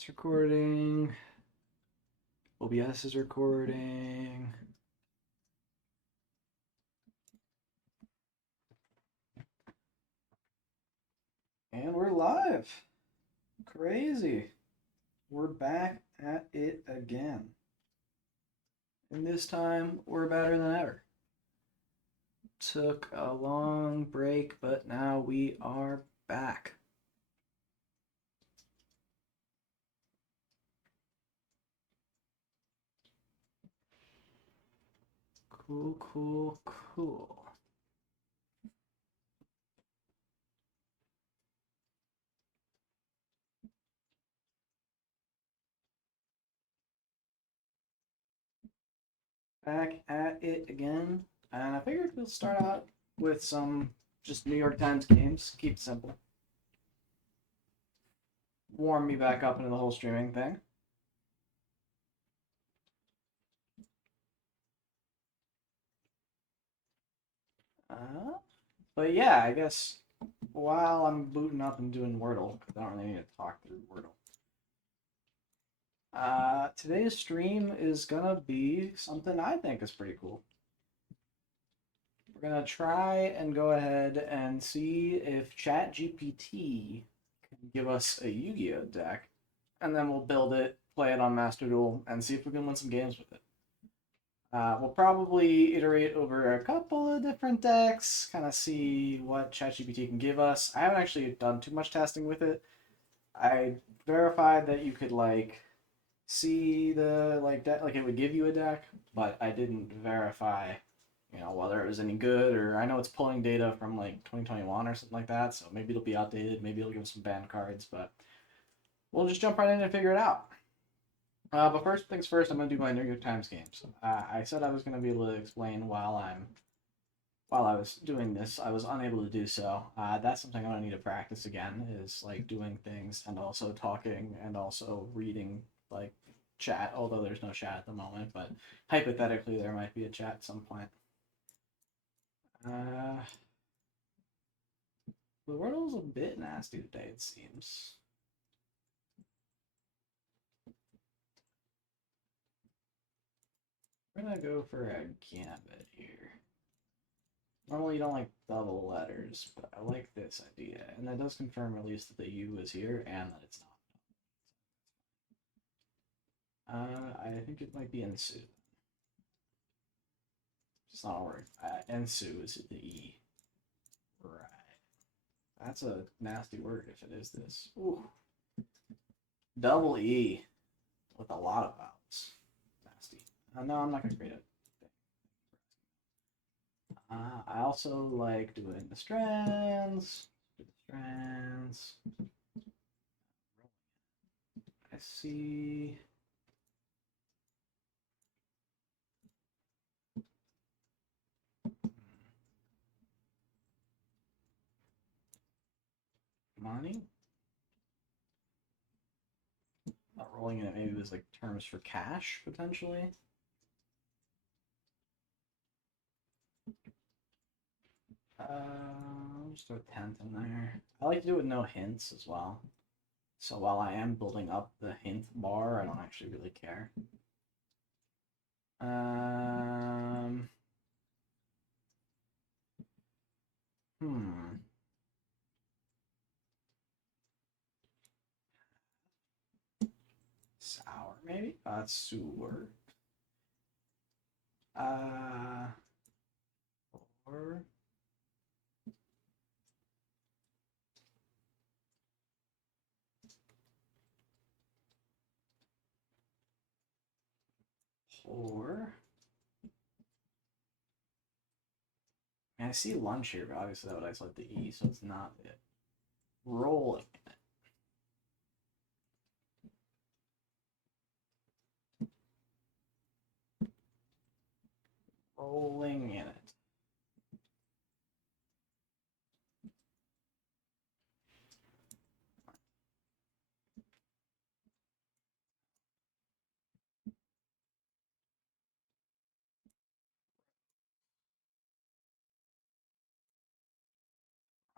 It's recording. OBS is recording. And we're live. Crazy. We're back at it again. And this time, we're better than ever. Took a long break, but now we are back. Cool, cool, cool. Back at it again. And I figured we'll start out with some just New York Times games. Keep it simple. Warm me back up into the whole streaming thing. Uh, but yeah, I guess while I'm booting up and doing Wordle, because I don't really need to talk through Wordle. Today's stream is gonna be something I think is pretty cool. We're gonna try and go ahead and see if ChatGPT can give us a Yu-Gi-Oh deck, and then we'll build it, play it on Master Duel, and see if we can win some games with it. We'll probably iterate over a couple of different decks, kind of see what ChatGPT can give us. I haven't actually done too much testing with it. I verified that you could see the deck, like it would give you a deck, but I didn't verify, whether it was any good, or I know it's pulling data from like 2021 or something like that, so maybe it'll be outdated, maybe it'll give us some banned cards, but we'll just jump right in and figure it out. But first things first, I'm gonna do my New York Times games. I said I was gonna be able to explain while I was doing this. I was unable to do so. That's something I'm gonna need to practice again. Is like doing things and also talking and also reading like chat. Although there's no chat at the moment, but hypothetically there might be a chat at some point. The Wordle's a bit nasty today, it seems. We're gonna go for a gambit here. Normally you don't like double letters, but I like this idea. And that does confirm at least that the U is here and that it's not. I think it might be Ensu. It's not a word. Ensu is the E. Right. That's a nasty word if it is this. Ooh. Double E with a lot of vowels. Nasty. No, I'm not going to create it. I also like doing the strands. Do the strands. I see. Money. Not rolling in it. Maybe it was like terms for cash potentially. Just throw a tenth in there. I like to do it with no hints as well. So while I am building up the hint bar, I don't actually really care. Um, hmm. Sour, maybe? Sewer. Uh, or or I see lunch here, but obviously that would isolate the E, so it's not it. Rolling in it. Rolling in it.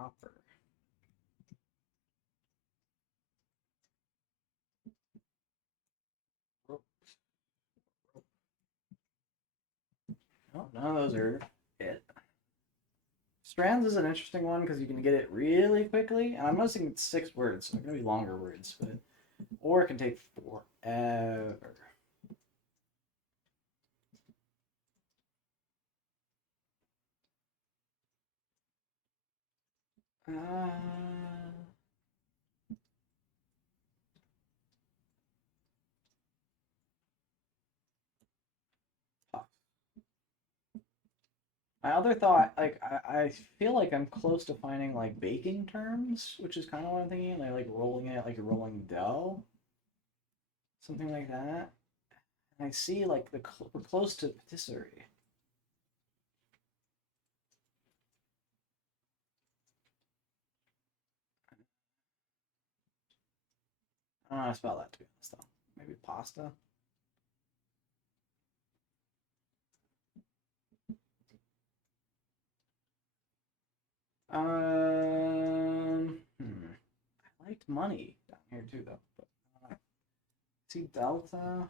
Proper. none of those are it. Strands is an interesting one because you can get it really quickly, and I'm noticing it's 6 words, so they're gonna be longer words, but or it can take forever. Uh, my other thought, like I feel like I'm close to finding like baking terms, which is kind of what I'm thinking. Like rolling it like you're rolling dough, something like that. And I see like we're close to patisserie. I don't know how to spell that, to be honest, though. Maybe pasta. I liked money down here too, though. But see delta.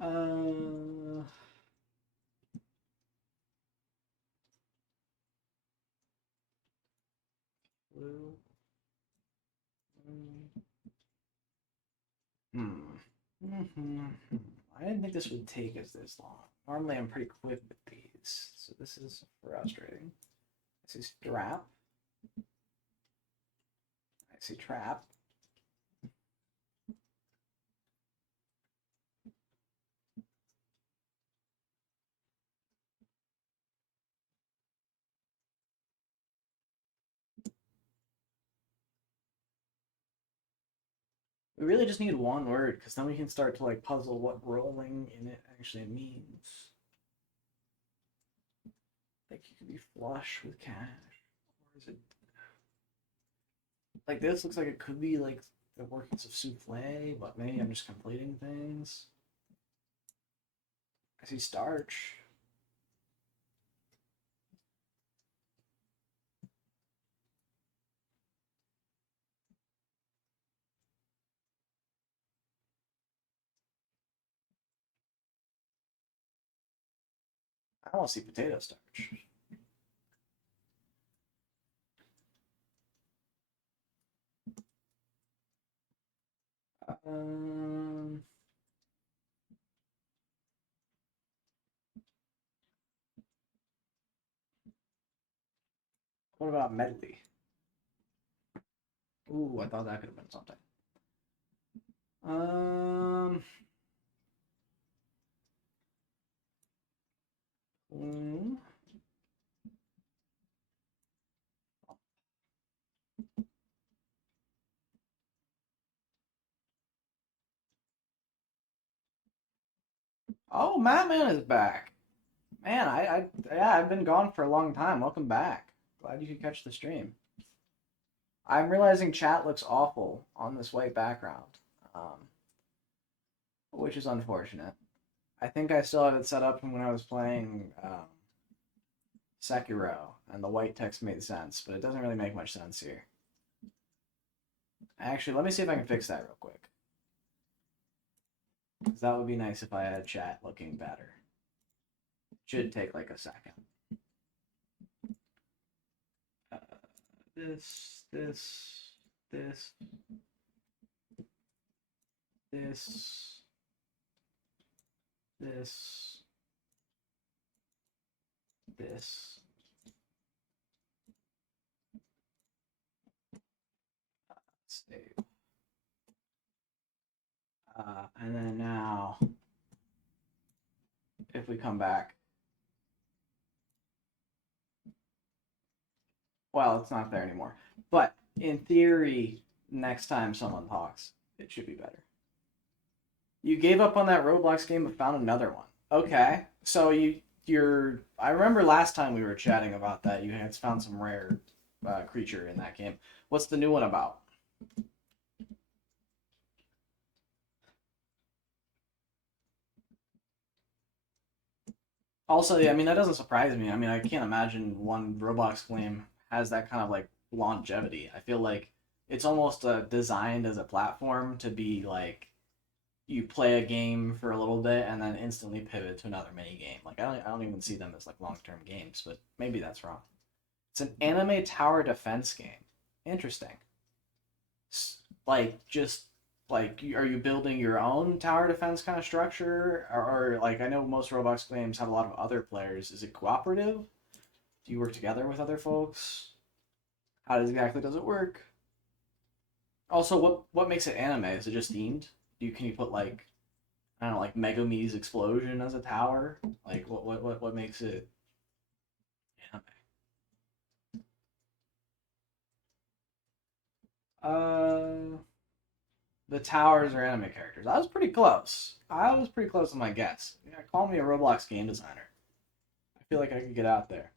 Uh, blue. Hmm. I didn't think this would take us this long. Normally, I'm pretty quick with these, so this is frustrating. I see strap. I see trap. We really just need one word because then we can start to like puzzle what rolling in it actually means. Like you could be flush with cash, or is it like this? Looks like it could be like the workings of souffle, but maybe I'm just completing things. I see starch. I don't see potato starch. Um, what about medley? Ooh, I thought that could have been something. Um, mm, oh, Madman is back. Man, yeah, I've been gone for a long time. Welcome back. Glad you could catch the stream. I'm realizing chat looks awful on this white background, which is unfortunate. I think I still have it set up from when I was playing Sekiro, and the white text made sense, but it doesn't really make much sense here. Actually, let me see if I can fix that real quick. Because that would be nice if I had chat looking better. Should take like a second. This, this, this, this, this, this. Save. And then now, if we come back, well, it's not there anymore. But in theory, next time someone talks, it should be better. You gave up on that Roblox game but found another one. Okay, so you're. I remember last time we were chatting about that. You had found some rare creature in that game. What's the new one about? Also, yeah, I mean that doesn't surprise me. I mean, I can't imagine one Roblox game has that kind of like longevity. I feel like it's almost designed as a platform to be like you play a game for a little bit and then instantly pivot to another mini game. Like I don't even see them as like long term games, but maybe that's wrong. It's an anime tower defense game. Interesting. Like just like are you building your own tower defense kind of structure, or like I know most Roblox games have a lot of other players. Is it cooperative? Do you work together with other folks? How exactly does it work? Also, what makes it anime? Is it just themed? Can you put like I don't know, like Megumi's explosion as a tower? Like what makes it anime? The towers are anime characters. I was pretty close. I was pretty close to my guess. Yeah, call me a Roblox game designer. I feel like I could get out there.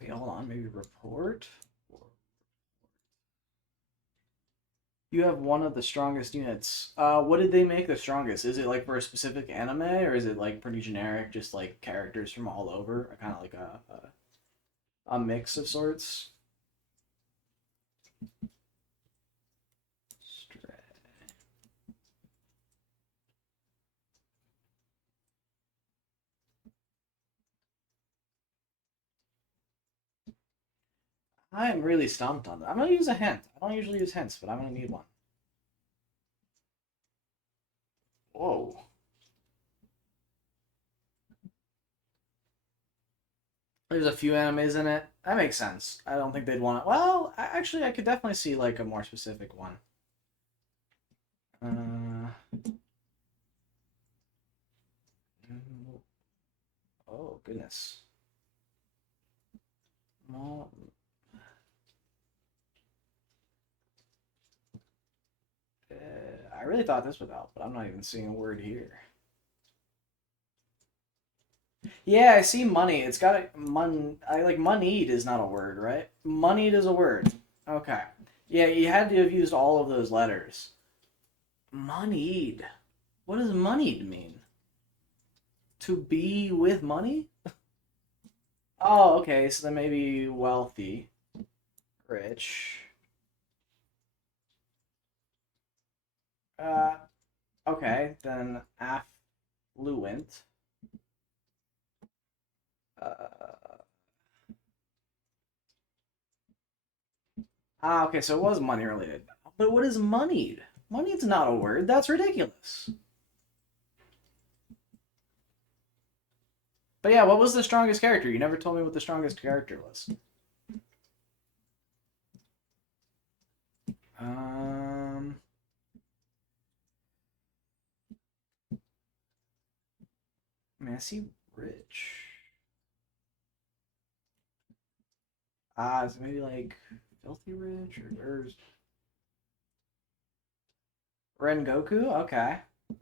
Wait, hold on. Maybe report. You have one of the strongest units. What did they make the strongest? Is it like for a specific anime, or is it like pretty generic, just like characters from all over, kind of like a mix of sorts? I'm really stumped on that. I'm gonna use a hint. I don't usually use hints, but I'm gonna need one. Whoa. There's a few animes in it. That makes sense. I don't think they'd want it. Well, actually, I could definitely see like a more specific one. Uh, oh goodness. Well, I really thought this would help, but I'm not even seeing a word here. Yeah, I see money. It's got a I like moneyed is not a word, right? Moneyed is a word. Okay. Yeah, you had to have used all of those letters. Moneyed. What does moneyed mean? To be with money? Oh, okay. So then maybe wealthy, rich. Uh, okay. Then affluent. Uh, okay. So it was money related. But what is moneyed? Moneyed's not a word. That's ridiculous. But yeah, what was the strongest character? You never told me what the strongest character was. Um, Messy Rich. So maybe like Filthy Rich or Rengoku? Okay.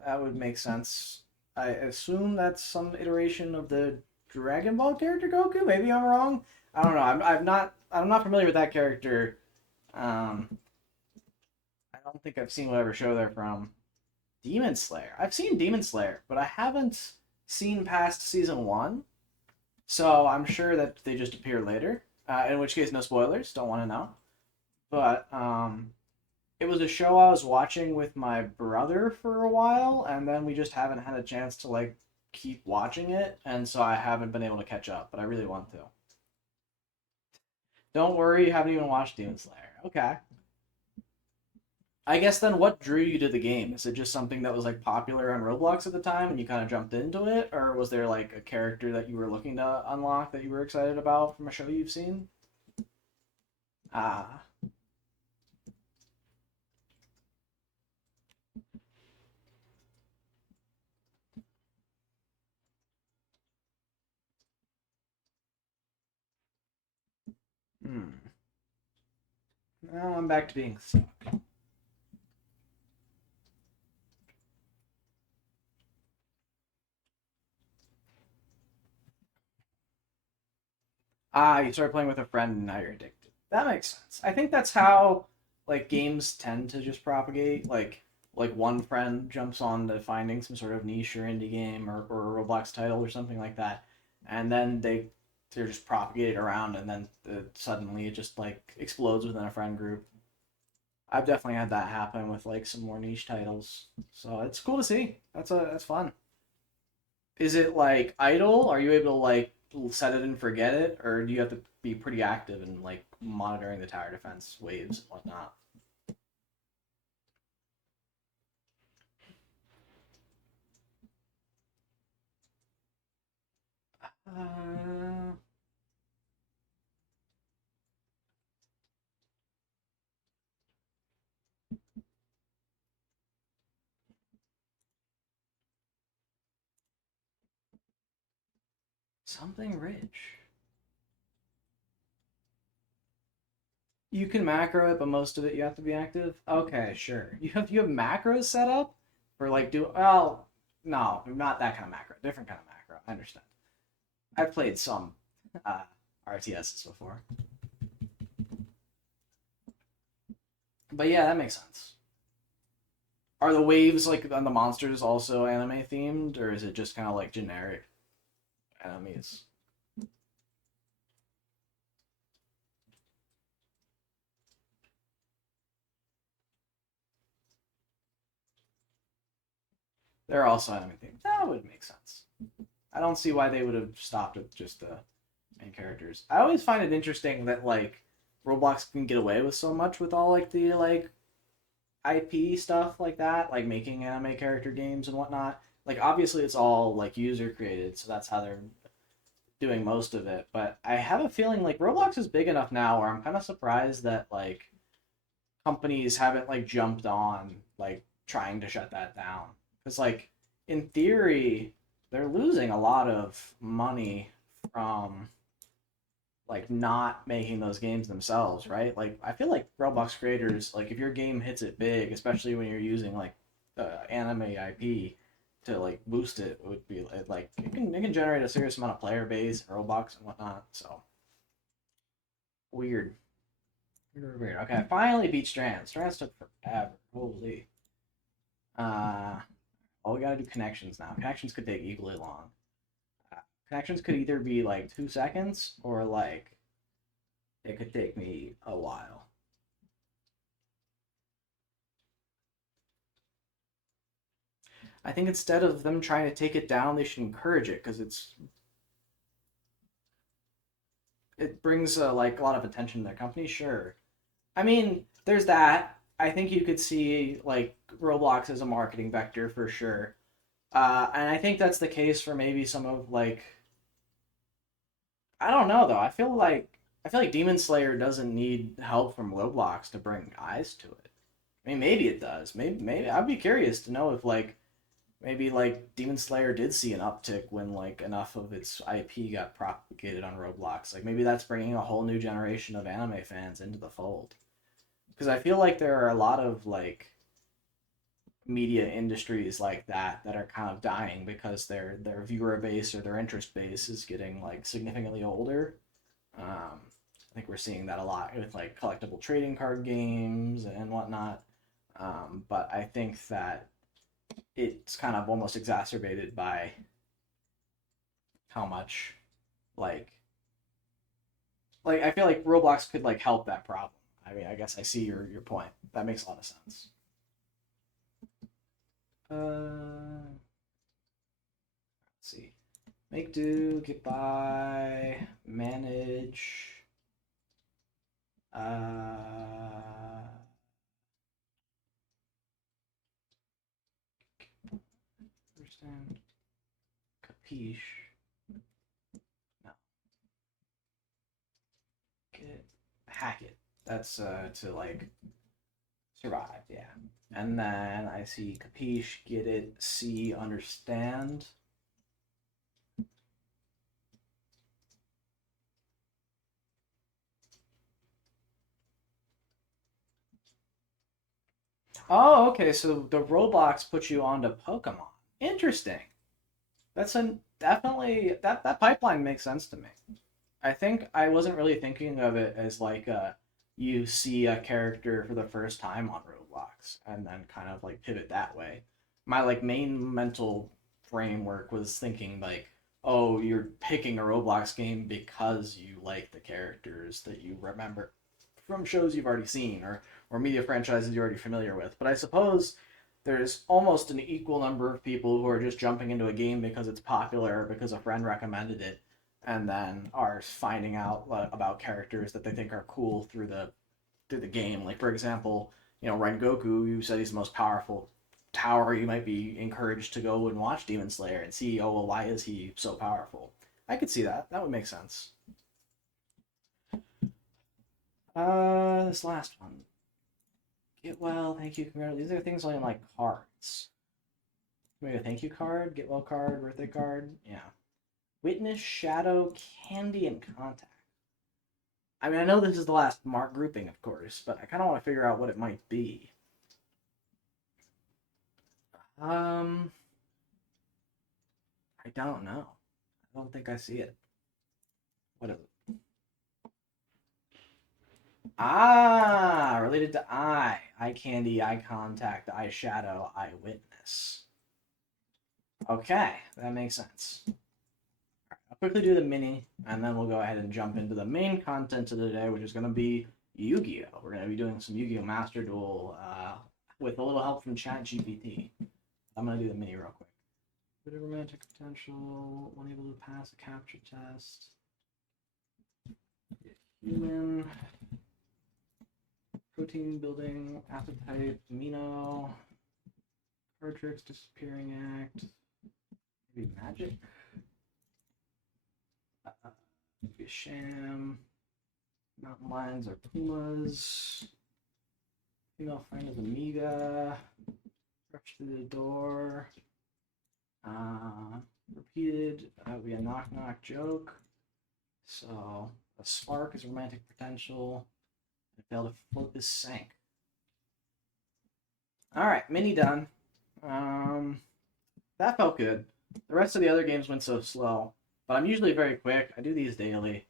That would make sense. I assume that's some iteration of the Dragon Ball character Goku. Maybe I'm wrong. I don't know. I'm not familiar with that character. Um, I don't think I've seen whatever show they're from. Demon Slayer. I've seen Demon Slayer, but I haven't seen past season one. So I'm sure that they just appear later. In which case, no spoilers. Don't want to know. But it was a show I was watching with my brother for a while, and then we just haven't had a chance to like keep watching it, and so I haven't been able to catch up. But I really want to. Don't worry, you haven't even watched Demon Slayer. Okay. I guess then what drew you to the game? Is it just something that was like popular on Roblox at the time and you kind of jumped into it? Or was there like a character that you were looking to unlock that you were excited about from a show you've seen? Ah. Hmm. Now I'm back to being stuck. You started playing with a friend and now you're addicted. That makes sense. I think that's how like games tend to just propagate. Like one friend jumps on to finding some sort of niche or indie game or a Roblox title or something like that, and then they they're just propagated around, and then suddenly it just like explodes within a friend group. I've definitely had that happen with like some more niche titles, so it's cool to see. That's fun. Is it like idle? Are you able to like set it and forget it, or do you have to be pretty active and like monitoring the tower defense waves and whatnot? Uh, Something rich. You can macro it, but most of it you have to be active. Okay, sure. You have macros set up for like do well. No, not that kind of macro. Different kind of macro. I understand. I've played some uh, RTSs before, but yeah, that makes sense. Are the waves like on the monsters also anime themed, or is it just kind of like generic enemies? They're also anime themed. That would make sense. I don't see why they would have stopped at just the main characters. I always find it interesting that like Roblox can get away with so much with all like the like IP stuff like that, like making anime character games and whatnot. Like obviously it's all like user created, so that's how they're doing most of it. But I have a feeling like Roblox is big enough now where I'm kind of surprised that like companies haven't like jumped on like trying to shut that down. Because like in theory, they're losing a lot of money from like not making those games themselves, right? Like I feel like Roblox creators, like if your game hits it big, especially when you're using like anime IP to like boost it, would be like it can generate a serious amount of player base, Roblox and whatnot. So weird. Weird, weird. Okay, I finally beat Strands. Strands took forever. Holy. Uh, all we gotta do connections now. Connections could take equally long. Uh, Connections could either be like 2 seconds or like it could take me a while. I think instead of them trying to take it down, they should encourage it because it brings like a lot of attention to their company. Sure, I mean there's that. I think you could see like Roblox as a marketing vector for sure, and I think that's the case for maybe some of like I don't know though. I feel like Demon Slayer doesn't need help from Roblox to bring eyes to it. I mean maybe it does. Maybe I'd be curious to know if like maybe like Demon Slayer did see an uptick when like enough of its IP got propagated on Roblox. Like maybe that's bringing a whole new generation of anime fans into the fold. Because I feel like there are a lot of like media industries like that are kind of dying because their viewer base or their interest base is getting like significantly older. I think we're seeing that a lot with like collectible trading card games and whatnot. But I think that it's kind of almost exacerbated by how much like I feel like Roblox could like help that problem. I mean, I guess I see your point. That makes a lot of sense. Let's see. Make do, get by, manage. Understand. Capiche. No. Get hack it. That's to like survive. Yeah. And then I see capiche, get it, see, understand. Oh, okay. So the Roblox puts you onto Pokemon. Interesting. That's a definitely that pipeline makes sense to me. I think I wasn't really thinking of it as like you see a character for the first time on Roblox and then kind of like pivot that way. My like main mental framework was thinking like oh, you're picking a Roblox game because you like the characters that you remember from shows you've already seen or media franchises you're already familiar with. But I suppose there's almost an equal number of people who are just jumping into a game because it's popular or because a friend recommended it and then are finding out about characters that they think are cool through the game. Like for example, Rengoku, you said he's the most powerful tower. You might be encouraged to go and watch Demon Slayer and see, oh well, why is he so powerful? I could see that. That would make sense. This last one. Get well, thank you, congratulations. These are things only like cards. Maybe a thank you card, get well card, birthday card. Yeah. Witness, shadow, candy, and contact. I mean, I know this is the last mark grouping, of course, but I kind of want to figure out what it might be. Um, I don't know. I don't think I see it. What is it? Ah, related to eye. Eye candy, eye contact, eye shadow, eye witness. Okay, that makes sense. I'll quickly do the mini, and then we'll go ahead and jump into the main content of the day, which is going to be Yu-Gi-Oh! We're going to be doing some Yu-Gi-Oh! Master Duel with a little help from ChatGPT. I'm going to do the mini real quick. Bit of romantic potential, unable to pass a capture test. Human, protein building, appetite, amino, card tricks, disappearing act, maybe magic, maybe a sham, mountain lions or pumas, female friend of Amiga, rush through the door, repeated, would be a knock knock joke. So a spark is romantic potential. I failed to float this sank. All right, mini done. That felt good. The rest of the other games went so slow, but I'm usually very quick. I do these daily,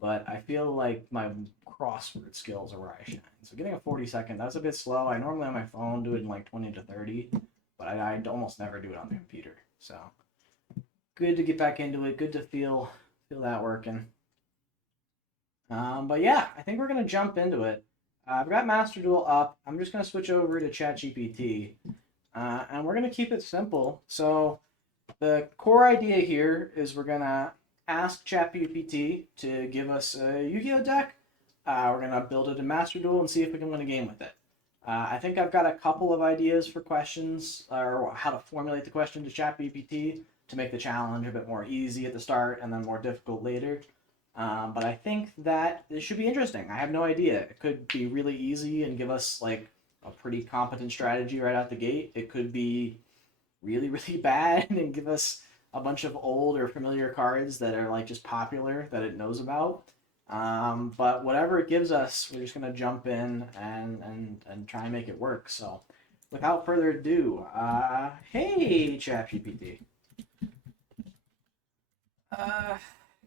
but I feel like my crossword skills are where I shine. So getting a 40-second, that's a bit slow. I normally on my phone do it in like 20 to 30, but I almost never do it on the computer. So good to get back into it. Good to feel that working. But yeah, I think we're gonna jump into it. I've got Master Duel up. I'm just gonna switch over to ChatGPT, and we're gonna keep it simple. So the core idea here is we're gonna ask ChatGPT to give us a Yu-Gi-Oh deck. We're gonna build it in Master Duel and see if we can win a game with it. I think I've got a couple of ideas for questions or how to formulate the question to ChatGPT to make the challenge a bit more easy at the start and then more difficult later. But I think that this should be interesting. I have no idea. It could be really easy and give us like a pretty competent strategy right out the gate. It could be really, really bad and give us a bunch of old or familiar cards that are like just popular that it knows about. But whatever it gives us, we're just gonna jump in and try and make it work. So, without further ado, hey ChatGPT, uh,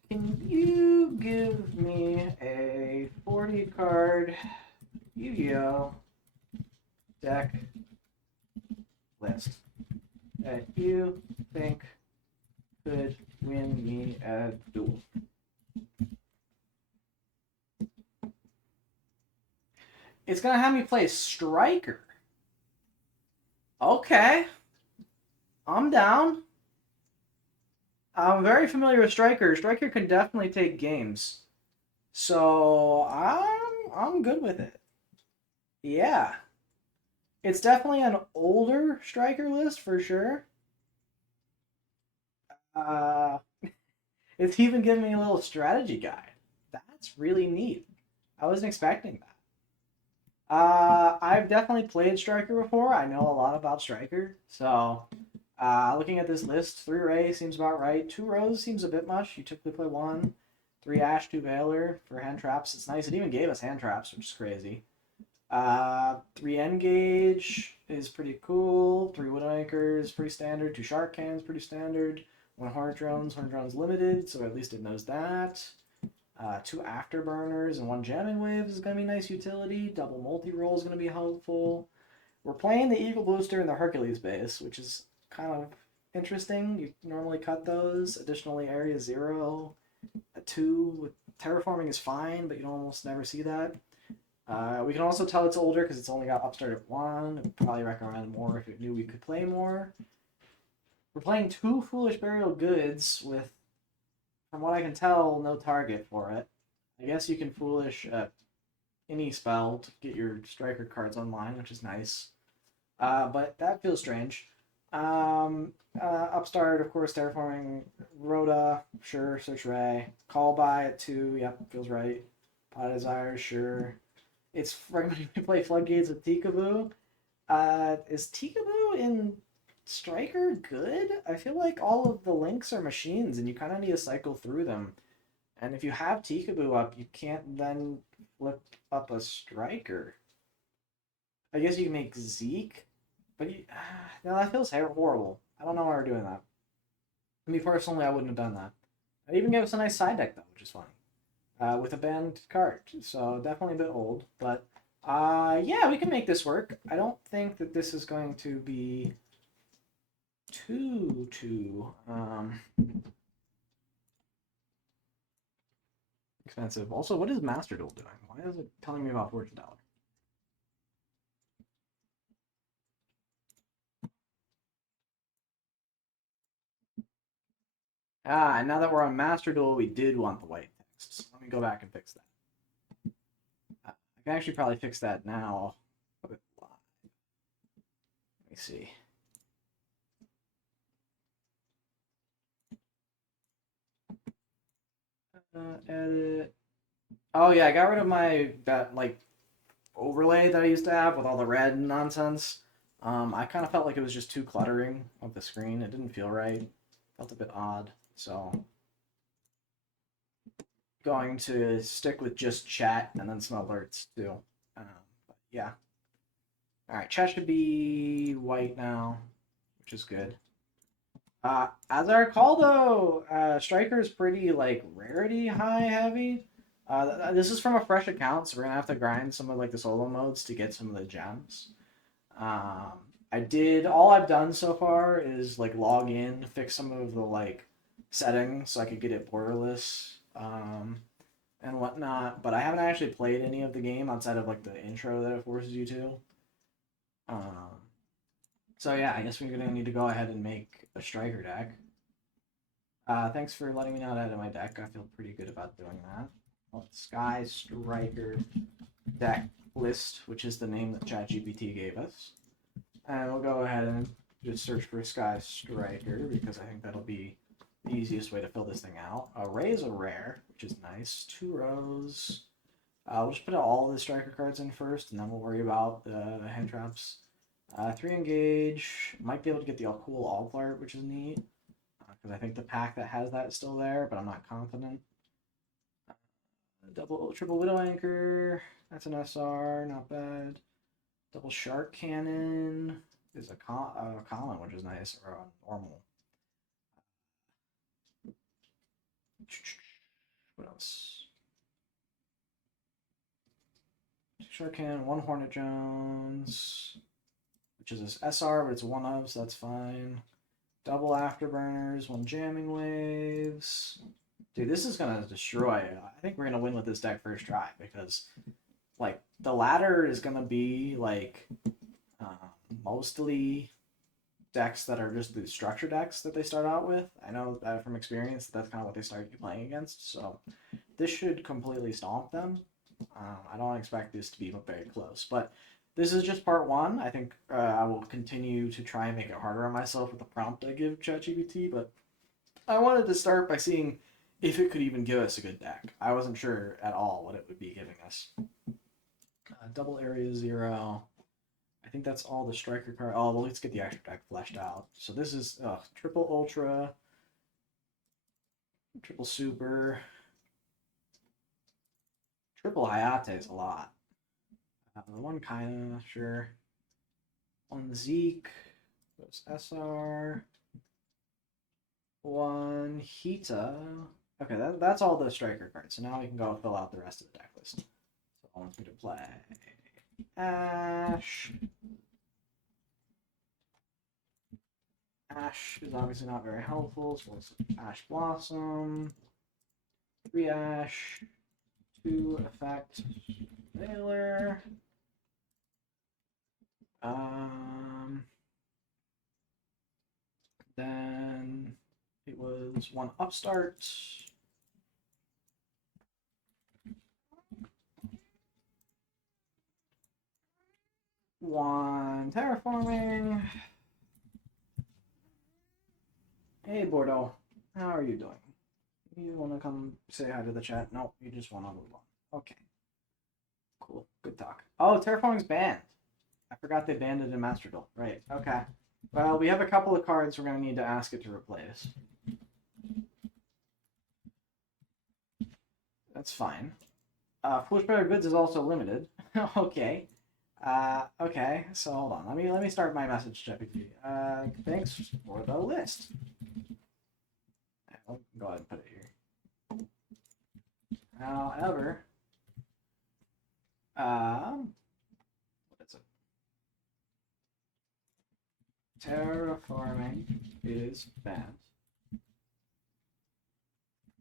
can you give me a 40 card Yu-Gi-Oh deck list that you think could win me a duel? It's gonna have me play Striker. Okay, I'm down. I'm very familiar with Striker. Striker can definitely take games, so I'm good with it. Yeah, it's definitely an older Striker list for sure. Uh, it's even giving me a little strategy guide. That's really neat. I wasn't expecting that. I've definitely played Striker before. I know a lot about Striker. So, looking at this list, 3 Ray seems about right. 2 Rose seems a bit much. You typically play 1. 3 Ash, 2 Veiler for hand traps. It's nice. It even gave us hand traps, which is crazy. 3 Engage is pretty cool. 3 Widowmaker is pretty standard. 2 Shark Cannons, pretty standard. 1 Hornet Drones. Hornet Drones limited, so at least it knows that. 2 Afterburners and 1 Jamming Waves is going to be nice utility. Double multi-roll is going to be helpful. We're playing the Eagle Booster and the Hercules base, which is kind of interesting. You normally cut those. Additionally, area 0, a 2 with terraforming is fine, but you almost never see that. We can also tell it's older because it's only got upstart at 1. I'd probably recommend more if it knew we could play more. We're playing 2 Foolish Burial Goods with, from what I can tell, no target for it. I guess you can Foolish any spell to get your striker cards online, which is nice. But that feels strange. Upstart, of course, terraforming. Rhoda, sure. Search Ray. Call by at 2, yep, feels right. Pot of Desire, sure. It's recommending we play Floodgates with Tikaboo. Is Tikaboo in Striker good? I feel like all of the links are machines, and you kind of need to cycle through them. And if you have Tikaboo up, you can't then flip up a Striker. I guess you can make Zeke, but no, that feels horrible. I don't know why we're doing that. Me personally, I wouldn't have done that. It even gave us a nice side deck, though, which is funny. With a banned card, so definitely a bit old, but yeah, we can make this work. I don't think that this is going to be too expensive. Also, what is Master Duel doing? Why is it telling me about Fortune Dollar? And now that we're on Master Duel, we did want the white text. So let me go back and fix that. I can actually probably fix that now. Let me see. Edit. Oh yeah, I got rid of my overlay that I used to have with all the red nonsense. I kind of felt like it was just too cluttering of the screen. It didn't feel right. Felt a bit odd. So going to stick with just chat and then some alerts too. But yeah. All right, chat should be white now, which is good. As I recall, though, Striker is pretty like rarity high heavy. This is from a fresh account, so we're gonna have to grind some of like the solo modes to get some of the gems. All I've done so far is like log in, fix some of the like settings so I could get it borderless, and whatnot. But I haven't actually played any of the game outside of like the intro that it forces you to. So yeah, I guess we're gonna need to go ahead and make a striker deck. Thanks for letting me know that in my deck. I feel pretty good about doing that. Well, Sky Striker deck list, which is the name that ChatGPT gave us. And we'll go ahead and just search for Sky Striker because I think that'll be the easiest way to fill this thing out. Ray is a rare, which is nice. 2 rows. We'll just put all the striker cards in first, and then we'll worry about the hand traps. 3 engage. Might be able to get the all cool all art, which is neat. Because I think the pack that has that is still there, but I'm not confident. Triple Widow Anchor. That's an SR, not bad. Double Shark Cannon is a common, which is nice, or a normal. What else? Shark Cannon, 1 Hornet Jones, which is this SR, but it's 1 of, so that's fine. Double Afterburners, 1 Jamming Waves. Dude, this is gonna destroy. I think we're gonna win with this deck first try because, like, the ladder is gonna be like mostly decks that are just the structure decks that they start out with. I know that from experience that's kind of what they start playing against. So this should completely stomp them. I don't expect this to be very close, but this is just part 1. I think I will continue to try and make it harder on myself with the prompt I give ChatGPT, but I wanted to start by seeing if it could even give us a good deck. I wasn't sure at all what it would be giving us. Double area 0. I think that's all the striker card. Oh, well, let's get the extra deck fleshed out. So this is triple ultra, triple super, triple Hayate is a lot. 1 Kaina, sure. 1 Zeke, goes SR. 1 Hita. Okay, that's all the striker cards. So now we can go fill out the rest of the deck list. So I want me to play Ash. Ash is obviously not very helpful, so let's Ash Blossom. 3 Ash, 2 effect, Veiler. Then it was 1 Upstart. 1 Terraforming. Hey Bordeaux, how are you doing? You want to come say hi to the chat? No, you just want to move on. Okay. Cool. Good talk. Oh, Terraforming's banned. I forgot they banned it in Master Duel. Right. Okay. Well, we have a couple of cards we're going to need to ask it to replace. That's fine. Foolish Better Goods is also limited. Okay. Okay, so hold on. Let me start my message, GPT. Thanks for the list. I'll go ahead and put it here. However, what is it? Terraforming is banned.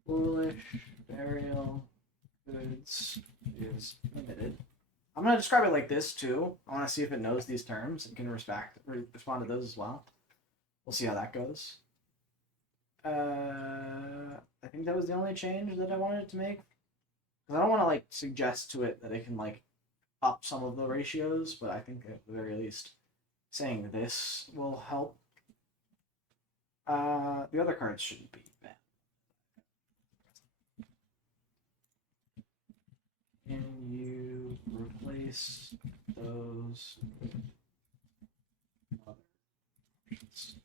Foolish Burial Goods is limited. I'm going to describe it like this, too. I want to see if it knows these terms and can respond to those as well. We'll see how that goes. I think that was the only change that I wanted to make. Because I don't want to, like, suggest to it that it can, like, up some of the ratios, but I think at the very least saying this will help. The other cards shouldn't be bad. Can you replace those with other options?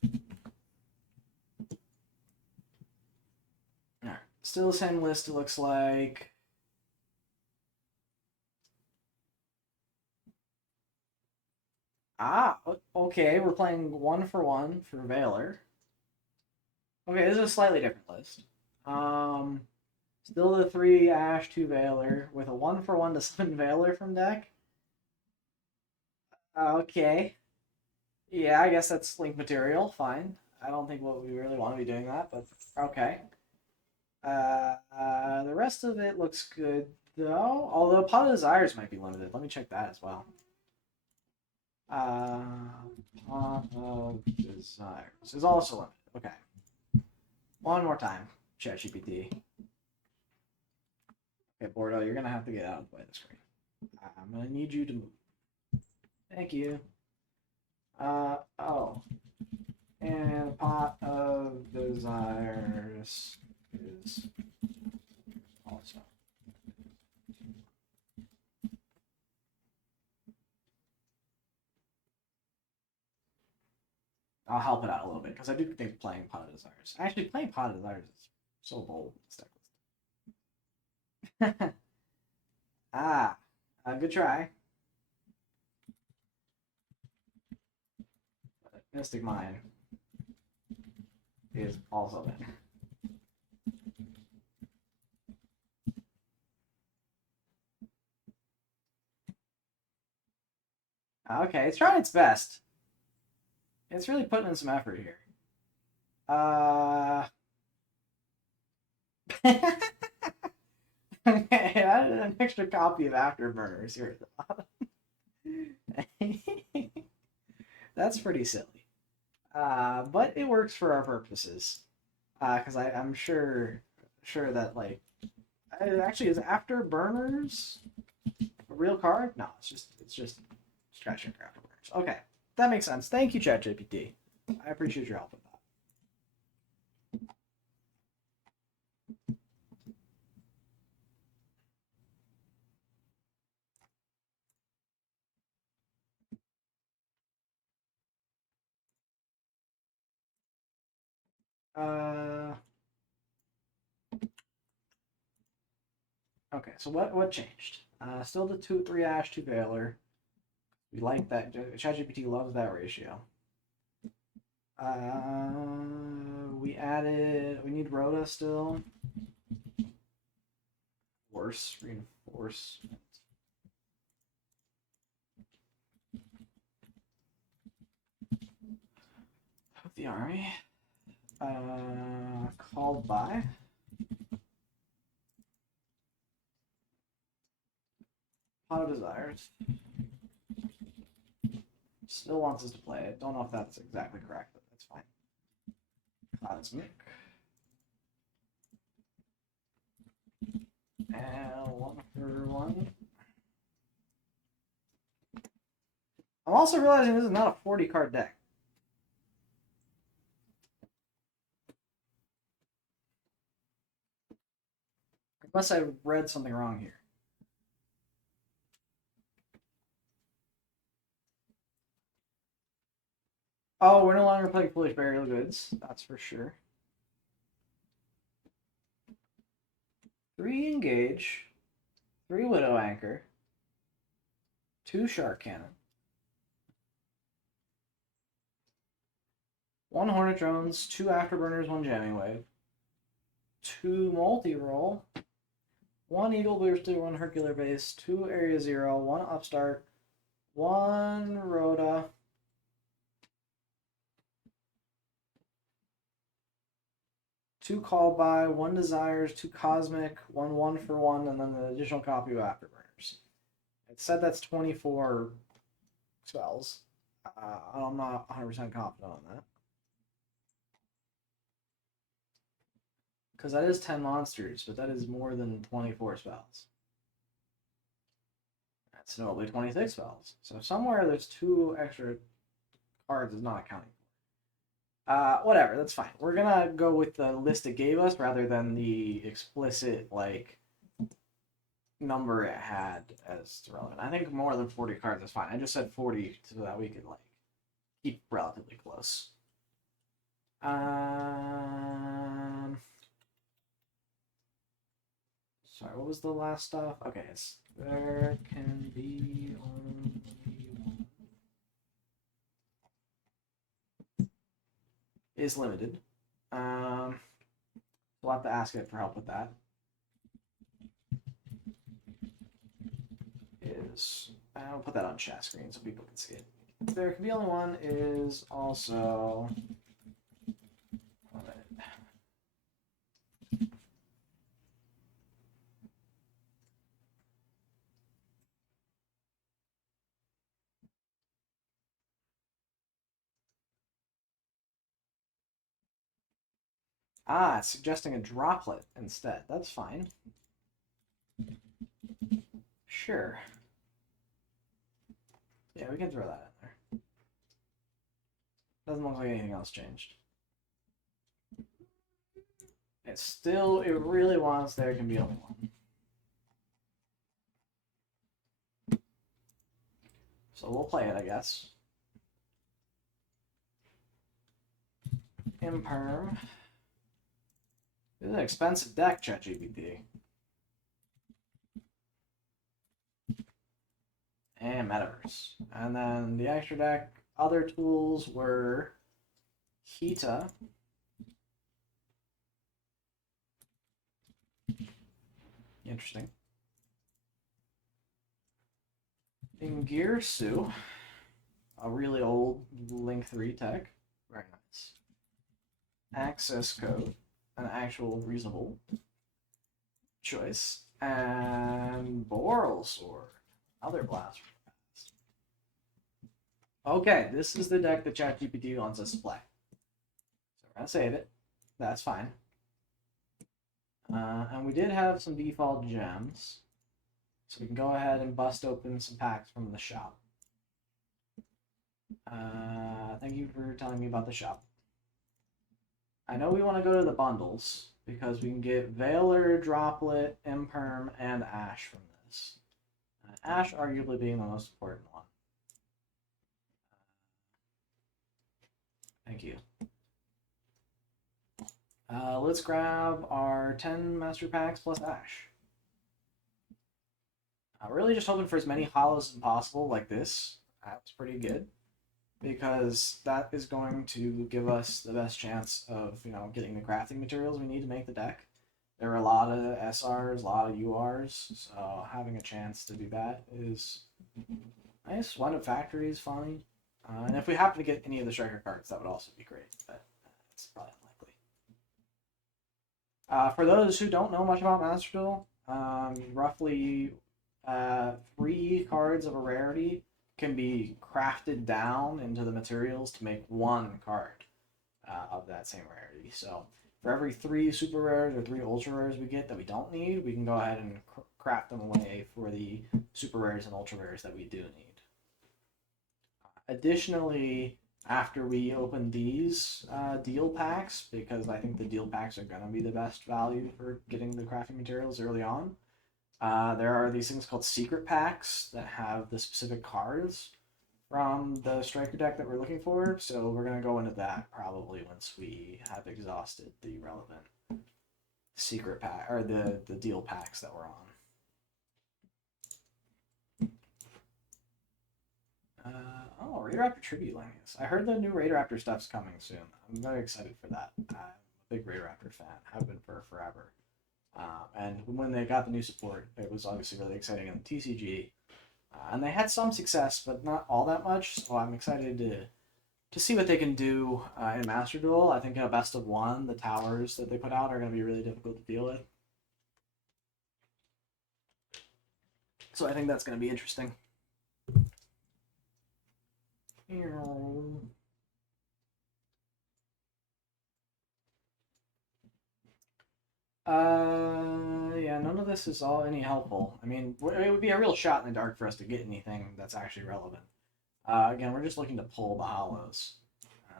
Alright, still the same list, it looks like. Okay, we're playing 1 for 1 for Veiler. Okay, this is a slightly different list. Still the 3 Ash, 2 Veiler, with a 1 for 1 to summon Veiler from deck. Okay. Yeah, I guess that's Link material, fine. I don't think we really want to be doing that, but okay. The rest of it looks good, though. Although Pot of Desires might be limited. Let me check that as well. Pot of Desires is also limited. Okay. One more time, ChatGPT. Okay, Bordeaux, you're gonna have to get out of the way of the screen. I'm gonna need you to move. Thank you. Oh. And Pot of Desires is also. I'll help it out a little bit, because I do think playing Pot of Desires. Actually, playing Pot of Desires is so bold in this deck list. Good try. Mystic Mine is also in. Okay, it's trying its best. It's really putting in some effort here. Okay, I added an extra copy of Afterburners here at the bottom. That's pretty silly. But it works for our purposes. Because I'm sure that, like, actually, is Afterburners a real card? No, it's just scratch and Afterburners. Okay, that makes sense. Thank you, ChatGPT. I appreciate your help with that. Okay, so what changed? Still the 3 Ash, 2 Veiler. We like that. ChatGPT loves that ratio. We need Rhoda still. Worse reinforcement. the army. Called by. Pot of Desires. Still wants us to play it. Don't know if that's exactly correct, but that's fine. Cosmic. And 1 for 1. I'm also realizing this is not a 40 card deck. Unless I read something wrong here. Oh, we're no longer playing Foolish Burial Goods. That's for sure. 3 Engage. 3 Widow Anchor. 2 Shark Cannon. 1 Hornet Drones. 2 Afterburners. 1 Jamming Wave. 2 Multi-Roll. 1 Eagle Booster. 1 Hercular Base. 2 Area Zero. 1 Upstart. 1 Rhoda. 2 Call By, 1 Desires, 2 Cosmic, 1 for 1, and then an additional copy of Afterburners. It said that's 24 spells. I'm not 100% confident on that. Because that is 10 monsters, but that is more than 24 spells. That's notably 26 spells. So somewhere there's 2 extra cards is not accounting for. Whatever, that's fine. We're gonna go with the list it gave us rather than the explicit, like, number it had as relevant. I think more than 40 cards is fine. I just said 40 so that we could, like, keep relatively close. Sorry, what was the last stuff? Okay, it's there can be only one. Is limited. We'll have to ask it for help with that. I'll put that on chat screen so people can see it. There can be only one is also. It's suggesting a droplet instead. That's fine. Sure. Yeah, we can throw that in there. Doesn't look like anything else changed. It really wants there can be only one. So we'll play it, I guess. Imperm. This is an expensive deck, ChatGPT. And Metaverse. And then the extra deck, other tools were Hita. Interesting. Ingirsu. A really old Link 3 tech. Very nice. Access code. An actual reasonable choice. And Boral Sword. Other blast. Okay, this is the deck that ChatGPT wants us to play. So we're going to save it. That's fine. And we did have some default gems. So we can go ahead and bust open some packs from the shop. Thank you for telling me about the shop. I know we want to go to the bundles because we can get Veiler, Droplet, Imperm, and Ash from this. Ash arguably being the most important one. Thank you. Let's grab our 10 master packs plus Ash. Really just hoping for as many hollows as possible like this. That's pretty good. Because that is going to give us the best chance of, getting the crafting materials we need to make the deck. There are a lot of SRs, a lot of URs, so having a chance to do that is nice. One of Factory is fine. And if we happen to get any of the striker cards, that would also be great, but it's probably unlikely. For those who don't know much about Master Duel, roughly 3 cards of a rarity can be crafted down into the materials to make 1 card of that same rarity. So for every 3 super rares or 3 ultra rares we get that we don't need, we can go ahead and craft them away for the super rares and ultra rares that we do need. Additionally, after we open these deal packs, because I think the deal packs are going to be the best value for getting the crafting materials early on, there are these things called secret packs that have the specific cards from the striker deck that we're looking for. So we're going to go into that probably once we have exhausted the relevant secret pack or the deal packs that we're on. Oh, Raider Raptor Tribute Lanius. I heard the new Raider Raptor stuff's coming soon. I'm very excited for that. I'm a big Raider Raptor fan. Have been for forever. And when they got the new support, it was obviously really exciting in the TCG. And they had some success, but not all that much. So I'm excited to see what they can do in Master Duel. I think in a best of 1, the towers that they put out are going to be really difficult to deal with. So I think that's going to be interesting. Yeah, none of this is all any helpful. I mean, it would be a real shot in the dark for us to get anything that's actually relevant. Again, we're just looking to pull the hollows.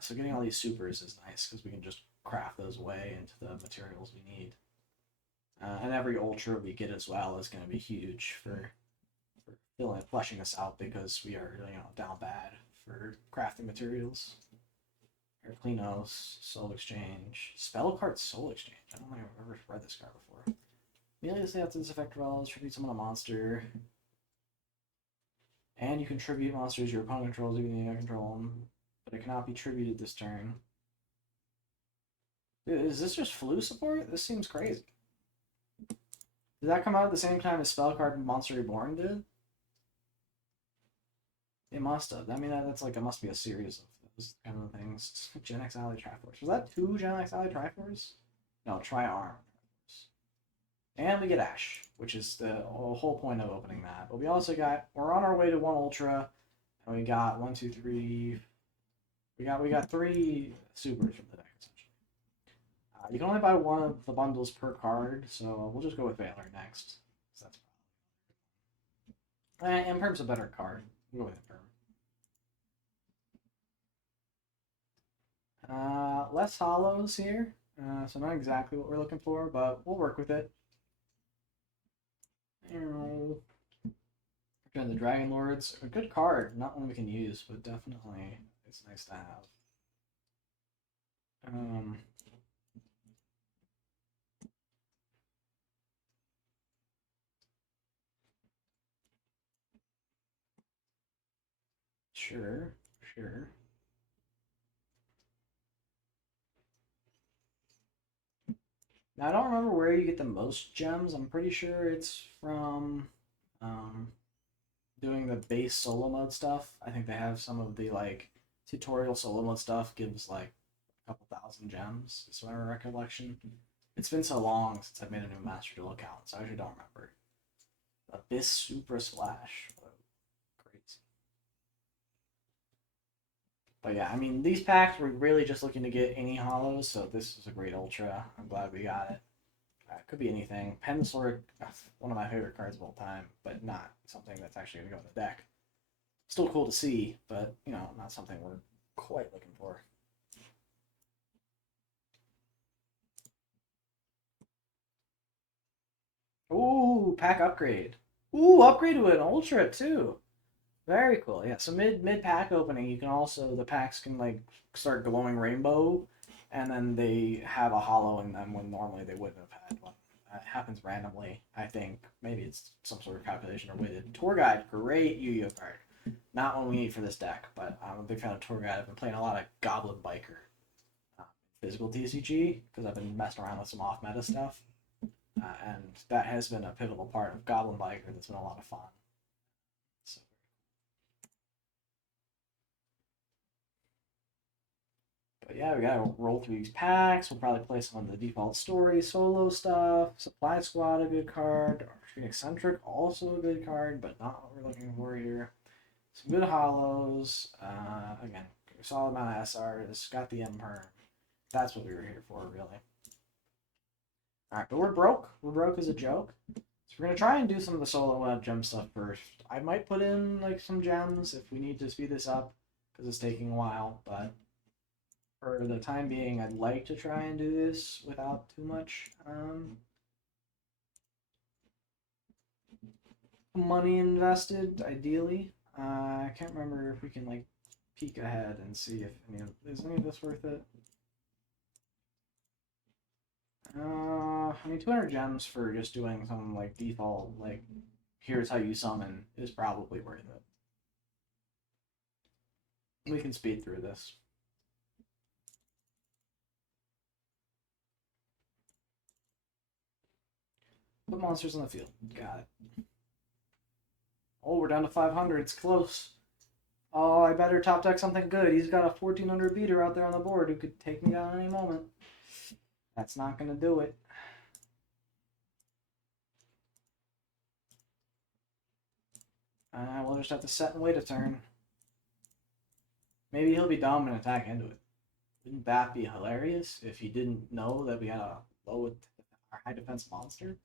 So getting all these supers is nice because we can just craft those away into the materials we need. And every ultra we get as well is going to be huge for fleshing us out because we are down bad for crafting materials. Air Cleanos, Soul Exchange, Spell Card Soul Exchange. I don't think I've ever read this card before. Immediately after this effect rolls, tribute summon a monster. And you can tribute monsters your opponent controls even if you don't control them. But it cannot be tributed this turn. Dude, is this just flu support? This seems crazy. Did that come out at the same time as Spell Card Monster Reborn did? It must have. I mean, that's like, it must be a series of those kind of things. Gen X Ally Triforce. Was that 2 Gen X Ally Triforce? No, Tri-Arm. And we get Ash, which is the whole point of opening that. But we also got, we're on our way to 1 Ultra, and we got 1, 2, 3. We got 3 supers from the deck, essentially. You can only buy 1 of the bundles per card, so we'll just go with Valor next. So that's probably. And Perm's a better card. We'll go with Perm. Less hollows here, so not exactly what we're looking for, but we'll work with it. Return the Dragon Lords. A good card, not one we can use, but definitely it's nice to have. Sure. Now, I don't remember where you get the most gems. I'm pretty sure it's from doing the base solo mode stuff. I think they have some of the like tutorial solo mode stuff gives like a couple thousand gems. Is my recollection. It's been so long since I've made a new Master Duel account, so I actually don't remember. Abyss Super Splash. Crazy. But yeah, I mean, these packs, we're really just looking to get any hollows, so this is a great ultra. I'm glad we got it. Could be anything. Pen Sword, one of my favorite cards of all time, but not something that's actually going to go in the deck. Still cool to see, but, not something we're quite looking for. Ooh, pack upgrade. Ooh, upgrade to an ultra, too. Very cool. Yeah, so mid pack opening, you can also, the packs can like start glowing rainbow, and then they have a hollow in them when normally they wouldn't have had one. It happens randomly, I think. Maybe it's some sort of calculation or weighted. Tour Guide, great Yu-Gi-Oh card. Not one we need for this deck, but I'm a big fan of Tour Guide. I've been playing a lot of Goblin Biker physical TCG because I've been messing around with some off-meta stuff, and that has been a pivotal part of Goblin Biker that's been a lot of fun. But yeah, we gotta roll through these packs. We'll probably play some of the default story solo stuff. Supply Squad, a good card. Archery Eccentric, also a good card, but not what we're looking for here. Some good hollows. Again, solid amount of SRs. Got the M-Perm. That's what we were here for, really. Alright, but we're broke. We're broke as a joke. So we're going to try and do some of the solo gem stuff first. I might put in like some gems if we need to speed this up, because it's taking a while, but for the time being, I'd like to try and do this without too much money invested, ideally. I can't remember if we can like peek ahead and see if is any of this worth it. I mean, 200 gems for just doing some like default, like here's how you summon is probably worth it. We can speed through this. Put monsters on the field. Got it. Oh, we're down to 500. It's close. Oh, I better top deck something good. He's got a 1400 beater out there on the board who could take me down any moment. That's not going to do it. We'll just have to set and wait a turn. Maybe he'll be dumb and attack into it. Wouldn't that be hilarious if he didn't know that we had a low high defense monster?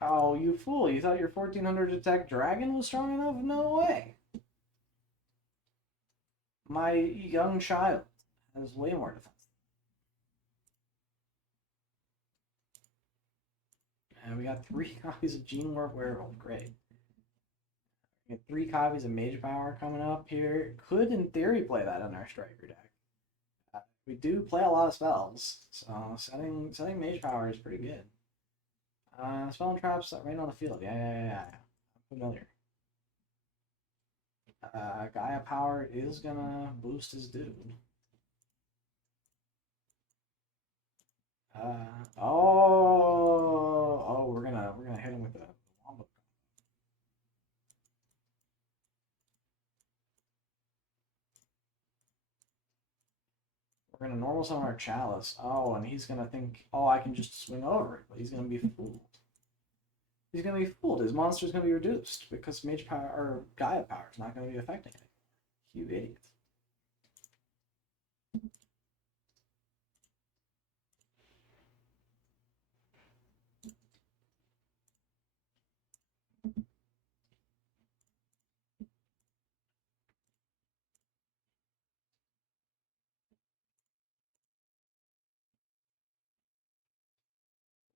Oh, you fool. You thought your 1400 attack dragon was strong enough? No way. My young child has way more defense. And we got 3 copies of Gene Warp Werewolf. Great. We got 3 copies of Mage Power coming up here. Could, in theory, play that in our Striker deck. We do play a lot of spells, so setting Mage Power is pretty good. Spell and traps that rain on the field. Yeah. I'm familiar. Gaia Power is gonna boost his dude. We're gonna hit him with the wombo. We're gonna normal summon our Chalice. Oh, and he's gonna think, oh, I can just swing over it, but he's gonna be fooled. He's gonna be fooled. His monster's gonna be reduced because Mage Power or Gaia Power is not gonna be affecting it. You idiot.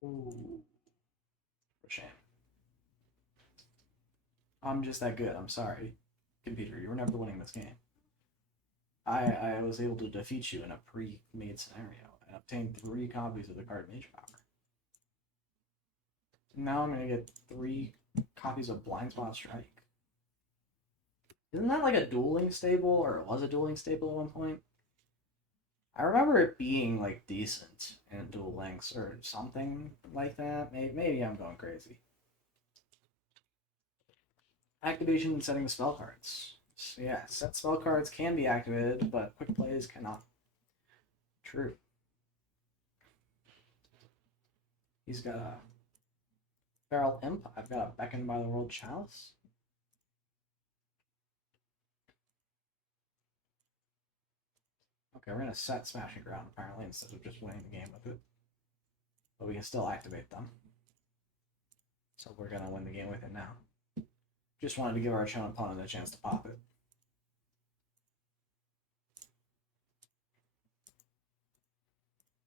Ooh. For shame. I'm just that good. I'm sorry, computer. You were never winning this game. I was able to defeat you in a pre-made scenario and obtain 3 copies of the card Mage Power. Now I'm gonna get 3 copies of Blind Spot Strike. Isn't that like a dueling stable, or it was a dueling stable at one point? I remember it being like decent in Duel Links or something like that. Maybe I'm going crazy. Activation and setting spell cards. So yeah, set spell cards can be activated, but quick plays cannot. True. He's got a Feral Imp. I've got a Beckon by the World Chalice. Okay, we're going to set Smashing Ground, apparently, instead of just winning the game with it. But we can still activate them. So we're going to win the game with it now. Just wanted to give our opponent a chance to pop it.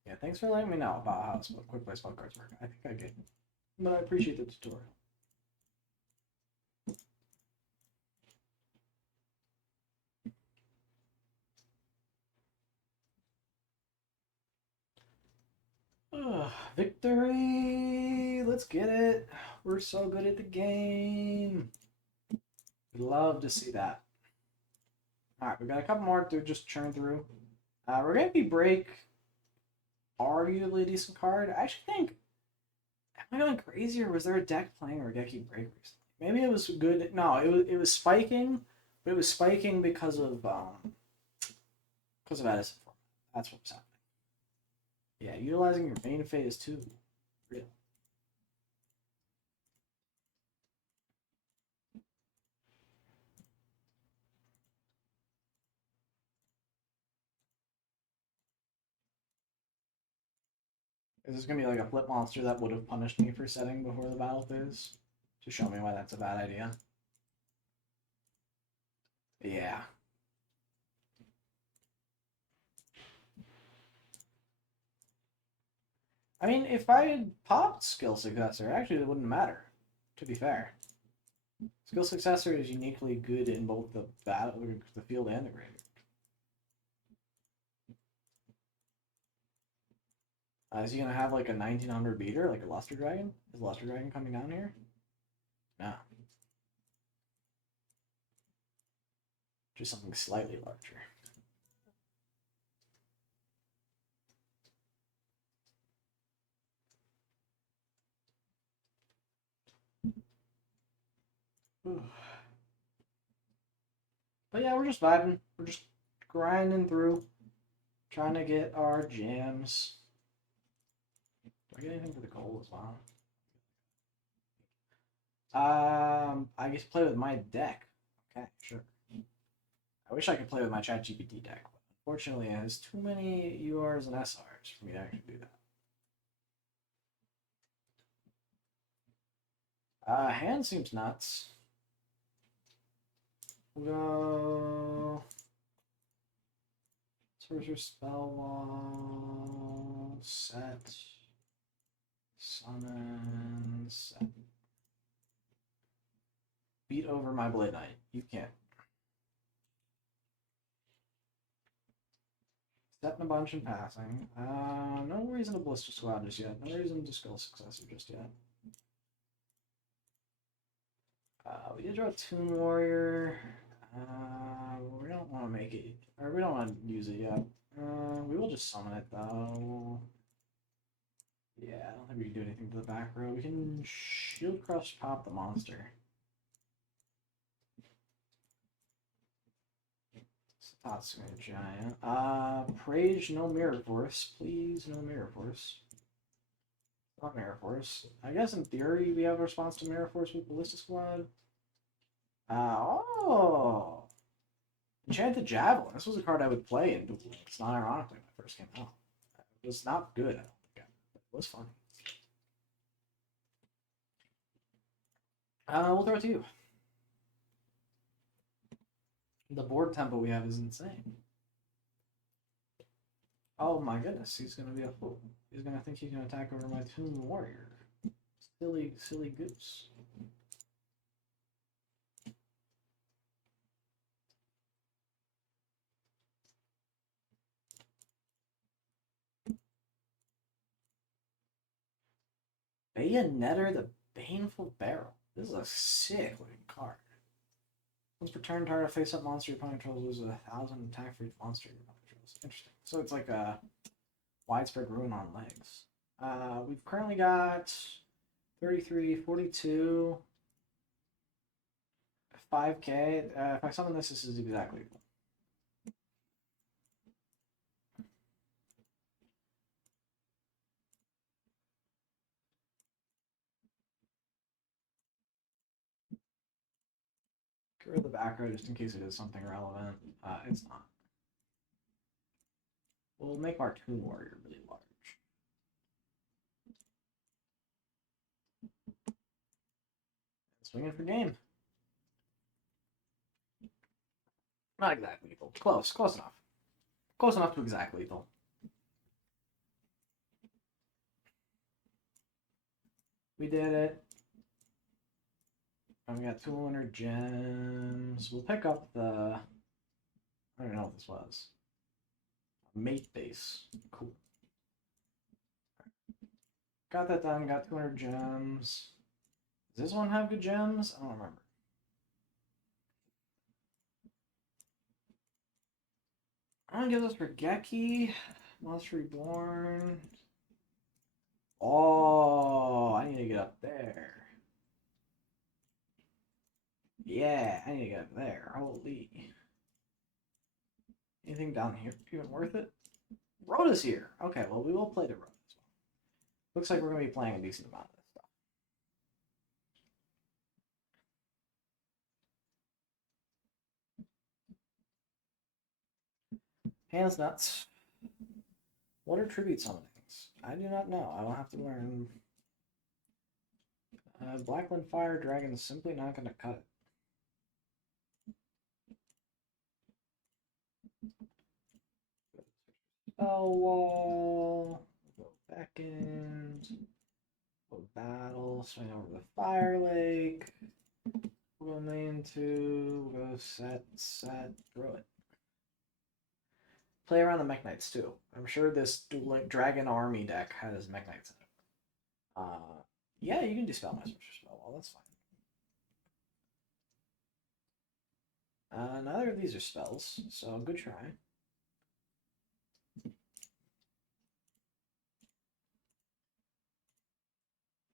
Yeah, thanks for letting me know about how quick play spell cards work. I think I get it. But I appreciate the tutorial. Victory! Let's get it. We're so good at the game. We'd love to see that. Alright, we got a couple more to just churn through. Regeki Break, arguably a decent card. I actually think, am I going crazy, or was there a deck playing Regeki Break recently? Maybe it was good. No, it was Spiking But it was spiking because of Edison format. That's what was happening. Yeah, utilizing your main phase too. Real. Is this gonna be like a flip monster that would have punished me for setting before the battle phase? To show me why that's a bad idea. Yeah. I mean, if I had popped Skill Successor, actually it wouldn't matter, to be fair. Skill Successor is uniquely good in both the field and the graveyard. Is he gonna have like a 1900 beater, like a Luster Dragon? Is Luster Dragon coming down here? No. Just something slightly larger. But yeah, we're just vibing. We're just grinding through, trying to get our gems. Do I get anything for the gold as well? I get to play with my deck. Okay, sure. I wish I could play with my ChatGPT deck, but unfortunately it has too many URs and SRs for me to actually do that. Hand seems nuts. We'll go Sorcerer Spell Wall, set, summon, set. Beat over my Blade Knight. You can't. Setting a bunch and passing. No reason to Blister Squad just yet. No reason to Skill Successor just yet. We did draw a Toon Warrior. We don't want to make it, or we don't want to use it yet. We will just summon it though. Yeah, I don't think we can do anything to the back row. We can Shield Crush pop the monster. Tatsuya Giant. Prage, no Mirror Force. Please, no Mirror Force. Not Mirror Force. I guess in theory we have a response to Mirror Force with Ballista Squad. Oh! Enchanted Javelin. This was a card I would play in Duel. It's not ironically when it first came out. It was not good, I don't think. But it was fun. We'll throw it to you. The board tempo we have is insane. Oh my goodness, he's gonna be a fool. He's gonna think he can attack over my Toon Warrior. Silly, silly goose. Bayonetter the Baneful Barrel. This is a sick looking card. Once per turn, target face-up monster your opponent controls loses 1,000 attack for each monster your opponent controls. Interesting. So it's like a widespread ruin on legs. We've currently got 33, 42, 5k. If I summon this, this is exactly equal. Get rid of the back row just in case it is something relevant. It's not. We'll make our Toon Warrior really large. Swinging for game. Not exactly lethal. Close. Close enough. Close enough to exact lethal. We did it. And we got 200 gems. We'll pick up the... I don't know what this was. Mate base. Cool. Got that done. Got 200 gems. Does this one have good gems? I don't remember. I'm gonna give this for Geki. Monster Reborn. Oh, I need to get up there. Yeah. Yeah, I need to get up there. Holy. Anything down here even worth it? Rhoda's here. Okay, well, we will play the Rhoda as well. Looks like we're going to be playing a decent amount of this stuff. Hands nuts. What are tribute summonings? I do not know. I will have to learn. Blackland Fire Dragon is simply not going to cut it. Spell wall. Go back end. Go battle. Swing over the Fire Lake. We'll go main 2. We'll go set, throw it. Play around the Mech Knights too. I'm sure this Dragon Army deck has Mech Knights in it. Yeah, you can do Spellmasters for Spell Wall. That's fine. Neither of these are spells, so good try.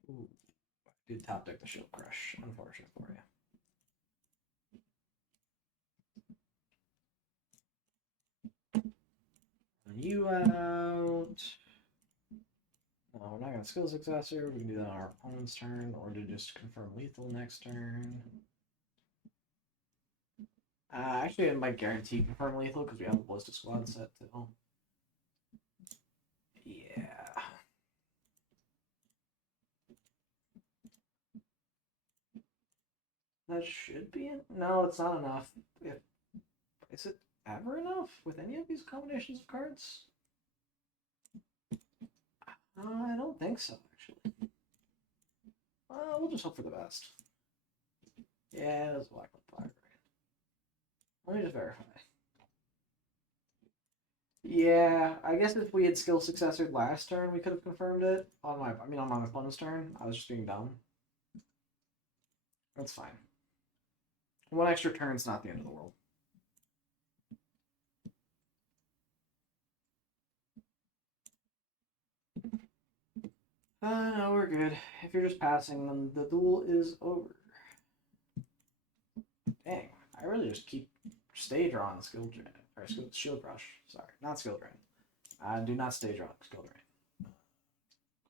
Ooh, I did top deck the Shield Crush. Unfortunate for you. You out. No, we're not going to Skill Successor. We can do that on our opponent's turn, or to just confirm lethal next turn. Actually, it might guarantee confirm lethal because we have a Ballistic Squad set too. Yeah. That should be it. No, it's not enough. Is it ever enough with any of these combinations of cards? I don't think so, actually. We'll just hope for the best. Yeah, that's Black Fire. Right? Let me just verify. Yeah, I guess if we had skill successor last turn, we could have confirmed it on my opponent's turn. I was just being dumb. That's fine. One extra turn's not the end of the world. No, we're good. If you're just passing, then the duel is over. Dang, I really just keep stay drawing skill drain or shield rush. Sorry, not skill drain. I do not stay drawing skill drain.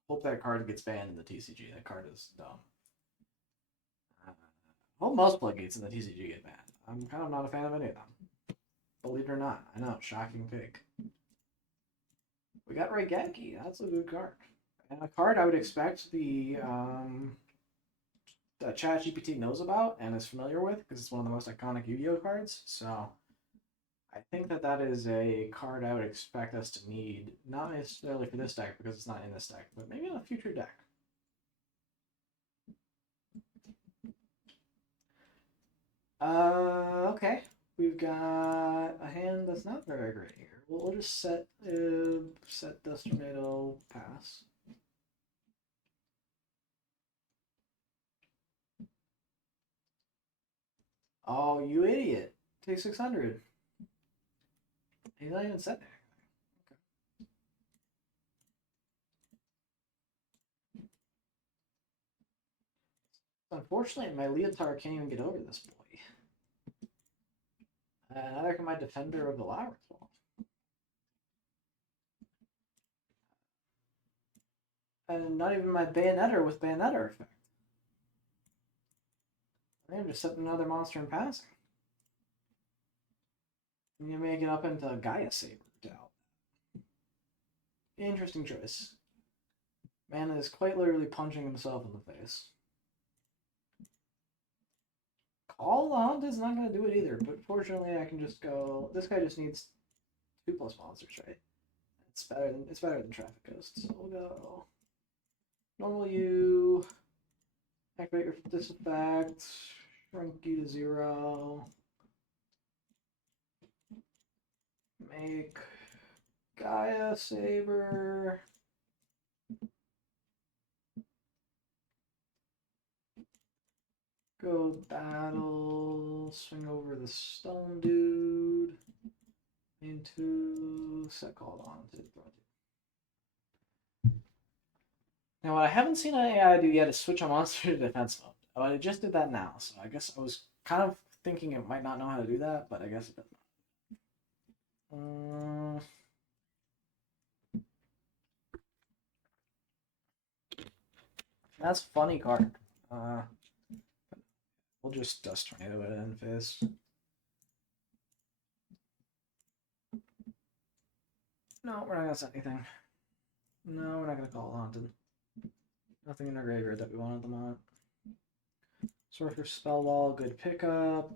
Hope that card gets banned in the TCG. That card is dumb. Hope most floodgates in the TCG get banned. I'm kind of not a fan of any of them. Believe it or not, I know, shocking pick. We got Raigeki. That's a good card. And a card I would expect the that ChatGPT knows about and is familiar with because it's one of the most iconic Yu-Gi-Oh cards. So I think that is a card I would expect us to need, not necessarily for this deck because it's not in this deck, but maybe in a future deck. Okay. We've got a hand that's not very great here. We'll just set Dust Tornado, pass. Oh, you idiot. Take 600. He's not even setting anything. Okay. Unfortunately, my Leotard can't even get over this boy. Neither can my Defender of the Labyrinth Wall. And not even my Bayonetter with Bayonetter effect. I think I'm just setting another monster and passing. And you make it up into Gaia Saber Doubt. Interesting choice. Man is quite literally punching himself in the face. Call on is not going to do it either, but fortunately I can just go. This guy just needs 2+ monsters, right? It's better than Traffic Ghost. So we'll go normal you, activate your this effect, shrink you to 0, make Gaia Saber. Go battle, swing over the stone dude into set called on to throw. Now, what I haven't seen an AI do yet is switch a monster to defense mode. Oh, I just did that now, so I guess I was kind of thinking it might not know how to do that, but I guess it doesn't. That's a funny card. We'll just Dust Tornado it in face. No, we're not gonna set anything. No, we're not gonna call it Haunted. Nothing in our graveyard that we want at the moment. Sorcerer's Spell Wall, good pickup.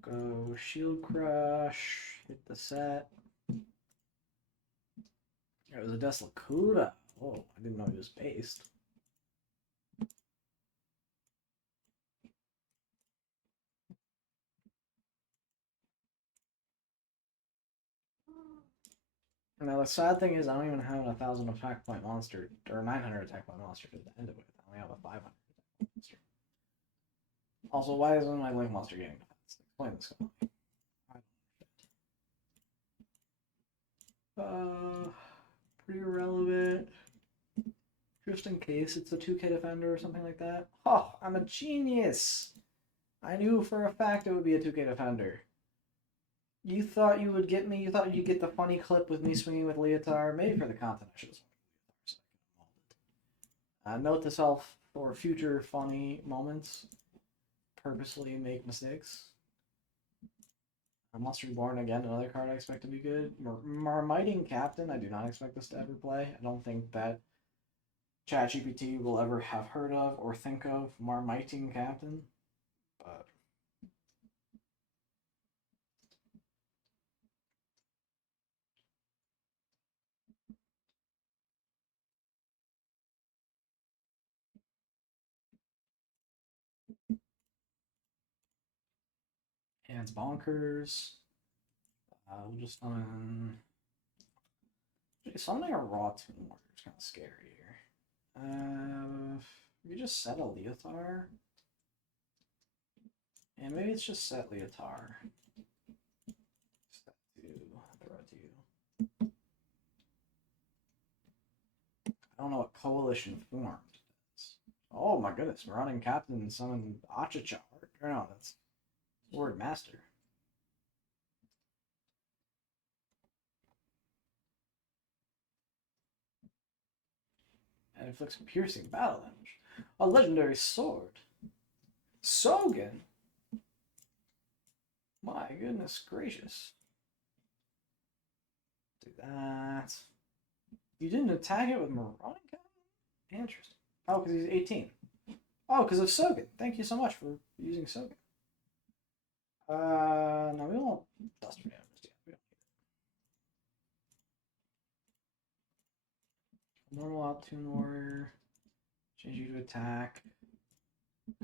Go Shield Crush, hit the set. It was a Deslacuda. Oh, I didn't know he was based. Now the sad thing is I don't even have a 1,000 attack point monster, or 900 attack point monster to end it with. I only have a 500 attack point monster. Also, why isn't my Link monster getting defense? Explain this guy. Pretty irrelevant. Just in case it's a 2K defender or something like that. Oh, I'm a genius! I knew for a fact it would be a 2K defender. You thought you would get me? You thought you'd get the funny clip with me swinging with Leotard? Maybe for the content I should have swung with Leotard. Note to self for future funny moments. Purposely make mistakes. Must Reborn again, another card I expect to be good. Marmiting Captain, I do not expect this to ever play. I don't think that ChatGPT will ever have heard of or think of Marmiting Captain. But yeah, it's bonkers. We'll just summoning a raw Toon Warrior is kind of scary here. We just set a Leotard. And maybe it's just set Leotard. Set to throw it to you. I don't know what Coalition formed is. Oh my goodness, we're running Captain and summon Achachar. Or no, that's Sword Master. And inflicts piercing battle damage. A legendary sword. Sogen? My goodness gracious. Do that. You didn't attack it with Marauding Captain? Interesting. Oh, because he's 18. Oh, because of Sogen. Thank you so much for using Sogen. No, we won't Dust Tornado just yet. We don't need it. Normal out Toon Warrior. Change you to attack.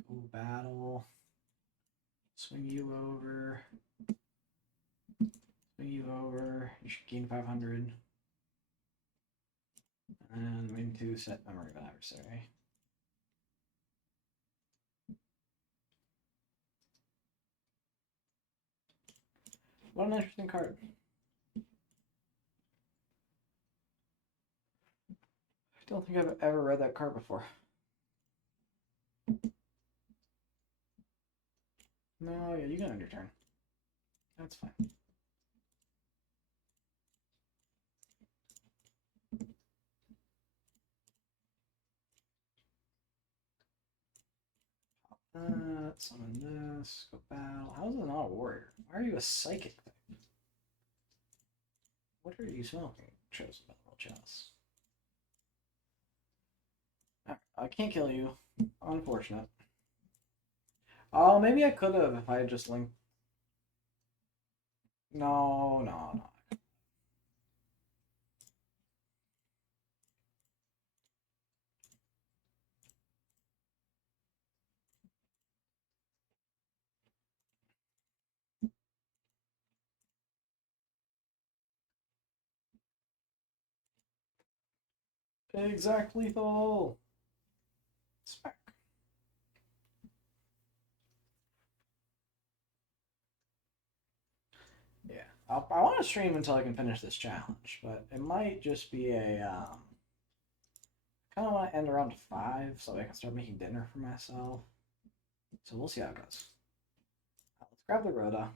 Go battle. Swing you over. Swing you over. You should gain 500. And win to set memory of an adversary. What an interesting card. I don't think I've ever read that card before. No, yeah, you can end your turn. That's fine. Summon this, go battle. How is it not a warrior? Why are you a psychic thing? What are you smoking? Chosen Battle Chess. I can't kill you. Unfortunate. Oh, maybe I could have if I had just linked. No, no, no. Exact lethal. Spec. Yeah, I want to stream until I can finish this challenge, but it might just be a kind of want to end around 5 so I can start making dinner for myself. So we'll see how it goes. Let's grab the Rhoda.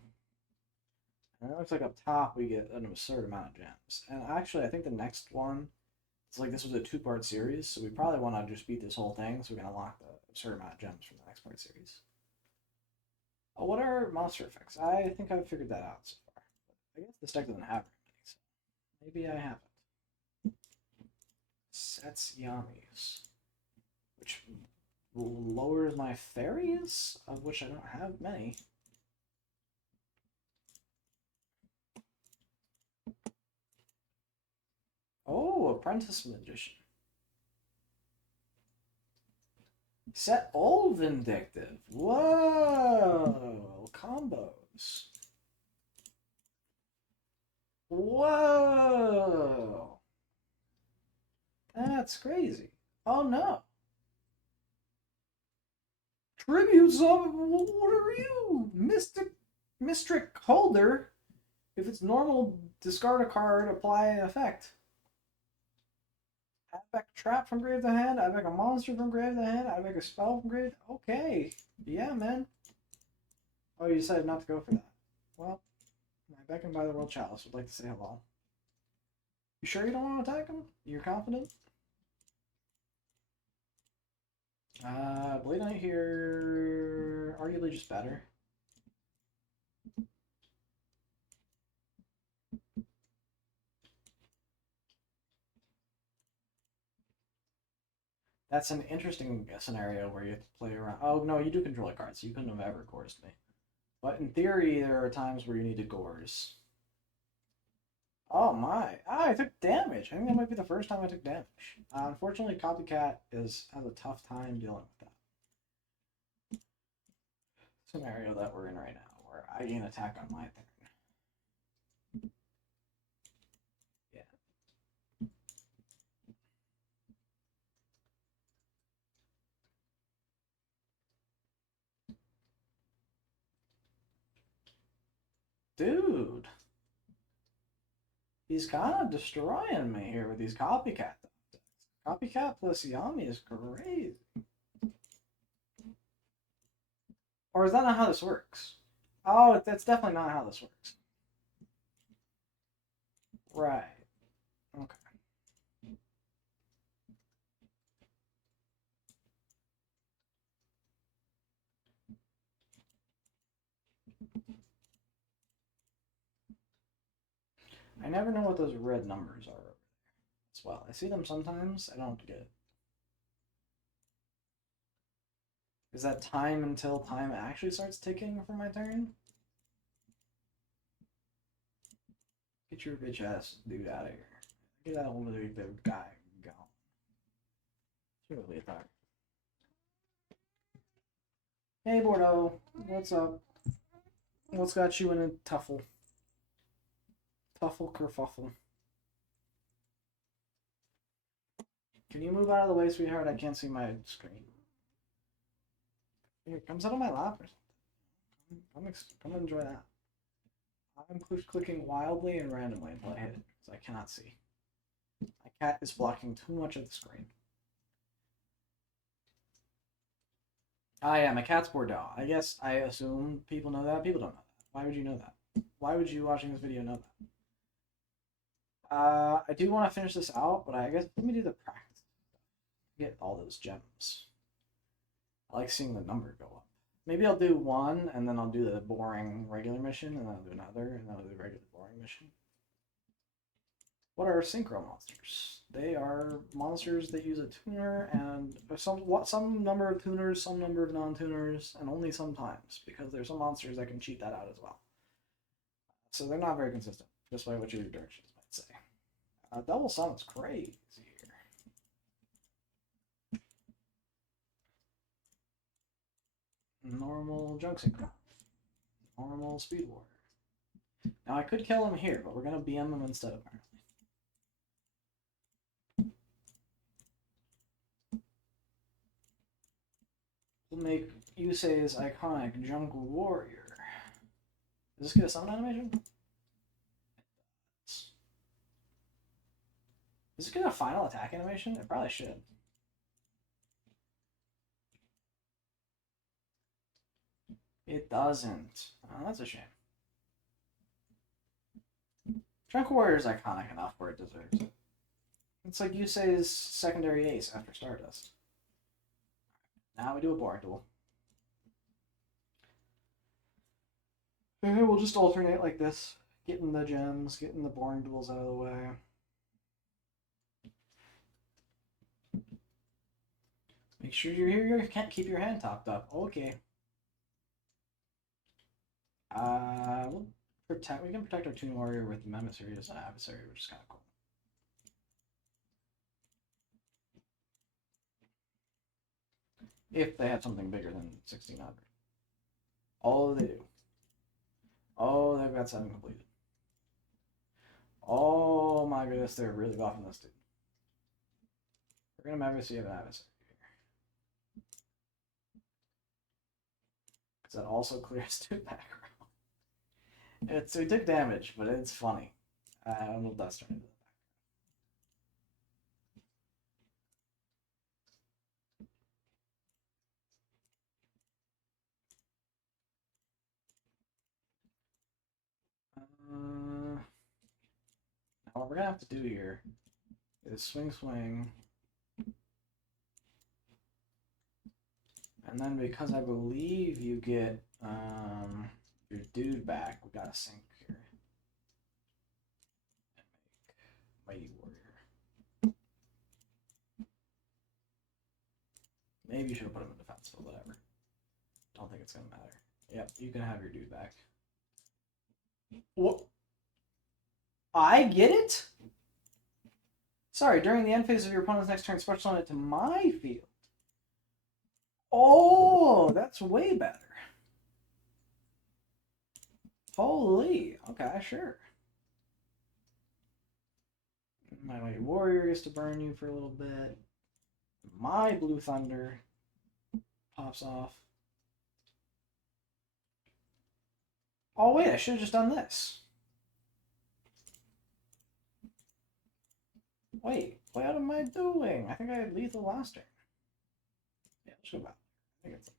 And it looks like up top we get an absurd amount of gems. And actually, I think the next one, it's like this was a two-part series, so we probably want to just beat this whole thing so we can unlock the absurd amount of gems from the next part series. Oh, what are monster effects? I think I've figured that out so far. I guess this deck doesn't have very many, so maybe I haven't. Sets Yamis, which lowers my fairies, of which I don't have many. Oh, Apprentice Magician. Set all Vindictive. Whoa! Combos. Whoa! That's crazy. Oh no. Tributes of what are you? Mystic Holder. If it's normal, discard a card, apply an effect. Add back a trap from grave to hand, add back a monster from grave to hand, add back a spell from grave. Okay. Yeah, man. Oh, you decided not to go for that. Well, my Beck and by the World Chalice would like to say hello. You sure you don't want to attack him? You're confident? Blade Knight here, arguably just better. That's an interesting scenario where you have to play around. Oh, no, you do control a card, so you couldn't have ever coursed me. But in theory, there are times where you need to gores. Oh my. Ah, I took damage. I think that might be the first time I took damage. Unfortunately, Copycat has a tough time dealing with that scenario that we're in right now, where I gain attack on my turn. Yeah. Dude. He's kind of destroying me here with these Copycat decks. Copycat plus Yami is crazy. Or is that not how this works? Oh, that's definitely not how this works. Right. Okay. I never know what those red numbers are over there as well. I see them sometimes. I don't get it. Is that time until time actually starts ticking for my turn? Get your bitch ass dude out of here. Get that old big guy gone. Surely attack. Hey Bordeaux, what's up? What's got you in a tuffle? Tuffle kerfuffle. Can you move out of the way, sweetheart? I can't see my screen. Here, come sit on my lap or something. Come enjoy that. I'm clicking wildly and randomly until I hit it, because I cannot see. My cat is blocking too much of the screen. Ah, yeah, my cat's Bordeaux. I guess I assume people know that. People don't know that. Why would you know that? Why would you watching this video know that? I do want to finish this out, but I guess let me do the practice. Get all those gems. I like seeing the number go up. Maybe I'll do one, and then I'll do the boring regular mission, and then I'll do another, and then I'll do the regular boring mission. What are synchro monsters? They are monsters that use a tuner and some number of tuners, some number of non-tuners, and only sometimes, because there's some monsters that can cheat that out as well. So they're not very consistent, just by what your directions might say. Double summon is crazy here. Normal junk synchro. Normal speed war. Now I could kill him here, but we're gonna BM him instead apparently. We'll make Yusei's iconic Jungle Warrior. Does this get a summon animation? Does this get a final attack animation? It probably should. It doesn't. Oh, that's a shame. Drunk Warrior is iconic enough where it deserves it. It's like Yusei's secondary ace after Stardust. Now we do a boring duel. We'll just alternate like this. Getting the gems, getting the boring duels out of the way. Make sure you're here. You can't keep your hand topped up. Okay. We'll protect. We can protect our Toon Warrior with the Emissary as an adversary, which is kind of cool. If they have something bigger than 1600. Oh, they do. Oh, they've got 7 completed. Oh my goodness, they're really buffing this dude. We're gonna obviously have an adversary here. Because that also clears 2 background. So he took damage, but it's funny. We'll dust turn into now what we're gonna have to do here is swing, swing. And then because I believe you get your dude back, we gotta sync here. And make Mighty Warrior. Maybe you should have put him in defense, but whatever. Don't think it's gonna matter. Yep, you can have your dude back. What? I get it? Sorry, during the end phase of your opponent's next turn, special summon it to my field. Oh, that's way better. Holy. Okay, sure. My Mighty Warrior gets to burn you for a little bit. My Blue Thunder pops off. Oh, wait, I should have just done this. Wait, what am I doing? I think I had lethal last turn. Yeah, let's go back. I think it's...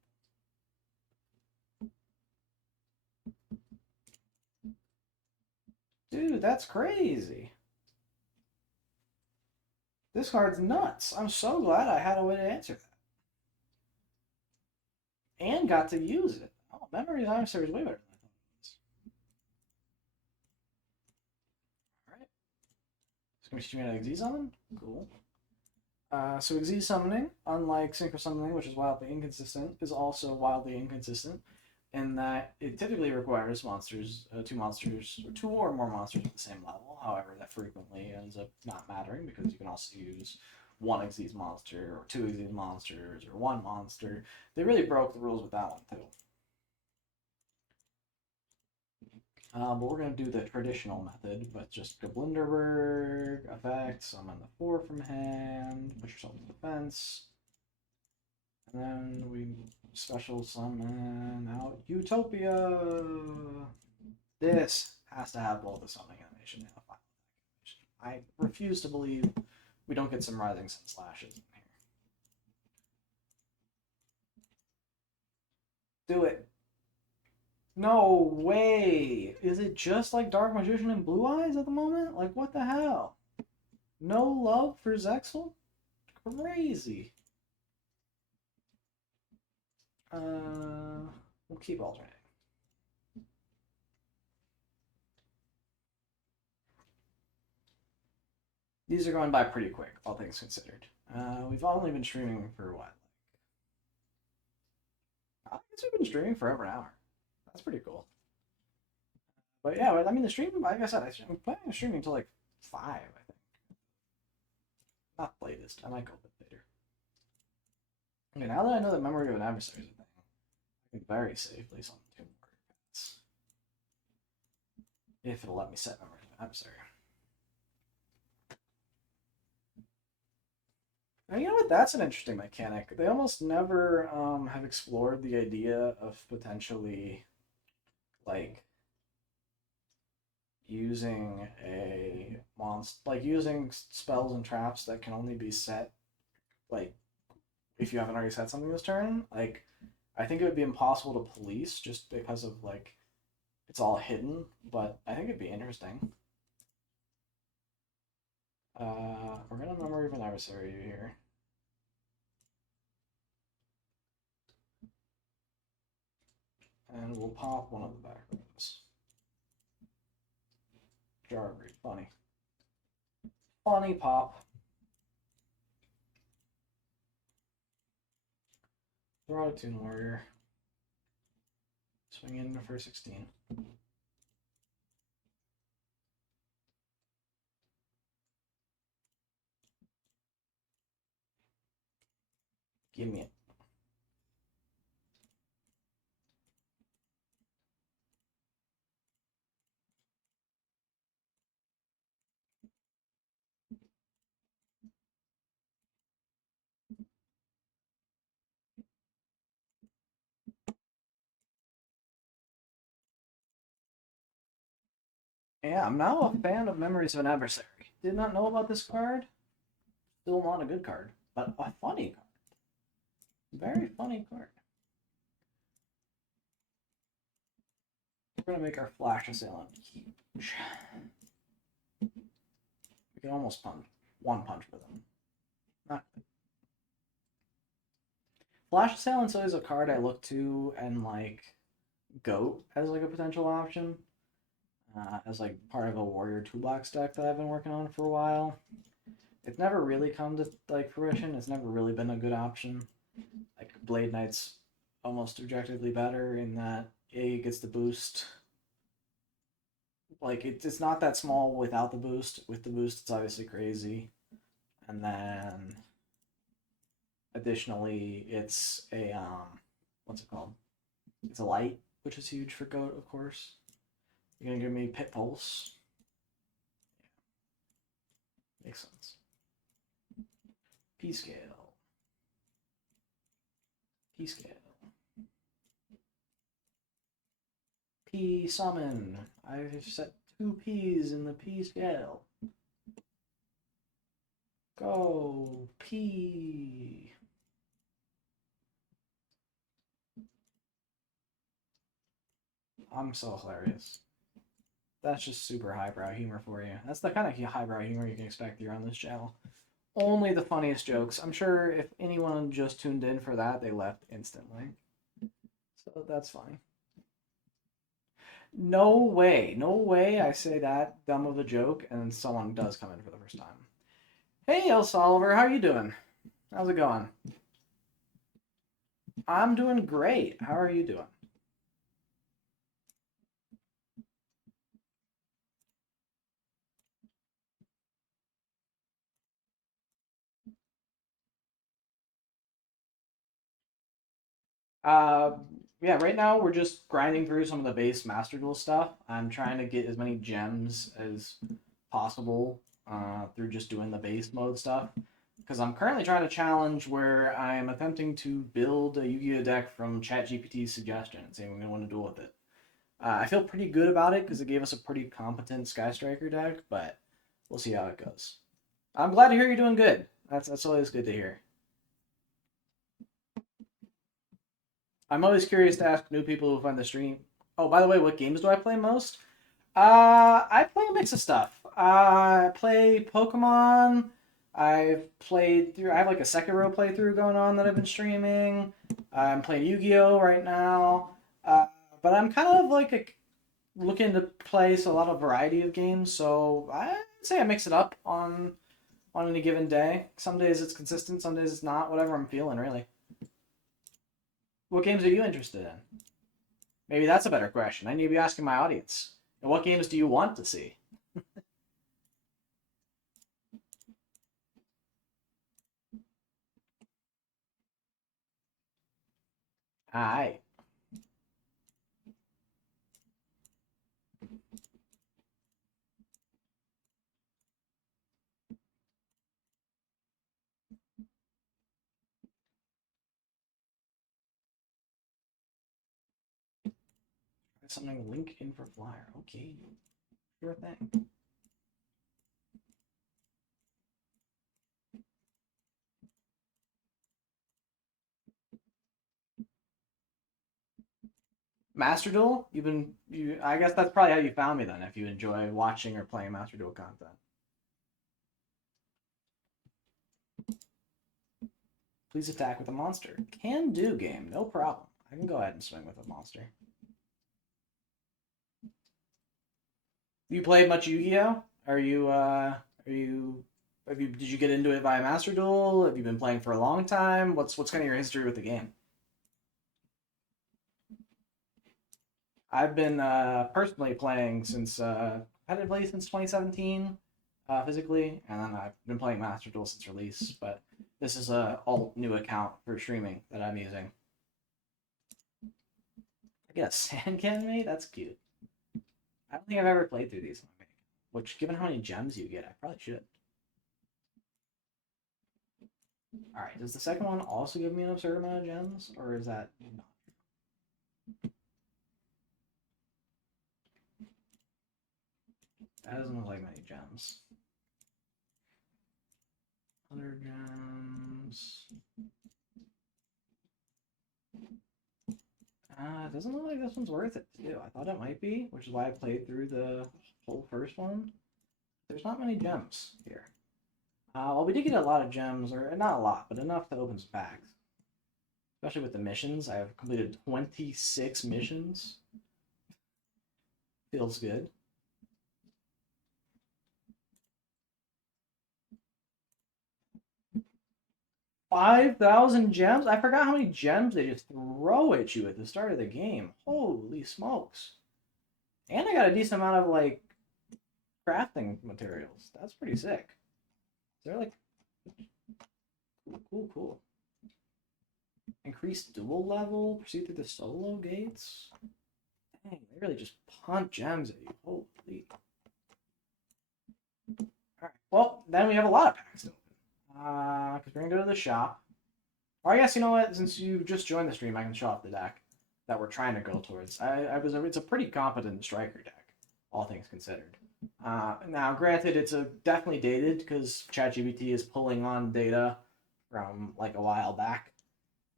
Dude, that's crazy. This card's nuts. I'm so glad I had a way to answer that. And got to use it. Oh, Memory of the Emissary is way better than I thought it was. Alright. It's going to be streaming at Xyz Summon? Cool. So Xyz Summoning, unlike Synchro Summoning, which is wildly inconsistent, is also wildly inconsistent in that it typically requires monsters, two or more monsters at the same level. However, that frequently ends up not mattering because you can also use one Xyz monster or 2 Xyz monsters or 1 monster. They really broke the rules with that one too. But we're going to do the traditional method, but just go Blinderberg, effect, summon the 4 from hand, put yourself in defense. And then we special summon out Utopia. This has to have both the summoning animation and a final animation. I refuse to believe we don't get some Rising Sun Slashes in here. Do it. No way! Is it just like Dark Magician and Blue Eyes at the moment? Like, what the hell? No love for Zexal? Crazy. We'll keep alternating. These are going by pretty quick, all things considered. We've only been streaming for what? I guess we've been streaming for over an hour. That's pretty cool. But yeah, I mean, the stream, like I said, I'm planning on streaming until like 5, I think. Not latest. I might go a bit later. Okay, now that I know that Memory of an Adversary is a thing, I can very safely summon 2 more cards. If it'll let me set Memory of an Adversary. And you know what? That's an interesting mechanic. They almost never have explored the idea of potentially, like, using a monster, like using spells and traps that can only be set, like, if you haven't already set something this turn. Like, I think it would be impossible to police just because of like it's all hidden, but I think it'd be interesting. We're gonna memory of an adversary here. And we'll pop one of the back rows. Jargreed, funny. Funny pop. Throw out a Toon Warrior. Swing in for 16. Give me it. Yeah, I'm now a fan of Memories of an Adversary. Did not know about this card. Still not a good card, but a funny card. Very funny card. We're gonna make our Flash Assailant huge. We can almost punch one punch with him. Not good. Flash Assailant's always a card I look to and like goat as like a potential option. As like part of a Warrior toolbox deck that I've been working on for a while. It's never really come to like fruition. It's never really been a good option. Like Blade Knight's almost objectively better in that A gets the boost. Like it's not that small without the boost. With the boost, it's obviously crazy. And then additionally, it's a what's it called? It's a light, which is huge for goat, of course. You're gonna give me Pit Pulse. Yeah. Makes sense. P scale. P scale. P summon. I've set 2 P's in the P scale. Go P. I'm so hilarious. That's just super highbrow humor for you. That's the kind of highbrow humor you can expect here on this channel. Only the funniest jokes. I'm sure if anyone just tuned in for that, they left instantly. So that's fine. No way. No way I say that dumb of a joke and someone does come in for the first time. Hey, El Oliver, how are you doing? How's it going? I'm doing great. How are you doing? Uh, yeah, right now we're just grinding through some of the base Master Duel stuff. I'm trying to get as many gems as possible through just doing the base mode stuff. Because I'm currently trying to challenge where I'm attempting to build a Yu-Gi-Oh deck from ChatGPT's suggestion and seeing if we're going to win a duel with it. I feel pretty good about it because it gave us a pretty competent Sky Striker deck, but we'll see how it goes. I'm glad to hear you're doing good. That's always good to hear. I'm always curious to ask new people who find the stream. Oh, by the way, what games do I play most? I play a mix of stuff. I play Pokemon. I've played through. I have like a Sekiro playthrough going on that I've been streaming. I'm playing Yu-Gi-Oh right now. But I'm kind of like looking to place a lot of variety of games. So I'd say I mix it up on any given day. Some days it's consistent. Some days it's not. Whatever I'm feeling, really. What games are you interested in? Maybe that's a better question. I need to be asking my audience. And what games do you want to see? Alright. Something link in for flyer. Okay. Sure thing. Master Duel? I guess that's probably how you found me then, if you enjoy watching or playing Master Duel content. Please attack with a monster. Can do, game. No problem. I can go ahead and swing with a monster. You played much Yu-Gi-Oh? Did you get into it via Master Duel? Have you been playing for a long time? What's kind of your history with the game? I've been personally playing since competitively since 2017, physically, and then I've been playing Master Duel since release. But this is a alt new account for streaming that I'm using. I get a sand cannon mate? That's cute. I don't think I've ever played through these. Which, given how many gems you get, I probably should. All right. Does the second one also give me an absurd amount of gems, or is that not? That doesn't look like many gems. 100 gems. It doesn't look like this one's worth it, too. I thought it might be, which is why I played through the whole first one. There's not many gems here. Well, we did get a lot of gems, or not a lot, but enough to open some packs. Especially with the missions. I have completed 26 missions. Feels good. 5,000 gems? I forgot how many gems they just throw at you at the start of the game. Holy smokes. And I got a decent amount of, like, crafting materials. That's pretty sick. They're like... Cool. Increased duel level? Proceed through the solo gates? Dang, they really just punt gems at you. Holy. Alright, well, then we have a lot of packs to open. Because we're going to go to the shop. Or I guess, you know what? Since you just joined the stream, I can show off the deck that we're trying to go towards. It's a pretty competent striker deck, all things considered. Now, granted, it's definitely dated because ChatGPT is pulling on data from like a while back,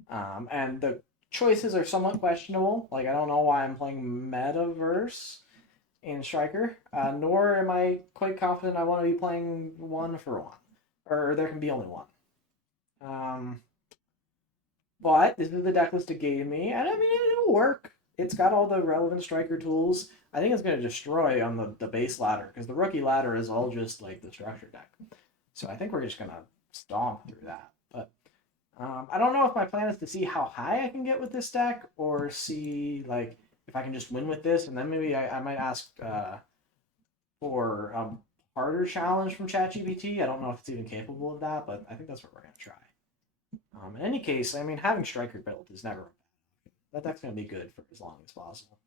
and the choices are somewhat questionable. Like, I don't know why I'm playing Metaverse in Striker, nor am I quite confident I want to be playing one for one, or there can be only one. But this is the deck list it gave me, and I mean, it'll work. It's got all the relevant striker tools. I think it's going to destroy on the base ladder, because the rookie ladder is all just like the structure deck. So I think we're just going to stomp through that. But I don't know if my plan is to see how high I can get with this deck, or see like if I can just win with this, and then maybe I might ask for a harder challenge from ChatGPT. I don't know if it's even capable of that, but I think that's what we're going to try. In any case, I mean, having striker built is never that deck's going to be good for as long as possible.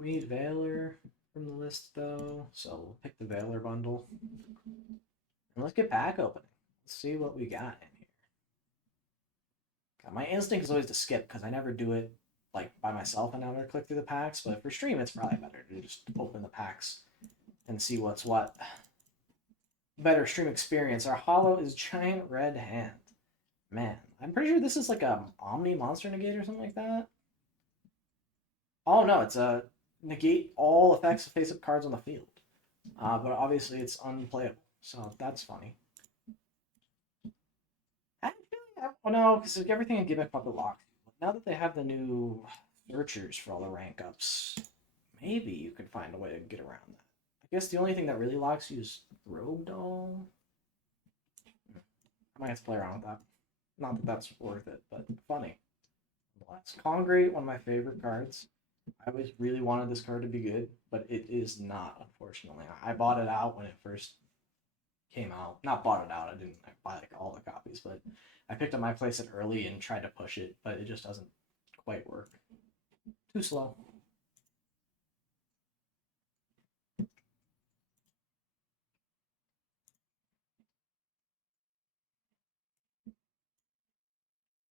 We need Valor from the list, though, so we'll pick the Valor bundle. And let's get pack opening. Let's see what we got in here. God, my instinct is always to skip, because I never do it like by myself and never click through the packs, but for stream, it's probably better to just open the packs and see what's what. Better stream experience. Our hollow is Giant Red Hand. Man, I'm pretty sure this is like a Omni Monster Negate or something like that. Oh no, it's a negate all effects of face-up cards on the field. But obviously it's unplayable, so that's funny. Oh no, because everything in Gimmick Bucket locked. Now that they have the new searchers for all the rank ups, maybe you could find a way to get around that. I guess the only thing that really locks you is Rogue Doll. I might have to play around with that. Not that that's worth it, but funny. Congrate, one of my favorite cards. I always really wanted this card to be good, but it is not, unfortunately. I bought it out when it first came out. Not bought it out, I didn't buy like all the copies, but I picked up my playset early and tried to push it, but it just doesn't quite work. Too slow.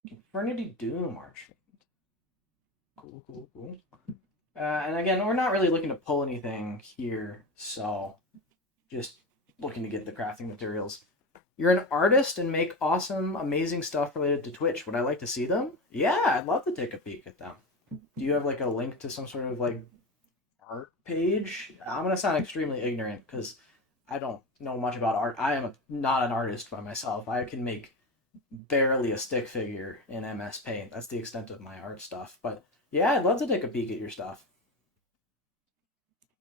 Infernity Doom Archfiend. Cool. And again, we're not really looking to pull anything here, so just looking to get the crafting materials. You're an artist and make awesome, amazing stuff related to Twitch. Would I like to see them? Yeah, I'd love to take a peek at them. Do you have like a link to some sort of like art page? I'm gonna sound extremely ignorant because I don't know much about art. I am not an artist by myself. I can make barely a stick figure in MS Paint. That's the extent of my art stuff. But yeah, I'd love to take a peek at your stuff,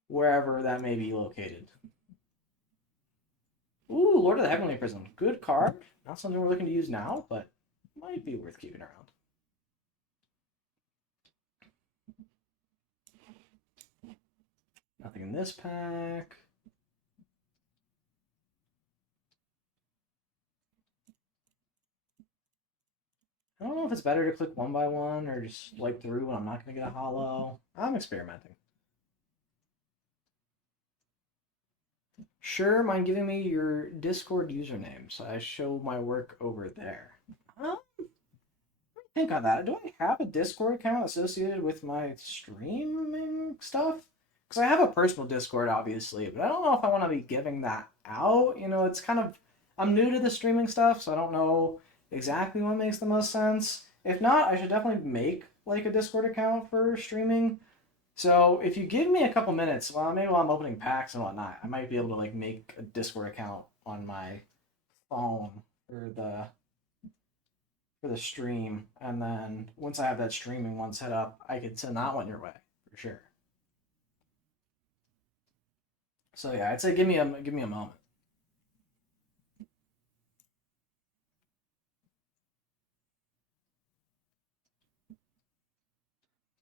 wherever that may be located. Ooh, Lord of the Heavenly Prism. Good card. Not something we're looking to use now, but might be worth keeping around. Nothing in this pack. I don't know if it's better to click one by one or just swipe through when I'm not going to get a holo. I'm experimenting. Sure, mind giving me your Discord username so I show my work over there. Let me think on that. Do I have a Discord account associated with my streaming stuff? Because I have a personal Discord, obviously, but I don't know if I want to be giving that out. You know, it's kind of. I'm new to the streaming stuff, so I don't know exactly what makes the most sense. If not, I should definitely make like a Discord account for streaming. So if you give me a couple minutes, well, maybe while I'm opening packs and whatnot, I might be able to like make a Discord account on my phone for the stream, and then once I have that streaming one set up, I could send that one your way for sure. So yeah, I'd say give me a moment.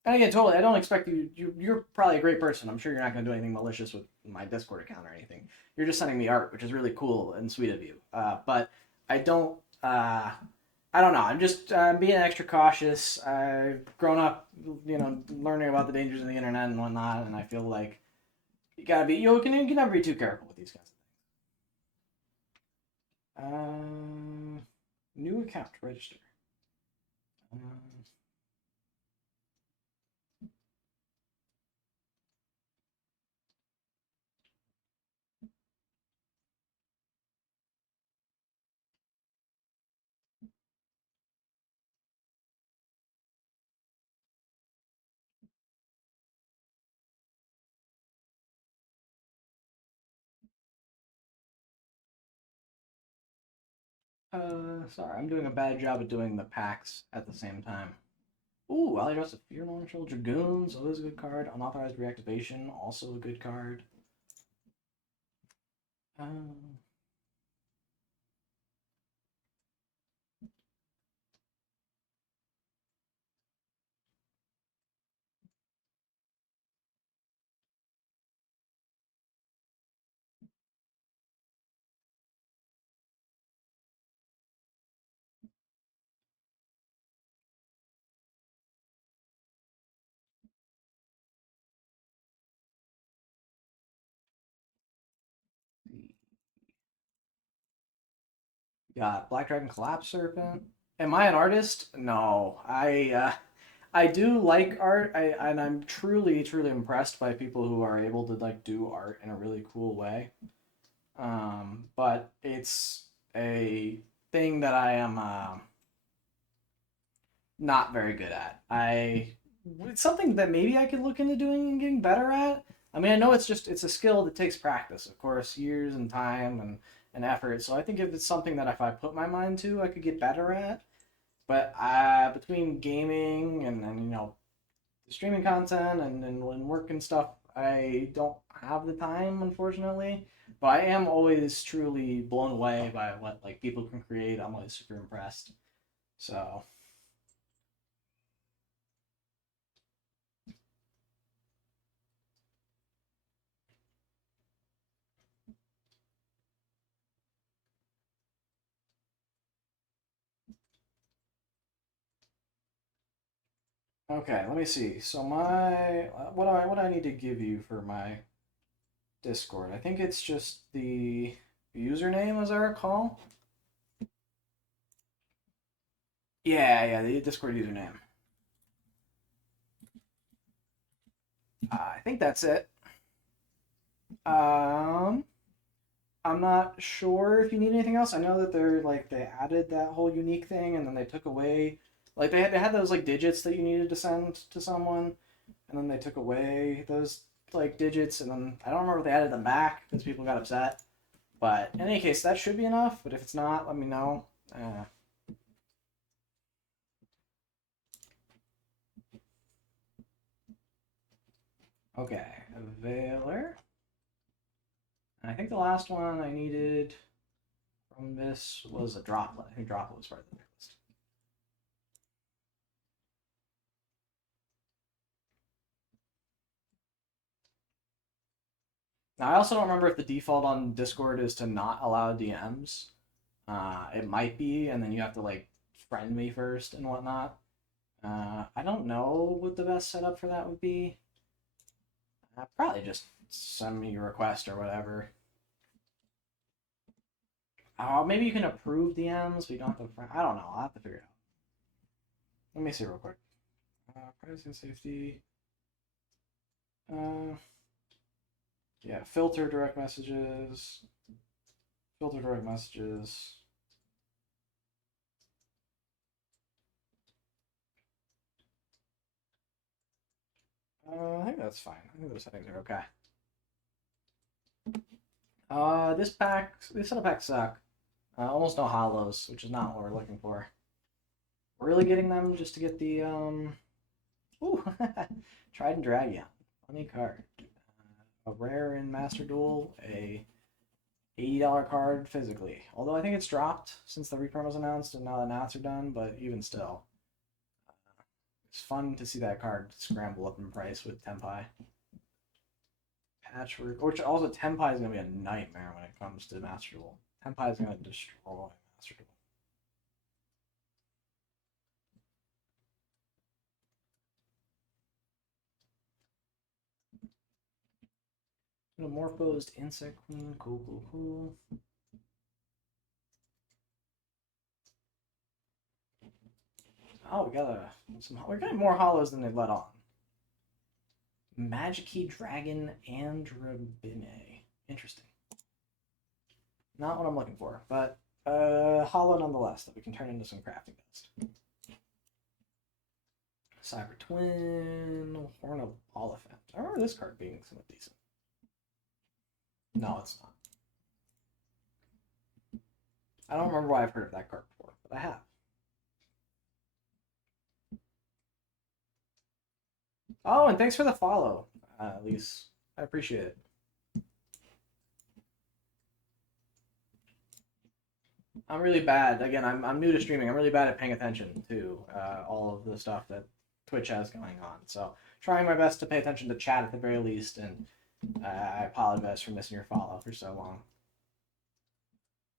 And again, totally, I don't expect you're probably a great person. I'm sure you're not going to do anything malicious with my Discord account or anything. You're just sending me art, which is really cool and sweet of you. But I don't. I don't know. I'm just being extra cautious. I've grown up, learning about the dangers of the internet and whatnot, and I feel like you gotta be. You can never be too careful with these kinds of things. New account register. Um, sorry, I'm doing a bad job of doing the packs at the same time. Ooh, Valley Dress of Fear Launcher Dragoons, always a good card. Unauthorized reactivation, also a good card. Um, got Black Dragon Collapse Serpent. Am I an artist? No, I do like art. And I'm truly truly impressed by people who are able to like do art in a really cool way. But it's a thing that I am not very good at. It's something that maybe I could look into doing and getting better at. I mean, I know it's a skill that takes practice, of course, years and time and effort. So I think if it's something that if I put my mind to, I could get better at. But between gaming and streaming content and work and stuff, I don't have the time, unfortunately. But I am always truly blown away by what like people can create. I'm always super impressed. So okay, let me see. So my what do I need to give you for my Discord? I think it's just the username, as I recall. Yeah, yeah, the Discord username. I think that's it. Um, I'm not sure if you need anything else. I know that they're like they added that whole unique thing, and then they took away like they had those like digits that you needed to send to someone, and then they took away those like digits, and then I don't remember if they added them back because people got upset. But in any case, that should be enough. But if it's not, let me know. Okay, Veiler. I think the last one I needed from this was a droplet. I think droplet was part of the list. Now, I also don't remember if the default on Discord is to not allow DMs. It might be, and then you have to like friend me first and whatnot. I don't know what the best setup for that would be. Probably just send me a request or whatever. Maybe you can approve DMs, but you don't have to. I don't know. I'll have to figure it out. Let me see real quick. Privacy and safety. Yeah, filter direct messages. Filter direct messages. I think that's fine. I think those settings are okay. These setup packs suck. Almost no hollows, which is not what we're looking for. We're really getting them just to get the ooh, Trident Dragon. Funny card. A rare in Master Duel, a $80 card physically. Although I think it's dropped since the reprint was announced and now the announcers are done, but even still. It's fun to see that card scramble up in price with Tenpai. Patchwork, which also Tenpai is going to be a nightmare when it comes to Master Duel. Tenpai is going to destroy Master Duel. Metamorphosed Insect Queen, cool. Oh, we're getting more hollows than they let on. Magic-Key Dragon Andrabime. Interesting. Not what I'm looking for, but hollow nonetheless that we can turn into some crafting dust. Cyber Twin, Horn of Oliphant. I remember this card being somewhat decent. No, it's not. I don't remember why I've heard of that card before, but I have. Oh, and thanks for the follow, Elise. I appreciate it. I'm really bad. Again, I'm new to streaming. I'm really bad at paying attention to all of the stuff that Twitch has going on. So trying my best to pay attention to chat at the very least, and I apologize for missing your follow for so long.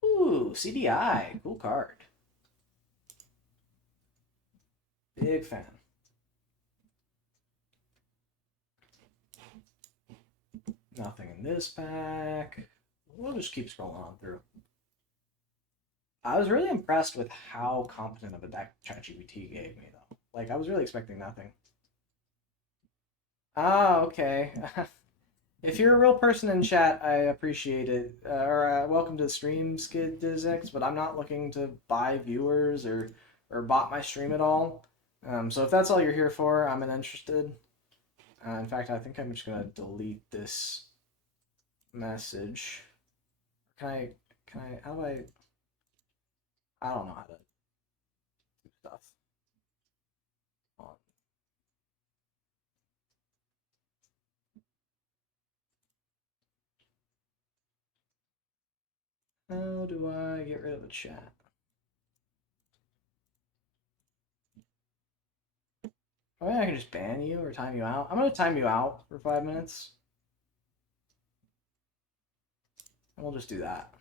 Ooh, CDI, cool card. Big fan. Nothing in this pack. We'll just keep scrolling on through. I was really impressed with how competent of a deck ChatGPT gave me, though. Like, I was really expecting nothing. Ah, okay. If you're a real person in chat, I appreciate it. Welcome to the stream, Skid Dizx, but I'm not looking to buy viewers or bot my stream at all. So if that's all you're here for, I'm uninterested. In fact, I think I'm just gonna delete this message. How do I don't know how to do stuff. How do I get rid of the chat? Oh yeah, I can just ban you or time you out. I'm gonna time you out for 5 minutes. And we'll just do that.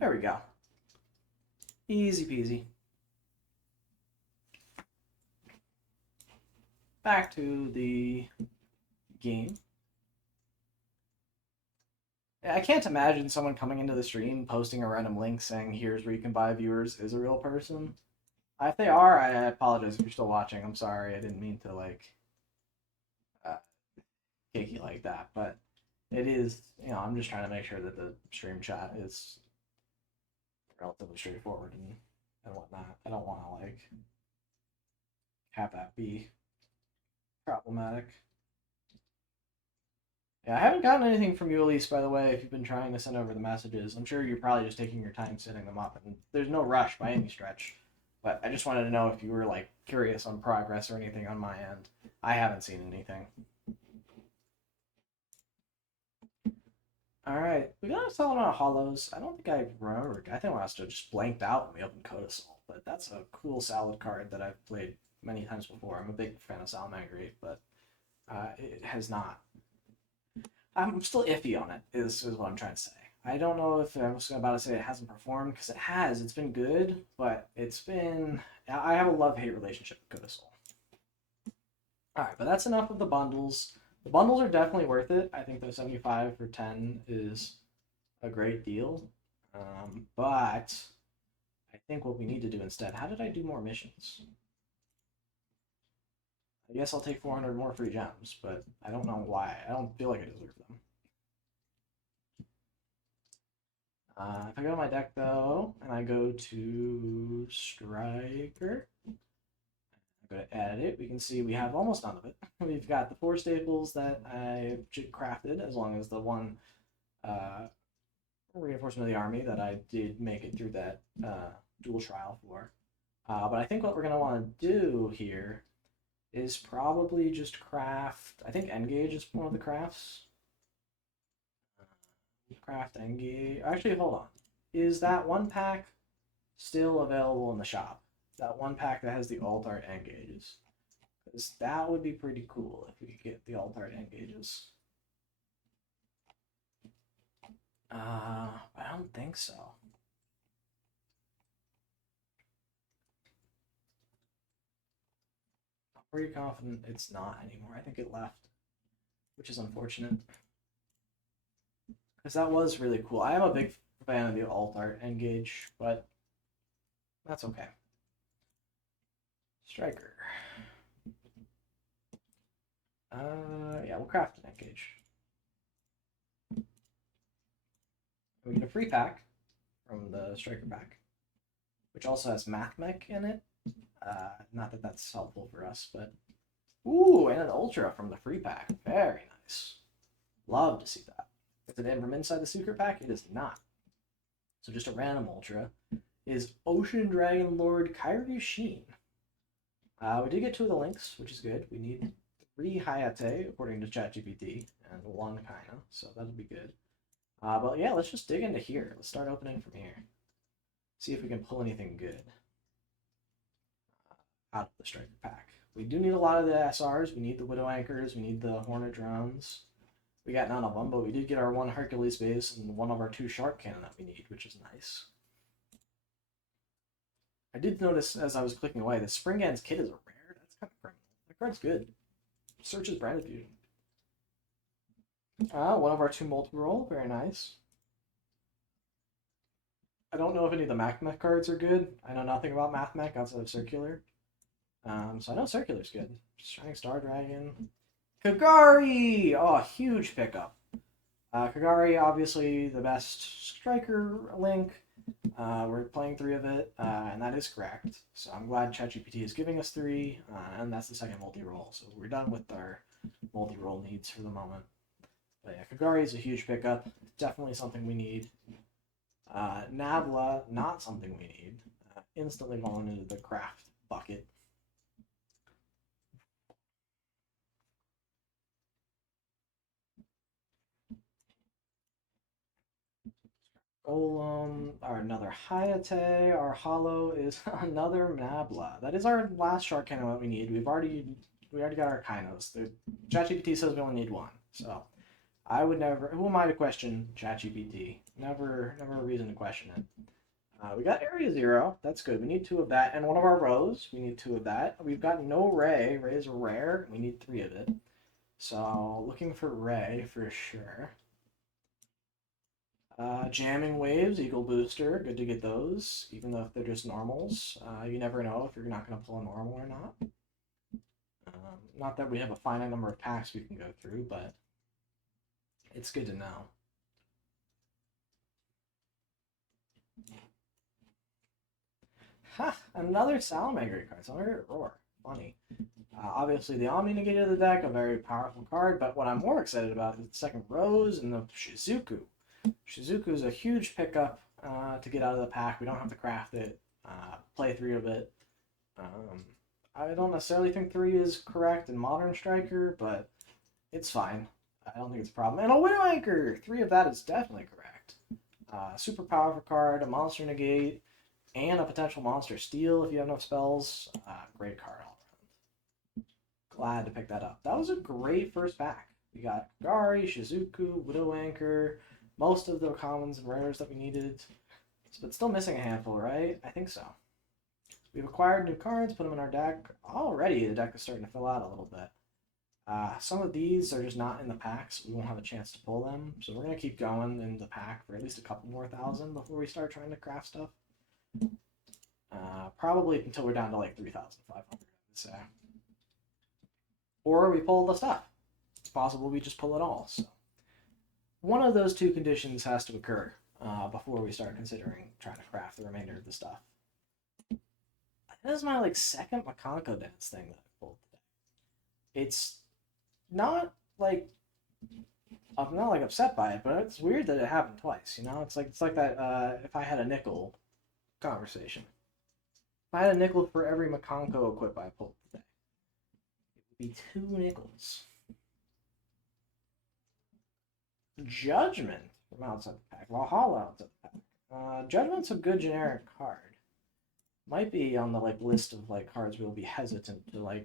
There we go. Easy peasy. Back to the game. I can't imagine someone coming into the stream posting a random link saying here's where you can buy viewers is a real person. If they are, I apologize if you're still watching. I'm sorry. I didn't mean to like cakey like that, but it is, I'm just trying to make sure that the stream chat is relatively straightforward and whatnot. I don't want to like have that be problematic. Yeah, I haven't gotten anything from you, Elise, by the way, if you've been trying to send over the messages. I'm sure you're probably just taking your time setting them up, and there's no rush by any stretch. But I just wanted to know if you were like curious on progress or anything on my end. I haven't seen anything. All right, we got a solid amount of hollows. I don't think I remembered. I think I must have just blanked out when we opened Codasol, but that's a cool salad card that I've played many times before. I'm a big fan of Salamangreat, but it has not. I'm still iffy on it, is what I'm trying to say. I don't know if I was about to say it hasn't performed, because it has. It's been good, but it's been. I have a love-hate relationship with Codasol. Alright, but that's enough of the bundles. The bundles are definitely worth it. I think the 75 for 10 is a great deal. But I think what we need to do instead. How did I do more missions? I guess I'll take 400 more free gems, but I don't know why. I don't feel like I deserve them. If I go to my deck, though, and I go to Striker, I go to Edit, we can see we have almost none of it. We've got the 4 staples that I crafted, as long as the one reinforcement of the army that I did make it through that dual trial for. But I think what we're going to want to do here is probably just craft. I think Engage is one of the crafts. Craft Engage. Actually, hold on. Is that one pack still available in the shop? That one pack that has the alt art Engages. Because that would be pretty cool if we could get the alt art Engages. I don't think so. I'm pretty confident it's not anymore. I think it left, which is unfortunate. Because that was really cool. I am a big fan of the alt art Engage, but that's okay. Striker. Yeah, we'll craft an Engage. We get a free pack from the Striker pack, which also has Math Mech in it. Not that that's helpful for us, but ooh, and an Ultra from the free pack. Very nice. Love to see that. Is it in from inside the secret pack? It is not. So just a random Ultra is Ocean Dragon Lord Kairyu Sheen. We did get 2 of the links, which is good. We need 3 Hayate, according to ChatGPT, and 1 Kaina, so that'll be good. But yeah, let's just dig into here. Let's start opening from here. See if we can pull anything good out of the Striker pack. We do need a lot of the SRs. We need the Widow Anchors. We need the Hornet Drones. We got none of them, but we did get our 1 Hercules base and 1 of our 2 Shark Cannon that we need, which is nice. I did notice as I was clicking away, the Springans kit is a rare. That's kind of criminal. That card's good. Searches Branded Fusion. 1 of our 2 multi-roll. Very nice. I don't know if any of the Mathmech cards are good. I know nothing about Mathmech outside of Circular. So I know Circular's good. Shining Star Dragon. Kagari! Oh, huge pickup. Kagari, obviously the best striker link. We're playing 3 of it, and that is correct. So I'm glad ChatGPT is giving us 3, and that's the second multi-roll. So we're done with our multi-roll needs for the moment. But yeah, Kagari is a huge pickup. Definitely something we need. Nabla, not something we need. Instantly falling into the craft bucket. Golem, our another Hayate, our hollow is another Nabla. That is our last Shark Cannon that we need. We already got our Kainos. The ChatGPT says we only need 1. So I would never, who am I to question ChatGPT? Never a reason to question it. We got Area 0. That's good. We need 2 of that. And 1 of our rows, we need 2 of that. We've got no Ray. Ray is rare. We need 3 of it. So looking for Ray for sure. Jamming Waves, Eagle Booster. Good to get those, even though they're just normals. You never know if you're not going to pull a normal or not. Not that we have a finite number of packs we can go through, but it's good to know. Ha! Another Salamander card. Salamander Roar. Funny. Obviously, the Omni Negated of the deck, a very powerful card, but what I'm more excited about is the second Rose and the Shizuku. Shizuku is a huge pickup to get out of the pack. We don't have to craft it, play 3 of it. I don't necessarily think 3 is correct in Modern Striker, but it's fine. I don't think it's a problem. And a Widow Anchor! 3 of that is definitely correct. Super powerful card, a monster negate, and a potential monster steal if you have enough spells. Great card all around. Glad to pick that up. That was a great first pack. We got Kagari, Shizuku, Widow Anchor, most of the commons and rares that we needed. But still missing a handful, right? I think so. We've acquired new cards, put them in our deck. Already the deck is starting to fill out a little bit. Some of these are just not in the packs. We won't have a chance to pull them. So we're going to keep going in the pack for at least a couple more thousand before we start trying to craft stuff. Probably until we're down to like 3,500, I would say. Or we pull the stuff. It's possible we just pull it all. So one of those 2 conditions has to occur before we start considering trying to craft the remainder of the stuff. That is my second Makanko dance thing that I pulled today. It's not like I'm not upset by it, but it's weird that it happened twice. You know, it's like that if I had a nickel conversation. If I had a nickel for every Makanko equip I pulled today, it would be 2 nickels. Judgment from outside the pack. Valhalla outside the pack. Judgment's a good generic card. Might be on the list of cards we'll be hesitant to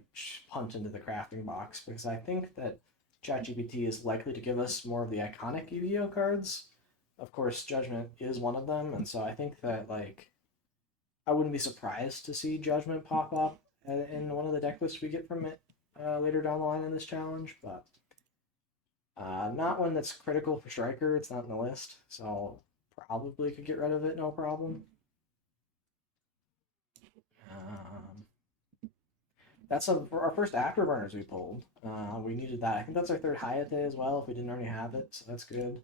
punt into the crafting box, because I think that ChatGPT is likely to give us more of the iconic Yu-Gi-Oh cards. Of course, Judgment is one of them, and so I think that I wouldn't be surprised to see Judgment pop up in one of the deck lists we get from it later down the line in this challenge, but not one that's critical for Striker. It's not in the list, so probably could get rid of it, no problem. That's our first Afterburners we pulled. We needed that. I think that's our 3rd Hayate as well, if we didn't already have it, so that's good.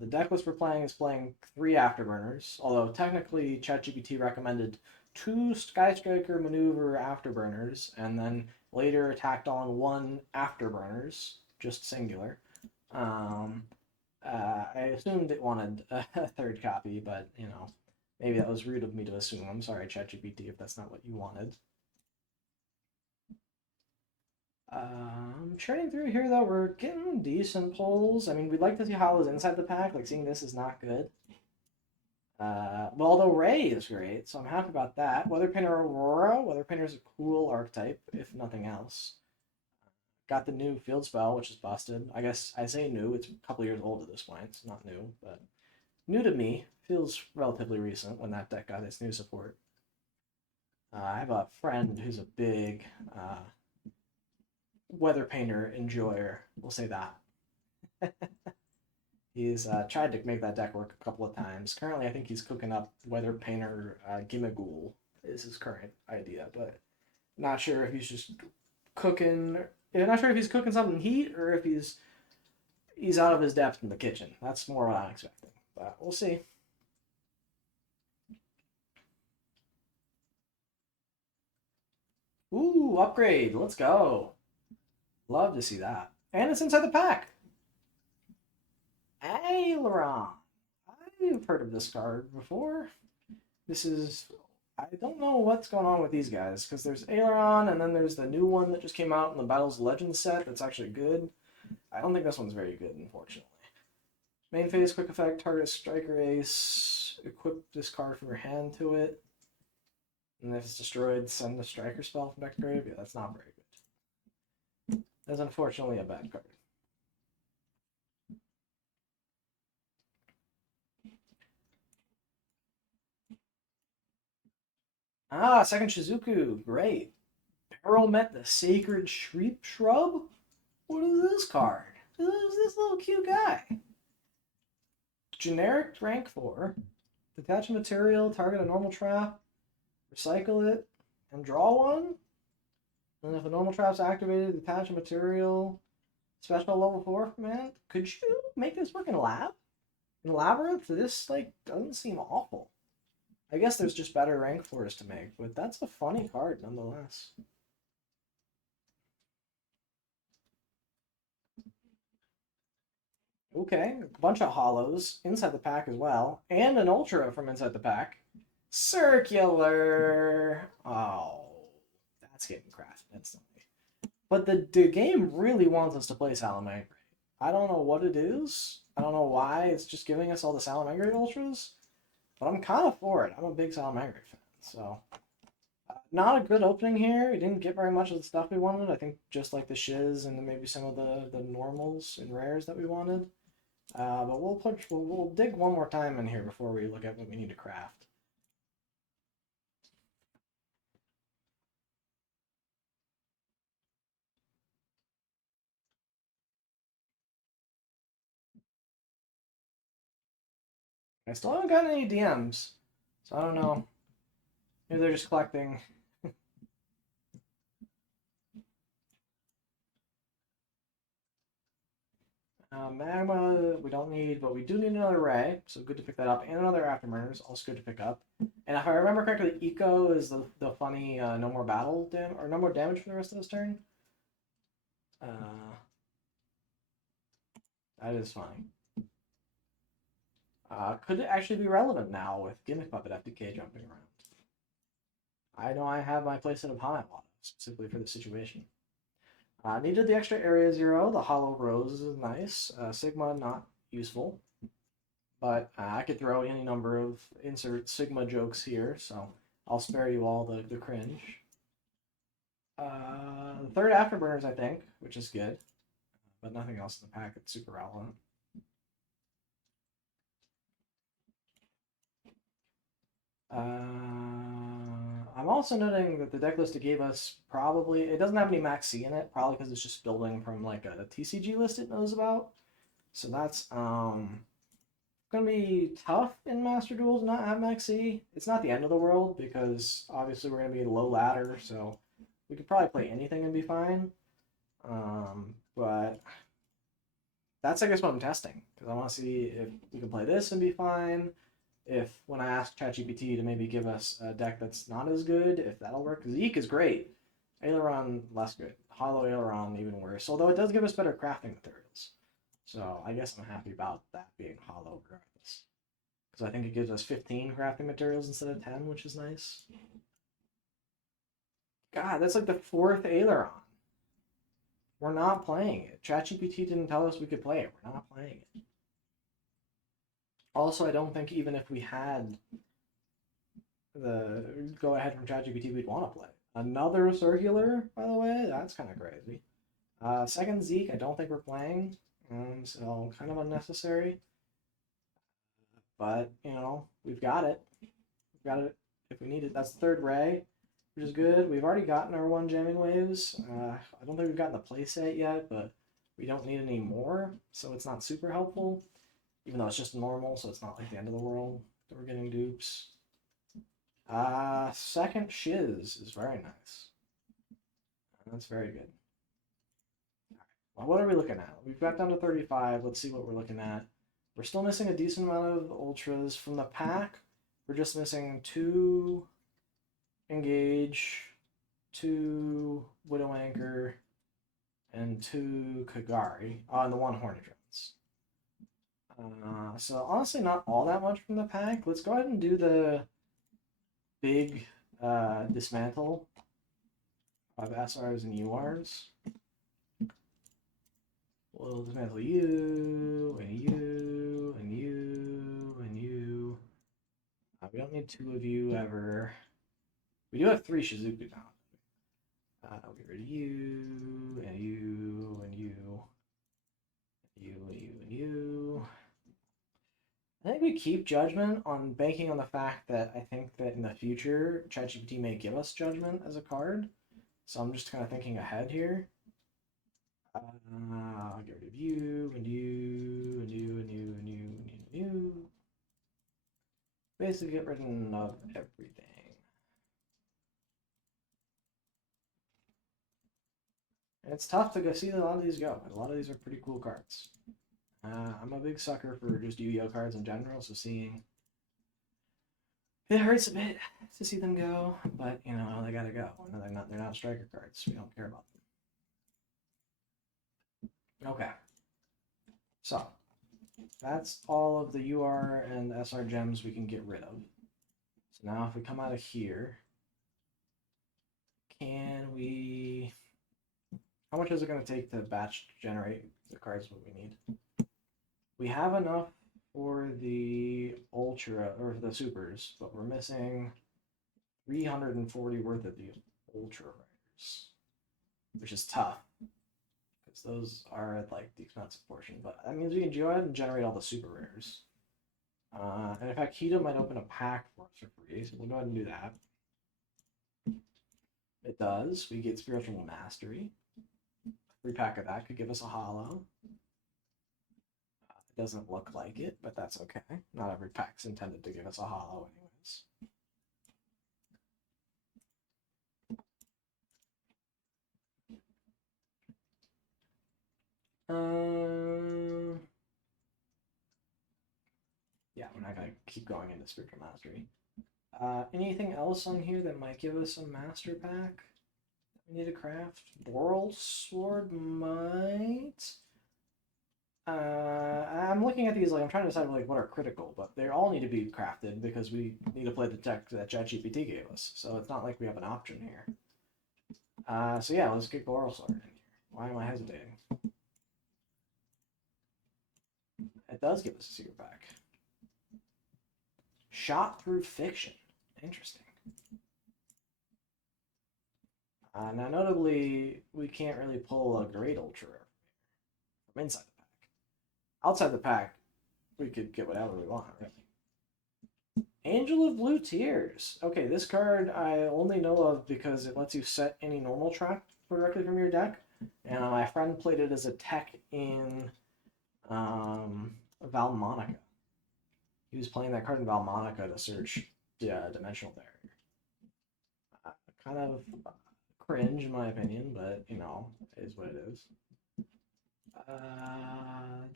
The deck list we're playing is playing 3 Afterburners, although technically ChatGPT recommended 2 Sky Striker Maneuver Afterburners, and then later tacked on 1 Afterburners, just singular. I assumed it wanted a 3rd copy, but, you know, maybe that was rude of me to assume. I'm sorry, ChatGPT, if that's not what you wanted. Churning through here, though, we're getting decent pulls. I mean, we'd like to see Hollows inside the pack. Seeing this is not good. Well, although Ray is great, so I'm happy about that. Weather Painter Aurora. Weather Painter is a cool archetype, if nothing else. Got the new field spell, which is busted. I guess I say new. It's a couple years old at this point. It's not new, but new to me. Feels relatively recent when that deck got its new support. I have a friend who's a big Weather Painter enjoyer. We'll say that. He's tried to make that deck work a couple of times. Currently, I think he's cooking up Weather Painter Gimmighoul is his current idea, but not sure if he's just cooking. Yeah, not sure if he's cooking something heat or if he's out of his depth in the kitchen. That's more what I'm expecting, but we'll see. Ooh, upgrade. Let's go. Love to see that. And it's inside the pack. Aileron. I've heard of this card before. This is... I don't know what's going on with these guys, because there's Aileron, and then there's the new one that just came out in the Battles of Legends set that's actually good. I don't think this one's very good, unfortunately. Main phase, quick effect, target striker ace. Equip this card from your hand to it. And if it's destroyed, send the striker spell from deck to grave. Yeah, that's not very good. That's unfortunately a bad card. Second Shizuku. Great. Barrel met the Sacred Shrub? What is this card? Who's this little cute guy? Generic rank 4. Detach a material, target a normal trap, recycle it, and draw one? And if a normal trap's activated, attach a material, special level 4 command. Could you make this work in lab? In Labyrinth, this like doesn't seem awful. I guess there's just better rank 4s to make, but that's a funny card nonetheless. Okay, a bunch of hollows inside the pack as well, and an ultra from inside the pack. Circular. Oh, that's getting crafted instantly. But the game really wants us to play Salamangreat. I don't know what it is. I don't know why it's just giving us all the Salamangreat ultras, but I'm kind of for it. I'm a big Salamangreat fan, so not a good opening here. We didn't get very much of the stuff we wanted. I think just like the shiz and maybe some of the normals and rares that we wanted. But we'll dig one more time in here before we look at what we need to craft. I still haven't gotten any DMs, so I don't know. Maybe they're just collecting. Magma, we don't need, but we do need another Ray, so good to pick that up. And another Afterburners, also good to pick up. And if I remember correctly, Eco is the funny no more battle damage, or no more damage for the rest of this turn. That is funny. Could it actually be relevant now with Gimmick Puppet FTK jumping around? I know I have my playset of Hana specifically for the situation. Needed the extra area 0. The Hollow Rose is nice. Sigma, not useful. But I could throw any number of insert Sigma jokes here, so I'll spare you all the cringe. The third Afterburners, I think, which is good. But nothing else in the pack that's super relevant. I'm also noting that the deck list it gave us probably, it doesn't have any Max C in it, probably because it's just building from like a TCG list it knows about. So that's going to be tough in Master Duel to not have Max C. It's not the end of the world because obviously we're going to be low ladder, so we could probably play anything and be fine. But that's, I guess, what I'm testing because I want to see if we can play this and be fine. If when I ask ChatGPT to maybe give us a deck that's not as good, if that'll work. Zeke is great. Aileron, less good. Hollow Aileron, even worse. Although it does give us better crafting materials. So I guess I'm happy about that being hollow regardless. Because I think it gives us 15 crafting materials instead of 10, which is nice. God, that's like the 4th Aileron. We're not playing it. ChatGPT didn't tell us we could play it. We're not playing it. Also, I don't think even if we had the go ahead from ChatGPT, we'd want to play. Another circular, by the way, that's kind of crazy. Second Zeke, I don't think we're playing, so kind of unnecessary. But, you know, we've got it. We've got it if we need it. That's the third Ray, which is good. We've already gotten our 1 Jamming Waves. I don't think we've gotten the playset yet, but we don't need any more, so it's not super helpful. Even though it's just normal, so it's not like the end of the world that we're getting dupes. Second Shiz is very nice. That's very good. Well, what are we looking at? We've got down to 35. Let's see what we're looking at. We're still missing a decent amount of ultras from the pack. We're just missing 2 Engage, 2 Widow Anchor, and 2 Kagari. And the 1 Hornedrons. So honestly, not all that much from the pack. Let's go ahead and do the big dismantle of SRs and URs. We'll dismantle you, and you, and you, and you. We don't need 2 of you ever. We do have 3 Shizuku now. We'll get rid of you, and you, and you, and you, and you, and you. I think we keep Judgment on banking on the fact that I think that in the future, ChatGPT may give us Judgment as a card. So I'm just kind of thinking ahead here. I'll get rid of you, and you, and you, and you, and you, and you, and you. Basically get rid of everything. it's tough to go see a lot of these go. A lot of these are pretty cool cards. I'm a big sucker for just Yu-Gi-Oh cards in general, so seeing it hurts a bit to see them go, but you know they gotta go. They're not striker cards. We don't care about them. Okay, so that's all of the UR and SR gems we can get rid of. So now if we come out of here, can we? How much is it going to take to batch generate the cards what we need? We have enough for the Ultra, or the Supers, but we're missing 340 worth of the Ultra Riders, which is tough, because those are at like the expensive portion, but that means we can go ahead and generate all the Super Rares. And in fact, Hida might open a pack for us for free, so we'll go ahead and do that. It does. We get Spiritual Mastery. Free pack of that could give us a holo. It doesn't look like it, but that's okay. Not every pack's intended to give us a holo anyways. Yeah, we're not going to keep going into Spiritual Mastery. Anything else on here that might give us a Master Pack? We need a craft. Boral Sword might. I'm looking at these like I'm trying to decide like what are critical, but they all need to be crafted because we need to play the deck that ChatGPT gave us. So it's not like we have an option here. So yeah, let's get Boral Sword in here. Why am I hesitating? It does give us a secret pack. Shot Through Fiction. Interesting. Now, notably, we can't really pull a Great Ultra from inside the pack. Outside the pack, we could get whatever we want, really. Angel of Blue Tears. Okay, this card I only know of because it lets you set any normal trap directly from your deck. And my friend played it as a tech in Valmonica. He was playing that card in Valmonica to search Dimensional Barrier. Kind of cringe in my opinion, but you know, it is what it is.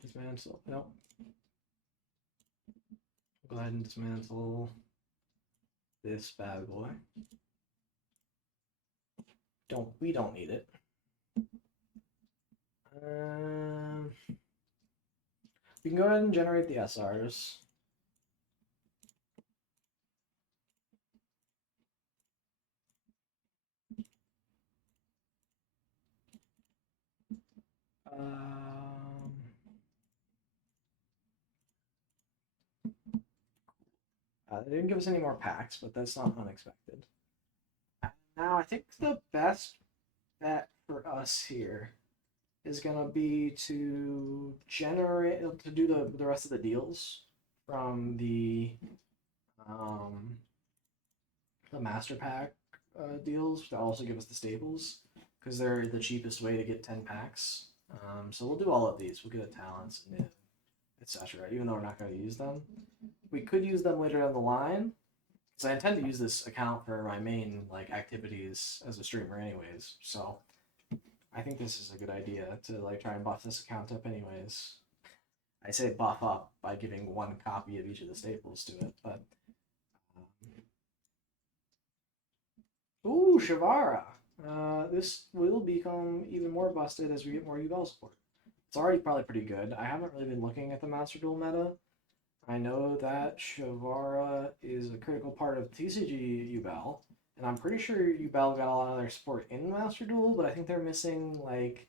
Dismantle. Nope. Go ahead and dismantle this bad boy. We don't need it. We can go ahead and generate the SRs. They didn't give us any more packs, but that's not unexpected. Now, I think the best bet for us here is going to be to do the rest of the deals from the Master Pack deals that also give us the staples, because they're the cheapest way to get 10 packs. So we'll do all of these. We'll get a talents, etc. Even though we're not going to use them. We could use them later down the line, because I intend to use this account for my main like activities as a streamer anyways. So I think this is a good idea to like try and buff this account up anyways. I say buff up by giving one copy of each of the staples to it, but ooh, Shavara. This will become even more busted as we get more Yubel support. It's already probably pretty good. I haven't really been looking at the Master Duel meta. I know that Shavara is a critical part of TCG Yubel, and I'm pretty sure Yubel got a lot of their support in Master Duel, but I think they're missing, like,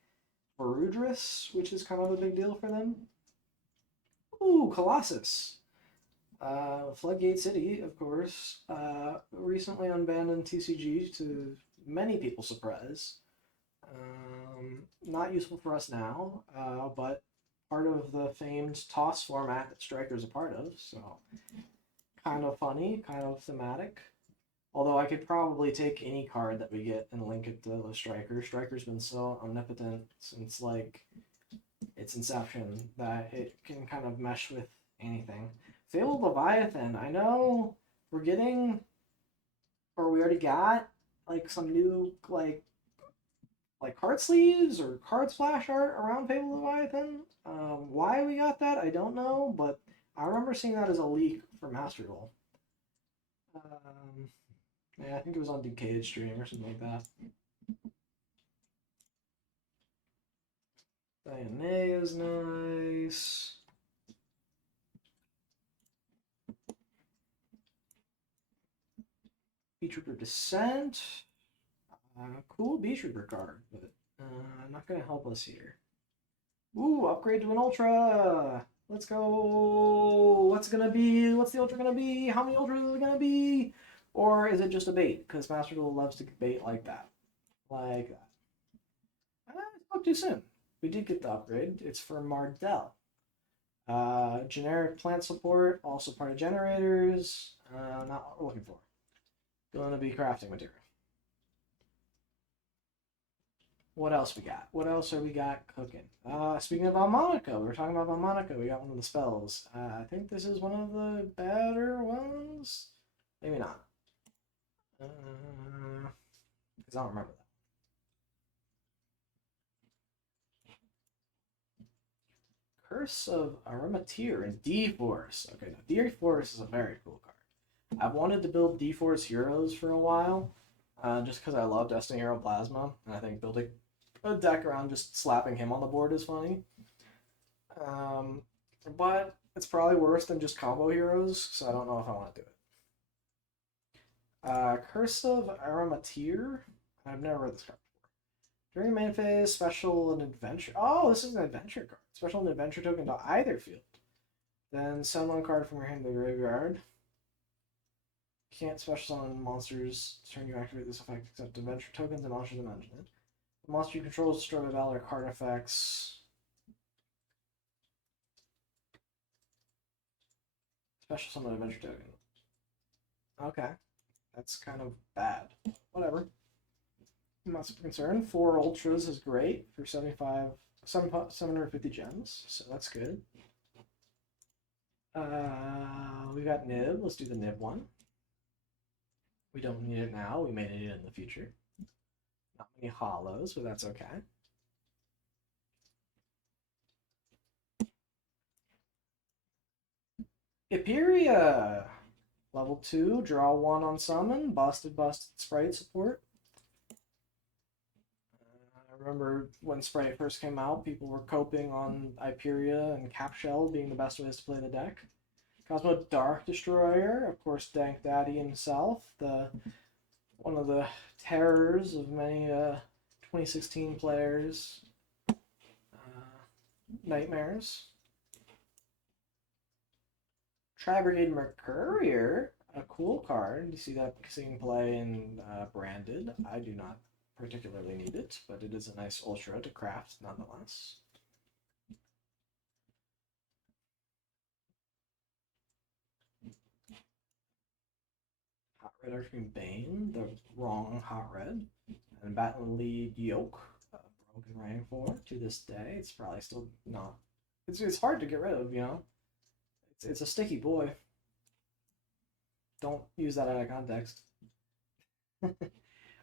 Varudris, which is kind of a big deal for them. Ooh, Colossus. Floodgate City, of course, recently unbanned in TCG to many people's surprise. Not useful for us now, but part of the famed toss format that Striker's a part of, so kind of funny, kind of thematic. Although I could probably take any card that we get and link it to the Striker. Striker's been so omnipotent since, like, its inception that it can kind of mesh with anything. Fabled Leviathan, I know we're getting, or we already got, like, some new, like, like card sleeves or card splash art around Fable Leviathan. Why we got that, I don't know, but I remember seeing that as a leak for Master Duel. Yeah, I think it was on Decayed stream or something like that. Diana is nice. Beetrooper Descent. Cool Beetrooper card, but not going to help us here. Ooh, upgrade to an Ultra! Let's go! What's it gonna be? What's the Ultra gonna be? How many Ultras is it gonna be? Or is it just a bait? Because Master Duel loves to bait like that. Like that. I spoke too soon. We did get the upgrade. It's for Mardell. Generic plant support, also part of generators. Not what we're looking for. Going to be crafting material. What else we got? What else are we got cooking? Speaking of Almonica, we were talking about Almonica. We got one of the spells. I think this is one of the better ones. Maybe not. Because I don't remember that. Curse of Aromateer and D-Force. Okay, now D-Force is a very cool card. I've wanted to build D-Force heroes for a while, just because I love Destiny Hero Plasma, and I think building a deck around just slapping him on the board is funny. But it's probably worse than just combo heroes, so I don't know if I want to do it. Curse of Aromateer. I've never read this card before. During main phase, special and adventure. Oh, this is an adventure card. Special and adventure token to either field. Then send one card from your hand to the graveyard. Can't special summon monsters turn you activate this effect except adventure tokens and monsters that mention it. The monster you control is destroyed by battle or card effects. Special summon adventure token. Okay. That's kind of bad. Whatever. I'm not super concerned. 4 ultras is great for 750 gems, so that's good. We got Nib. Let's do the Nib one. We don't need it now. We may need it in the future. Not many hollows, but that's okay. Iperia! Level 2, draw 1 on summon. Busted Sprite support. I remember when Sprite first came out, people were coping on Iperia and Capshell being the best ways to play the deck. Cosmo Dark Destroyer, of course, Dank Daddy himself, one of the terrors of many 2016 players' nightmares. Tri-Brigade Mercurier, a cool card. You see that seeing play in Branded. I do not particularly need it, but it is a nice ultra to craft nonetheless. Hot Red Archfiend Bane, the wrong Hot Red. And Battling Lead Yoke, Broken Rank 4 to this day. It's probably still not. It's hard to get rid of, you know? It's a sticky boy. Don't use that out of context.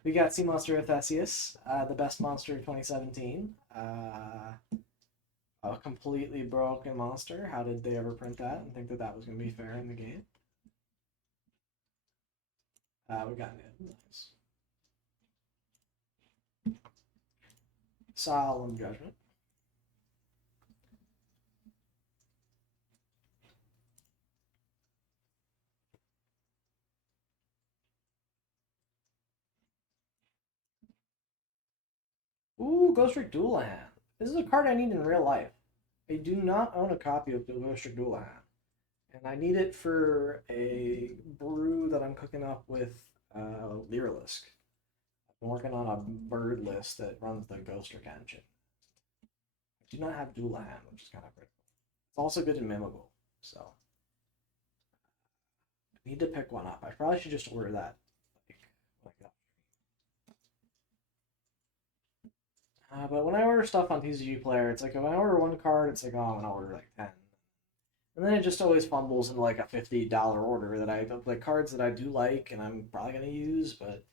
We got Sea Monster Theseus, the best monster of 2017. A completely broken monster. How did they ever print that and think that that was going to be fair in the game? We got it. Nice. Solemn Judgment. Ooh, Ghost Trick Duelahan. This is a card I need in real life. I do not own a copy of the Ghost Trick Duelahan. And I need it for a brew that I'm cooking up with Lyralisk. I've been working on a bird list that runs the Ghost Trick engine. I do not have Duelahan, which is kind of critical. It's also good in Mimigul, so I need to pick one up. I probably should just order that. Like that. But when I order stuff on TCG Player, it's like if I order one card, it's like, oh, I'm gonna order like 10. And then it just always fumbles into like a $50 order that I like cards that I do like and I'm probably gonna use, but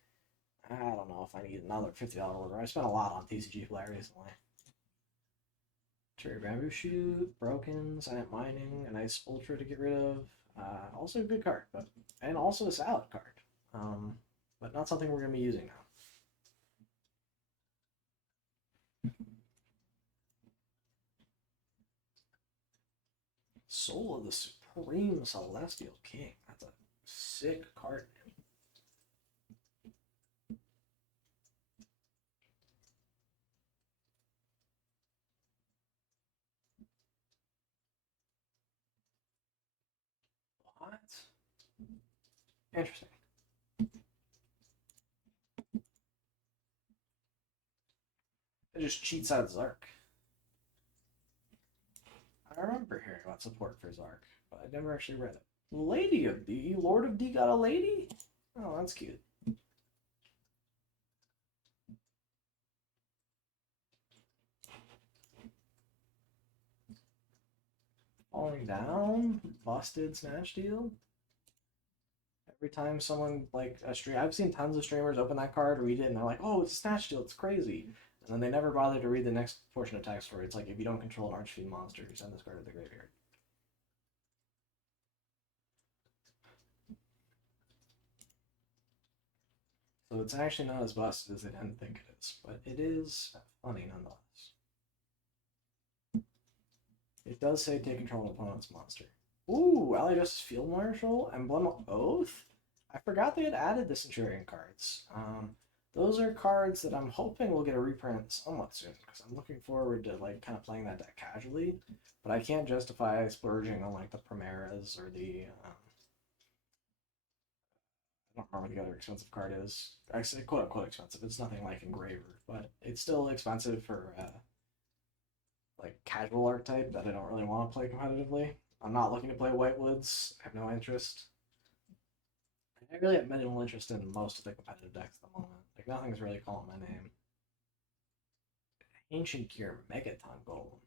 I don't know if I need another $50 order. I spent a lot on TCG Play recently. Cherry Bamboo Shoot, Broken, Silent Mining, a nice Ultra to get rid of. Also a good card, and also a salad card. But not something we're going to be using now. Soul of the Supreme Celestial King. That's a sick card. What? Interesting. It just cheats out Zark. I remember hearing about support for Zark, but I never actually read it. Lady of D? Lord of D got a lady? Oh, that's cute. Falling down? Busted Snatch Deal? Every time someone, like, I've seen tons of streamers open that card, read it, and they're like, oh, it's a Snatch Deal, it's crazy. And then they never bother to read the next portion of text where it's like, if you don't control an Archfiend monster, you send this card to the graveyard. So it's actually not as busted as they tend to think it is, but it is funny nonetheless. It does say take control of an opponent's monster. Ooh, Ally Justice Field Marshal, Emblem of Oath? I forgot they had added the Centurion cards. Those are cards that I'm hoping will get a reprint somewhat soon, because I'm looking forward to like kind of playing that deck casually, but I can't justify splurging on like the Primaras or the I don't remember what the other expensive card is. I say quote unquote expensive. It's nothing like Engraver, but it's still expensive for like casual archetype that I don't really want to play competitively. I'm not looking to play Whitewoods. I have no interest. I really have minimal interest in most of the competitive decks at the moment. Like nothing's really calling my name. Ancient Gear Megaton Golem.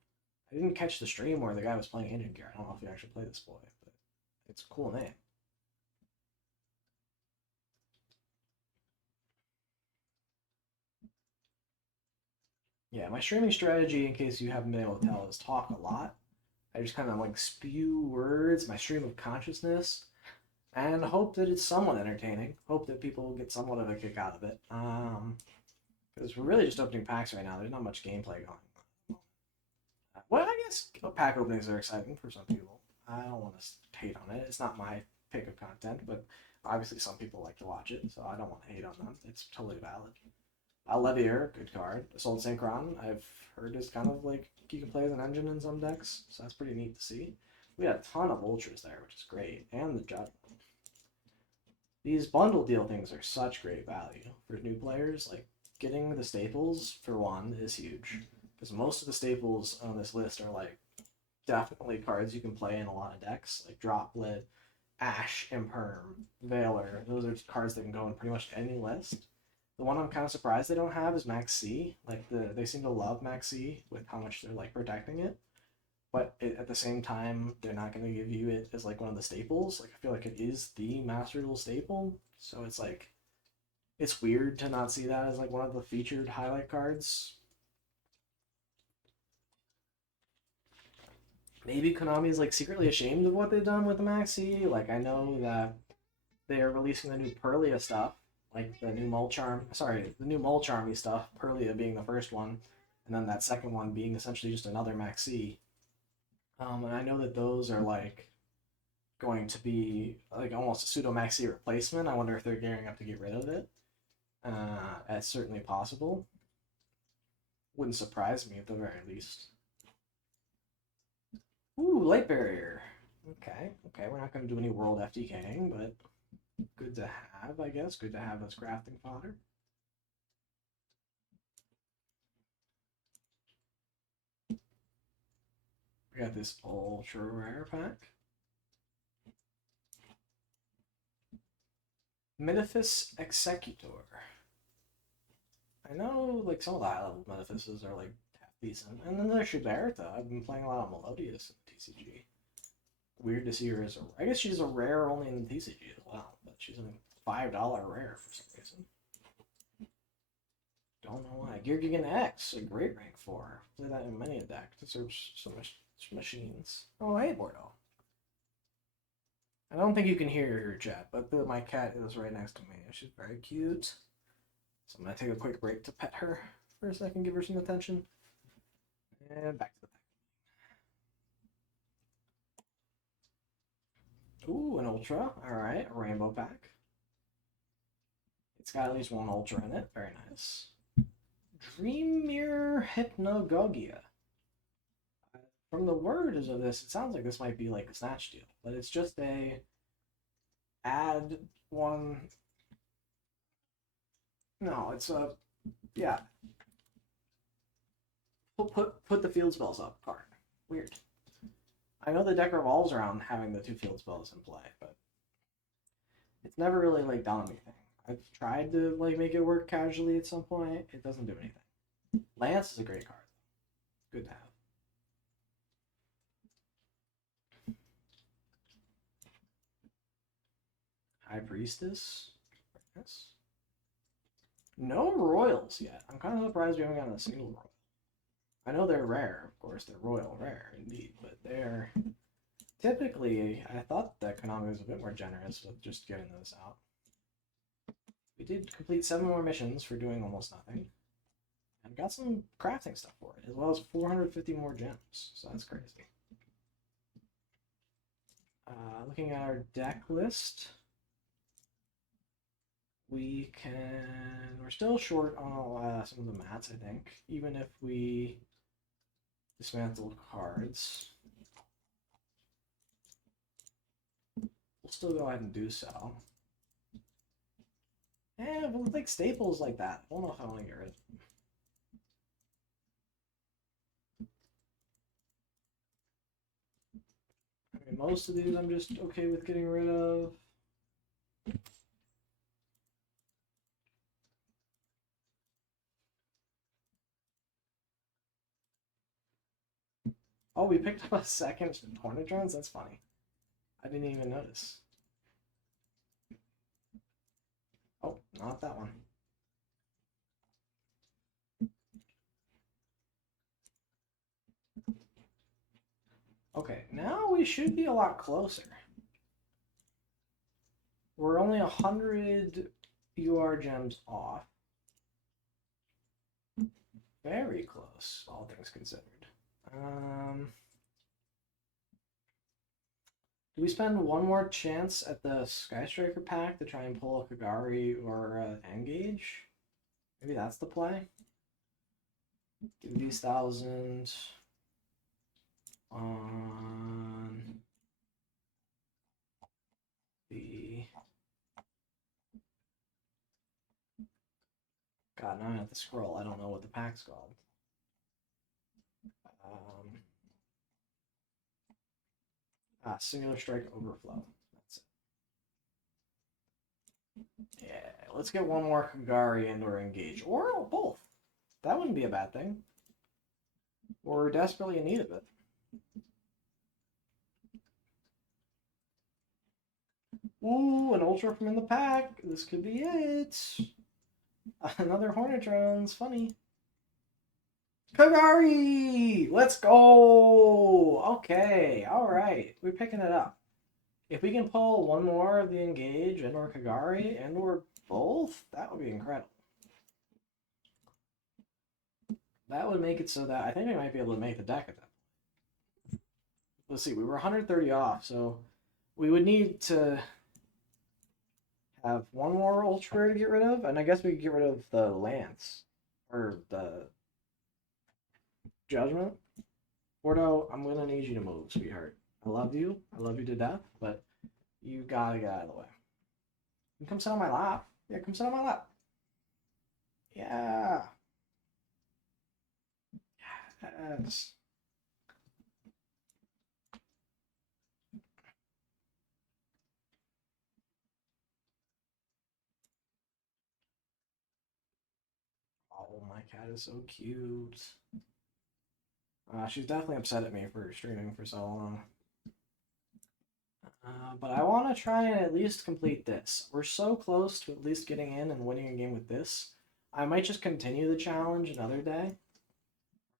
I didn't catch the stream where the guy was playing Ancient Gear. I don't know if he actually played this boy, but it's a cool name. Yeah, my streaming strategy, in case you haven't been able to tell, is talk a lot. I just kind of like spew words, my stream of consciousness, and hope that it's somewhat entertaining. Hope that people will get somewhat of a kick out of it. Because we're really just opening packs right now. There's not much gameplay going on. Well, I guess pack openings are exciting for some people. I don't want to hate on it. It's not my pick of content, but obviously some people like to watch it, so I don't want to hate on them. It's totally valid. Levier, good card. Assault Synchron, I've heard is kind of like you can play as an engine in some decks, so that's pretty neat to see. We got a ton of Ultras there, which is great, and the Judgment. These bundle deal things are such great value for new players. Like, getting the staples, for one, is huge. Because most of the staples on this list are, like, definitely cards you can play in a lot of decks. Like Droplet, Ash, Imperm, Veiler. Those are cards that can go in pretty much any list. The one I'm kind of surprised they don't have is Max C. Like, they seem to love Max C with how much they're, like, protecting it. But at the same time, they're not going to give you it as like one of the staples. Like I feel like it is the Master Duel staple, so it's like it's weird to not see that as like one of the featured highlight cards. Maybe Konami is like secretly ashamed of what they've done with the Maxi. Like I know that they are releasing the new Perlia stuff, like the new the new Mulcharmy stuff. Perlia being the first one, and then that second one being essentially just another Maxi. And I know that those are like going to be like almost a pseudo maxi replacement. I wonder if they're gearing up to get rid of it. It's certainly possible. Wouldn't surprise me at the very least. Ooh, light barrier. Okay, we're not going to do any world FTKing, but good to have, I guess. Good to have as crafting fodder. We got this ultra rare pack. Metaphys Executor. I know, like, some of the high-level Metaphyses are, like, half decent. And then there's Shuberta. I've been playing a lot of Melodious in TCG. Weird to see her as I guess she's a rare only in the TCG as well, but she's a $5 rare for some reason. Don't know why. Gear Gigan X, a great rank 4. Play that in many a deck. Deserves so much machines. Oh, hey, Bordeaux. I don't think you can hear your chat, but my cat is right next to me. She's very cute. So I'm going to take a quick break to pet her for a second, give her some attention. And back to the pack. Ooh, an Ultra. Alright, a Rainbow pack. It's got at least one Ultra in it. Very nice. Dream Mirror Hypnagogia. From the words of this, it sounds like this might be like a Snatch deal, but it's just a add one. No, it's a yeah. Put the field spells up card. Weird. I know the deck revolves around having the 2 field spells in play, but it's never really like done anything. I've tried to like make it work casually at some point. It doesn't do anything. Lance is a great card. Good to have. High Priestess. Yes. No Royals yet. I'm kind of surprised we haven't gotten a single Royal. I know they're rare, of course. They're Royal rare, indeed. But they're... Typically, I thought that Konami was a bit more generous with just getting those out. We did complete 7 more missions for doing almost nothing. And got some crafting stuff for it, as well as 450 more gems. So that's crazy. Looking at our deck list... We're still short on some of the mats, I think, even if we dismantle cards. We'll still go ahead and do so. Yeah, but with like staples like that, I don't know if I want to get rid of them. I mean, most of these I'm just okay with getting rid of. Oh, we picked up a second Hornet drones? That's funny. I didn't even notice. Oh, not that one. Okay, now we should be a lot closer. We're only 100 UR gems off. Very close, all things considered. Do we spend one more chance at the Sky Striker pack to try and pull a Kagari or Engage? Maybe that's the play. Give these 1,000 on the... God, now I have to scroll. I don't know what the pack's called. Singular Strike Overflow. That's it. Yeah, let's get one more Kagari and or Engage. Or both. That wouldn't be a bad thing. We're desperately in need of it. Ooh, an Ultra from in the pack. This could be it. Another Hornet drones. Funny. Kagari! Let's go! Okay, alright. We're picking it up. If we can pull one more of the Engage and or Kagari and or both, that would be incredible. That would make it so that I think we might be able to make the deck at that point. Let's see, we were 130 off, so we would need to have one more Ultra to get rid of, and I guess we could get rid of the Lance or the Judgment. Bordeaux, I'm gonna need you to move, sweetheart. I love you to death, but you gotta get out of the way. You come sit on my lap. Yeah, come sit on my lap. Yeah. Yes. Oh, my cat is so cute. She's definitely upset at me for streaming for so long. But I want to try and at least complete this. We're so close to at least getting in and winning a game with this. I might just continue the challenge another day,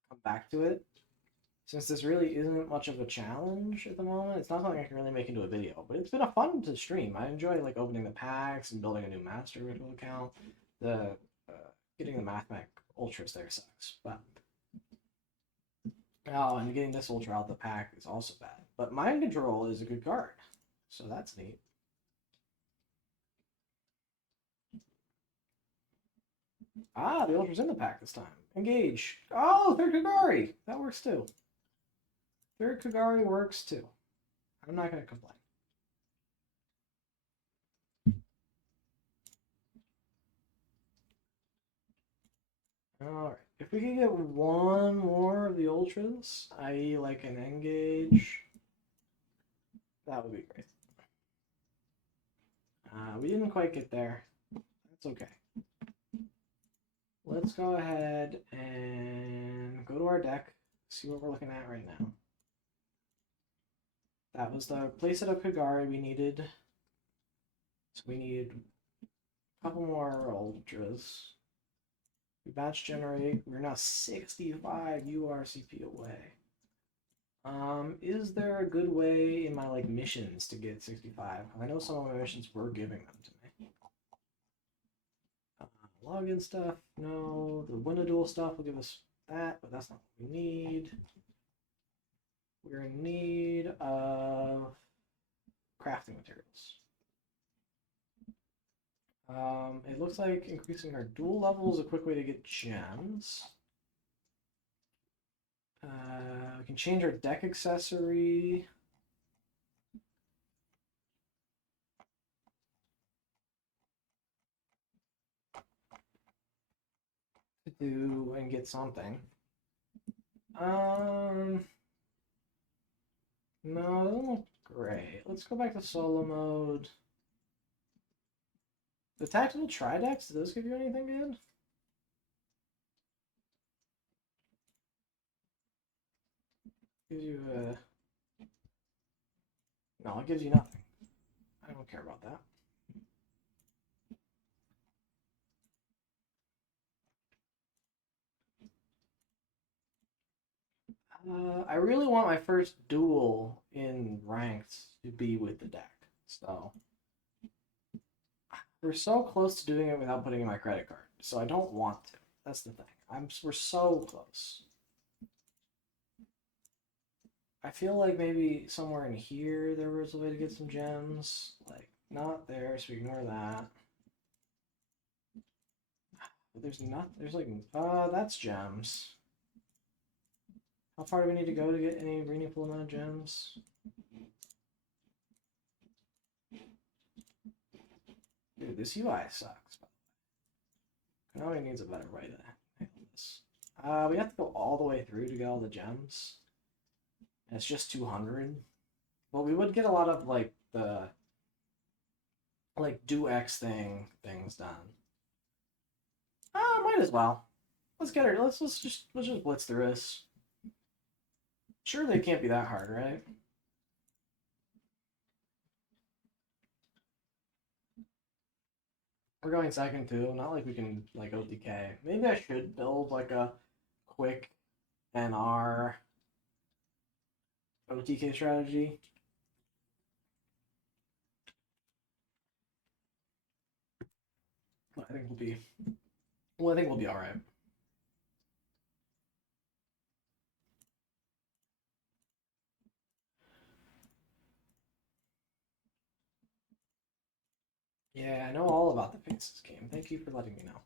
come back to it. Since this really isn't much of a challenge at the moment, it's not something I can really make into a video, but it's been a fun to stream. I enjoy like opening the packs and building a new master ritual account. The getting the Mathmech Ultras there sucks, but oh, and getting this Ultra out of the pack is also bad. But Mind Control is a good card, so that's neat. Ah, the Ultra's in the pack this time. Engage. Oh, third Kagari. That works too. Third Kagari works too. I'm not going to complain. Alright. If we can get one more of the Ultras, i.e. like an Engage, that would be great. We didn't quite get there. That's okay. Let's go ahead and go to our deck, see what we're looking at right now. That was the playset of Kagari we needed. So we need a couple more Ultras. We batch generate. We're now 65 URCP away. Is there a good way in my like missions to get 65? I know some of my missions were giving them to me. Login stuff, no. The win a duel stuff will give us that, but that's not what we need. We're in need of crafting materials. It looks like increasing our duel level is a quick way to get gems. We can change our deck accessory. To do and get something. No, it doesn't look great. Let's go back to solo mode. The tactical tridecks, do those give you anything good? Gives you no, it gives you nothing. I don't care about that. I really want my first duel in ranked to be with the deck. So we're so close to doing it without putting in my credit card. So I don't want to. That's the thing. We're so close. I feel like maybe somewhere in here there was a way to get some gems. Like, not there, so ignore that. But there's not, there's like, that's gems. How far do we need to go to get any meaningful amount of gems? Dude, this UI sucks. Konami needs a better way to handle this. We have to go all the way through to get all the gems. And it's just 200. But we would get a lot of like the do X things done. Might as well. Let's get her. Let's just blitz through this. Sure, they can't be that hard, right? We're going second too. Not like we can like OTK. Maybe I should build like a quick NR OTK strategy. I think we'll be. Well, I think we'll be all right. Yeah, I know all about the Faces game. Thank you for letting me know.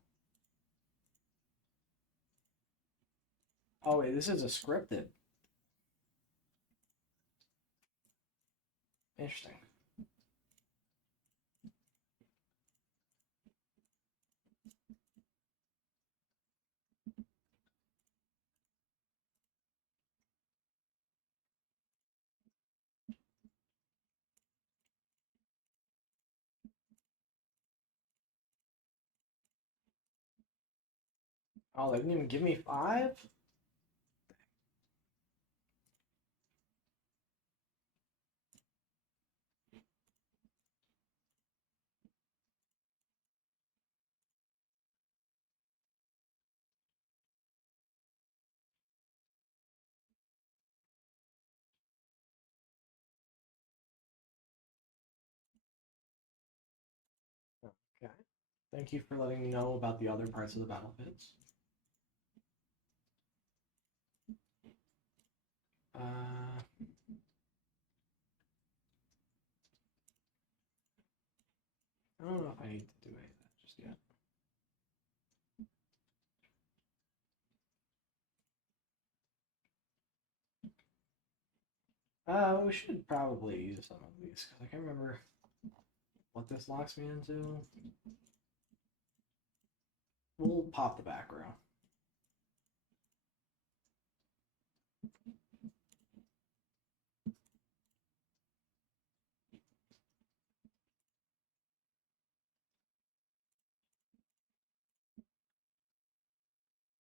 Oh wait, this is a scripted. Interesting. Oh, they didn't even give me 5? Thank you for letting me know about the other parts of the battle pits. I don't know if I need to do any of that just yet. We should probably use some of these because I can't remember what this locks me into. We'll pop the back row.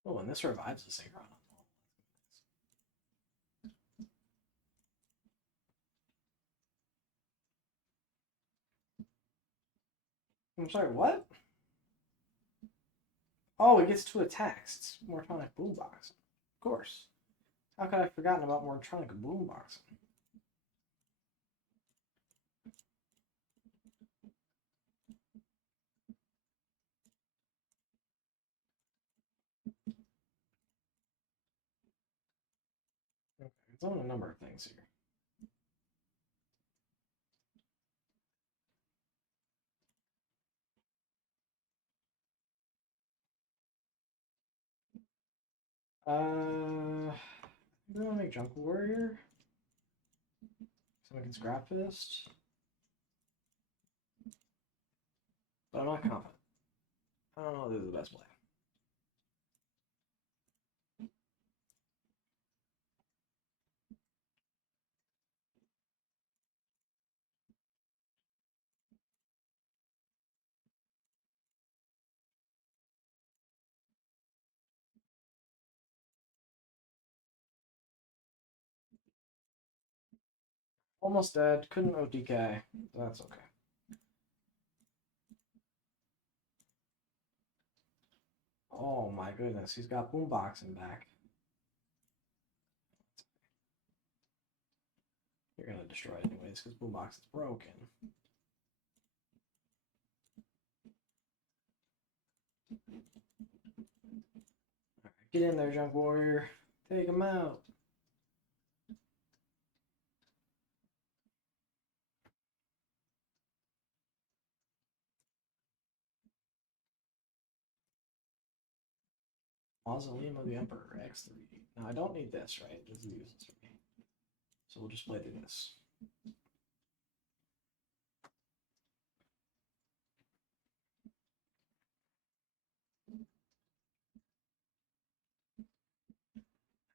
Oh, and this revives the synchron. I'm sorry, what? Oh, it gets 2 attacks. It's Mortronic Boombox. Of course. How could I have forgotten about Mortronic Boombox? Okay, it's on a number of things here. I'm gonna make Junk Warrior. Someone can Scrap Fist. But I'm not confident. I don't know if this is the best play. Almost dead. Couldn't OTK. That's okay. Oh my goodness, he's got Boomboxing back. You're gonna destroy it anyways because Boombox is broken. Alright, get in there, Junk Warrior. Take him out. Mausoleum of the Emperor, X3. Now I don't need this, right? This is useless for me. So we'll just play through this.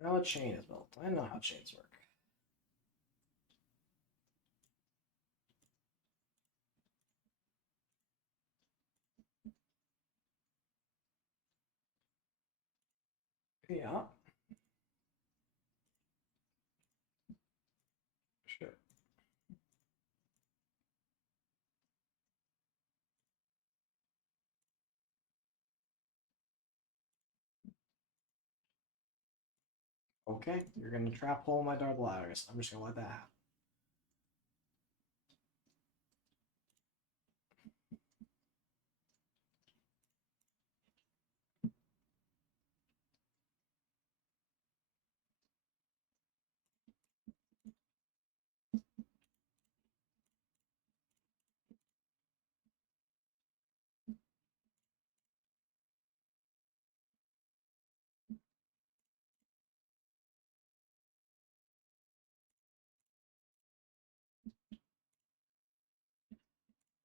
How a chain is built. I know how chains work. Yeah. Sure. Okay, you're gonna trap hole my Dark Ladders. I'm just gonna let that happen.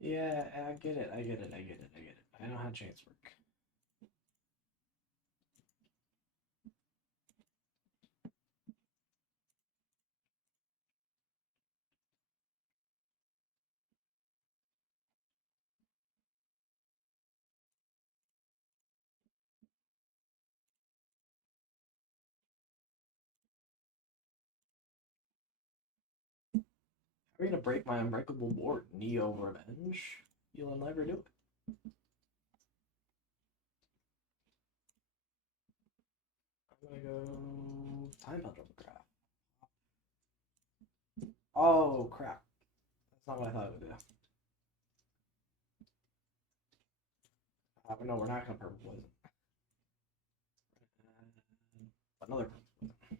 Yeah, I get it. I get it. I get it. I get it. I know how chains work. Are you gonna break my unbreakable board? Neo Revenge? You'll never do it. I'm gonna go Time Punch Overcraft. Oh crap. That's not what I thought it would do. No, we're not gonna purple poison. Another purple poison.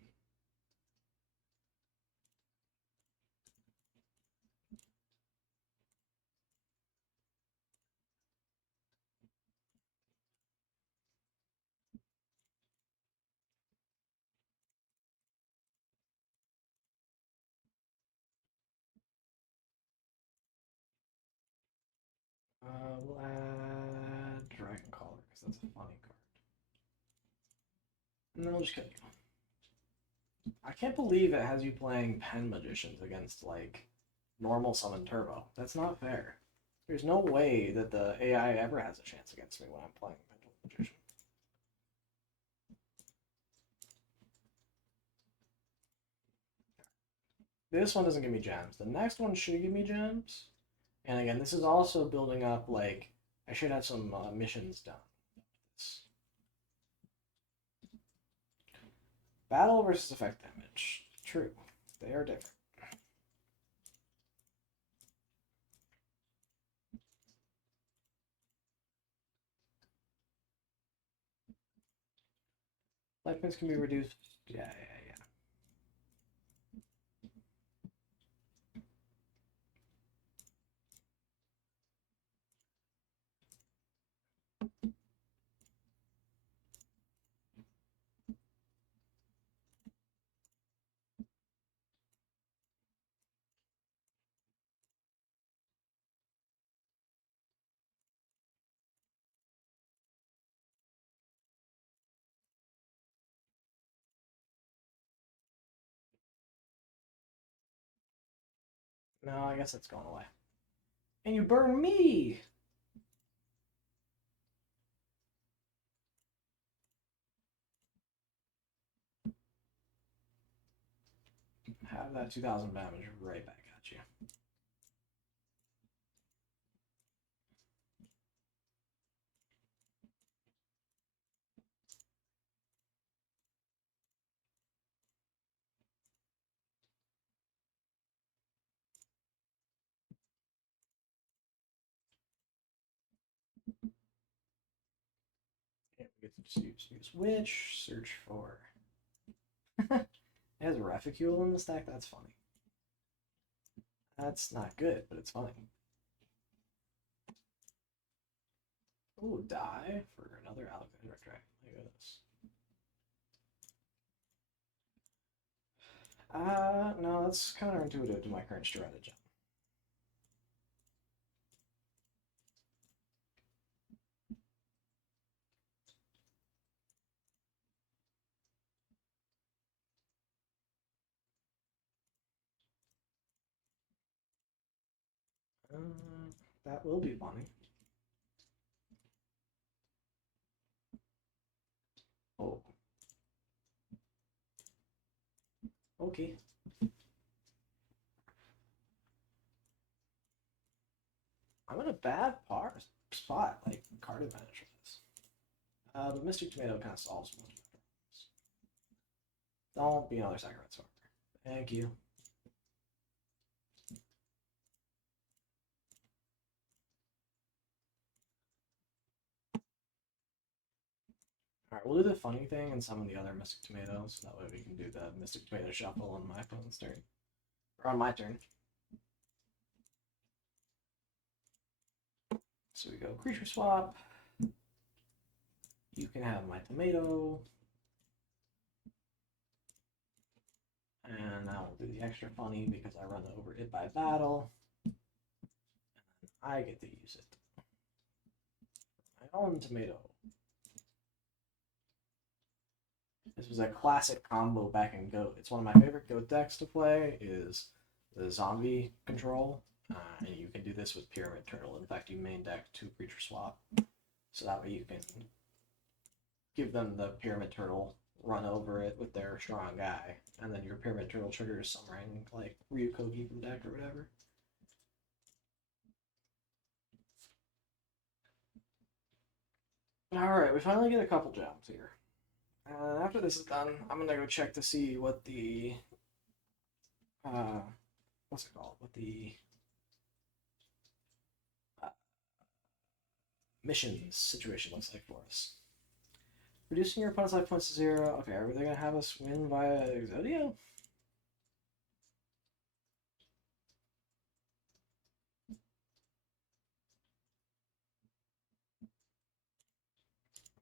We'll add Dragon Caller because that's a funny card. And then we'll just kill you. I can't believe it has you playing Pen Magicians against like normal summon Turbo. That's not fair. There's no way that the AI ever has a chance against me when I'm playing Pen Magician. This one doesn't give me gems. The next one should give me gems. And again, this is also building up, like, I should have some missions done. Battle versus effect damage. True. They are different. Life points can be reduced. Yeah. No, I guess it's going away. And you burn me! Have that 2,000 damage right back at you. Yeah, we get to just use Witch, search for... It has Reficule in the stack? That's funny. That's not good, but it's funny. Ooh, die for another Alexander Dragon. Look at this. No, that's counterintuitive to my current strategy. That will be funny. Oh. Okay. I'm in a bad spot, like card advantage for this. The Mystic Tomato kind of solves most of the problems. Don't be another Saccharine Swarmer. Thank you. Alright, we'll do the funny thing and summon the other Mystic Tomatoes. That way we can do the Mystic Tomato Shuffle on my opponent's turn. Or on my turn. So we go Creature Swap. You can have my tomato. And now we'll do the extra funny because I run over it by battle. And I get to use it. My own tomato. This was a classic combo back in GOAT. It's one of my favorite GOAT decks to play is the zombie control. And you can do this with Pyramid Turtle. In fact, you main deck 2 Creature Swap. So that way you can give them the Pyramid Turtle, run over it with their strong guy, and then your Pyramid Turtle triggers some random, like, Ryukogi from deck or whatever. Alright, we finally get a couple gems here. After this is done, I'm gonna go check to see what the... what's it called? What the... missions situation looks like for us. Reducing your opponent's life points to 0. Okay, are they going to have us win via Exodia?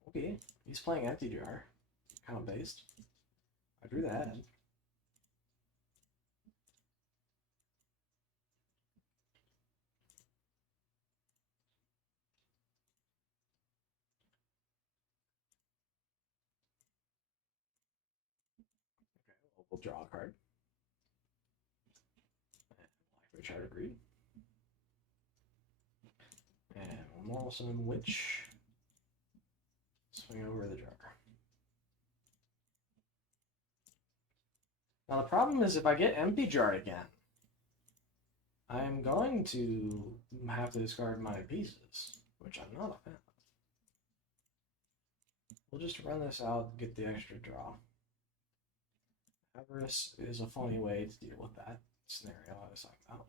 Okay, he's playing empty jar. Kind of based. I drew that. Okay, we'll draw a card. Like chart agreed. And one more summon Witch. Swing over the jar. Now the problem is if I get empty jar again, I'm going to have to discard my pieces, which I'm not a fan of. We'll just run this out, get the extra draw. Avarice is a funny way to deal with that scenario I was talking about.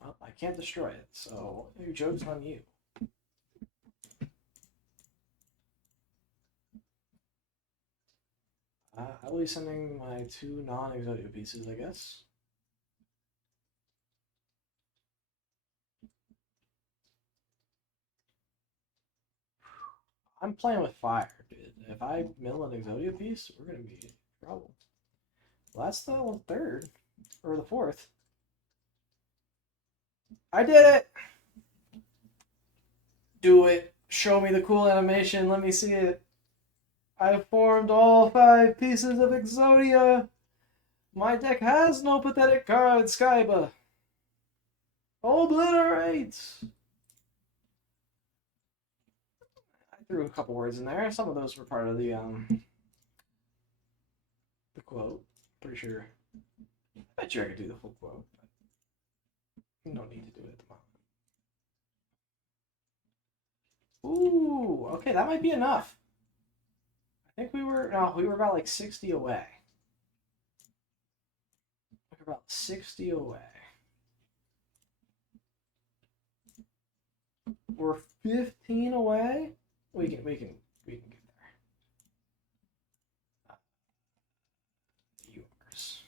Well, I can't destroy it, so joke's on you. I'll be sending my 2 non-Exodia pieces, I guess. I'm playing with fire, dude. If I mill an Exodia piece, we're going to be in trouble. Well, that's the third, or the fourth. I did it! Do it. Show me the cool animation. Let me see it. I formed all 5 pieces of Exodia. My deck has no pathetic cards, Skyba. Obliterate! I threw a couple words in there. Some of those were part of the quote. Pretty sure. I bet you I could do the full quote, but no need to do it at the moment. Ooh, okay, that might be enough. I think we were about like 60 away. We're about 60 away. We're 15 away. We can get there. Yours.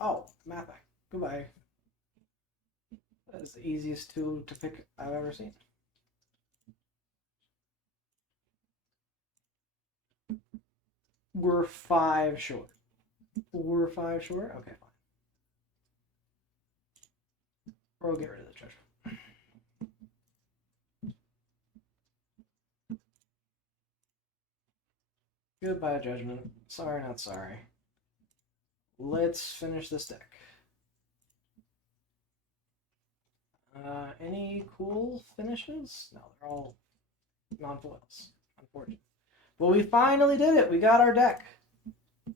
Oh, math back. Goodbye. That is the easiest tool to pick I've ever seen. We're 5 short. We're 5 short? Okay, fine. Or we'll get rid of the treasure. Goodbye, Judgment. Sorry, not sorry. Let's finish this deck. Any cool finishes? No, they're all non-foils. Unfortunate. But we finally did it. We got our deck.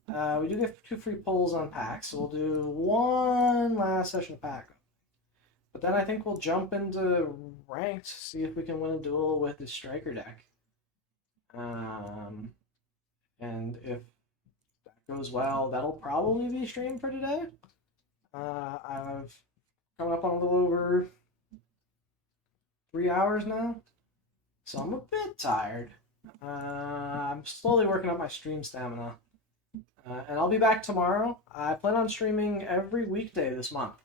We do get 2 free pulls on packs, so we'll do 1 last session of pack. But then I think we'll jump into ranked, see if we can win a duel with the striker deck. And if that goes well, that'll probably be stream for today. I've coming up on a little over 3 hours now, so I'm a bit tired. I'm slowly working up my stream stamina, and I'll be back tomorrow. I plan on streaming every weekday this month.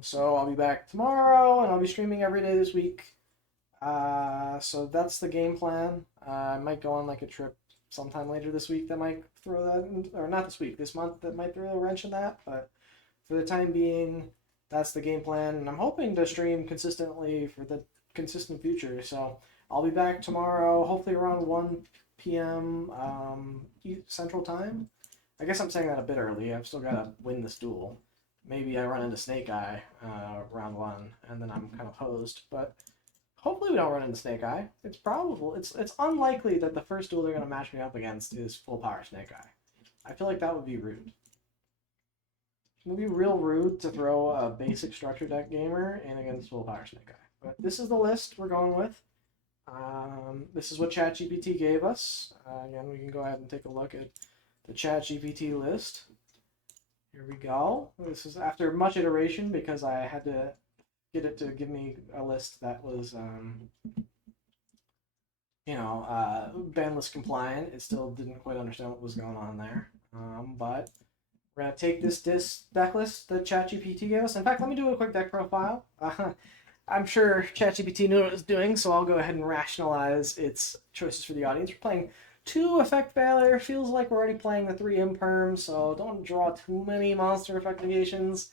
So I'll be back tomorrow, and I'll be streaming every day this week. So that's the game plan. I might go on like a trip sometime later this week that might throw that in, or not this week, this month, that might throw a wrench in that. But for the time being, that's the game plan, and I'm hoping to stream consistently for the consistent future. So I'll be back tomorrow, hopefully around 1 p.m. Central Time. I guess I'm saying that a bit early. I've still got to win this duel. Maybe I run into Snake Eye round 1, and then I'm kind of hosed. But hopefully we don't run into Snake Eye. It's probable. It's unlikely that the first duel they're going to match me up against is full power Snake Eye. I feel like that would be rude. It would be real rude to throw a basic structure deck gamer in against full power Snake Eye. But this is the list we're going with. This is what ChatGPT gave us. Again, we can go ahead and take a look at the ChatGPT list. Here we go. This is after much iteration because I had to get it to give me a list that was, ban list compliant. It still didn't quite understand what was going on there. But we're gonna take this deck list that ChatGPT gave us. In fact, let me do a quick deck profile. I'm sure ChatGPT knew what it was doing, so I'll go ahead and rationalize its choices for the audience. We're playing 2 effect failure. Feels like we're already playing the 3 imperm, so don't draw too many monster effect negations.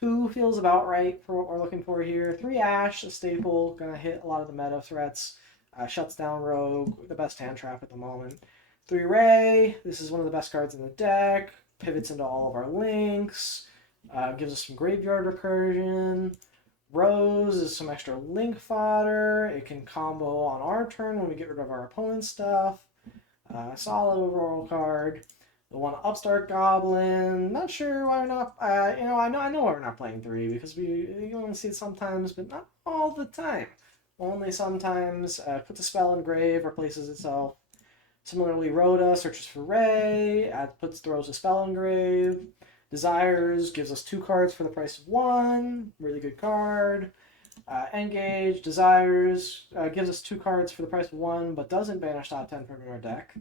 2 feels about right for what we're looking for here. 3 Ash, a staple, gonna hit a lot of the meta threats. Shuts down Rogue, the best hand trap at the moment. 3 Ray, this is one of the best cards in the deck. Pivots into all of our links. Gives us some graveyard recursion. Rose is some extra link fodder. It can combo on our turn when we get rid of our opponent's stuff. Solid overall card. The 1 Upstart Goblin. Not sure why we're not. I know why we're not playing 3 because you only see it sometimes, but not all the time. Only sometimes. Puts a spell in grave, replaces itself. Similarly, Rhoda searches for Ray. Throws a spell in grave. Desires gives us 2 cards for the price of 1. Really good card. Engage, Desires gives us 2 cards for the price of 1, but doesn't banish top 10 from our deck.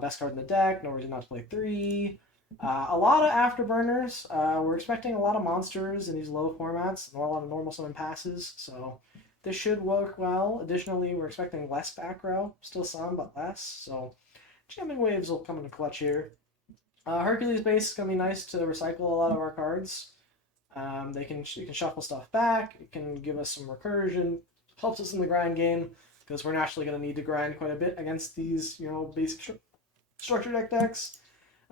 Best card in the deck, no reason not to play 3. A lot of afterburners. We're expecting a lot of monsters in these low formats, a lot of normal summon passes, so this should work well. Additionally, we're expecting less back row, still some, but less, so jamming waves will come into clutch here. Hercules base is going to be nice to recycle a lot of our cards. You can shuffle stuff back. It can give us some recursion. Helps us in the grind game because we're naturally going to need to grind quite a bit against these, basic structure deck decks.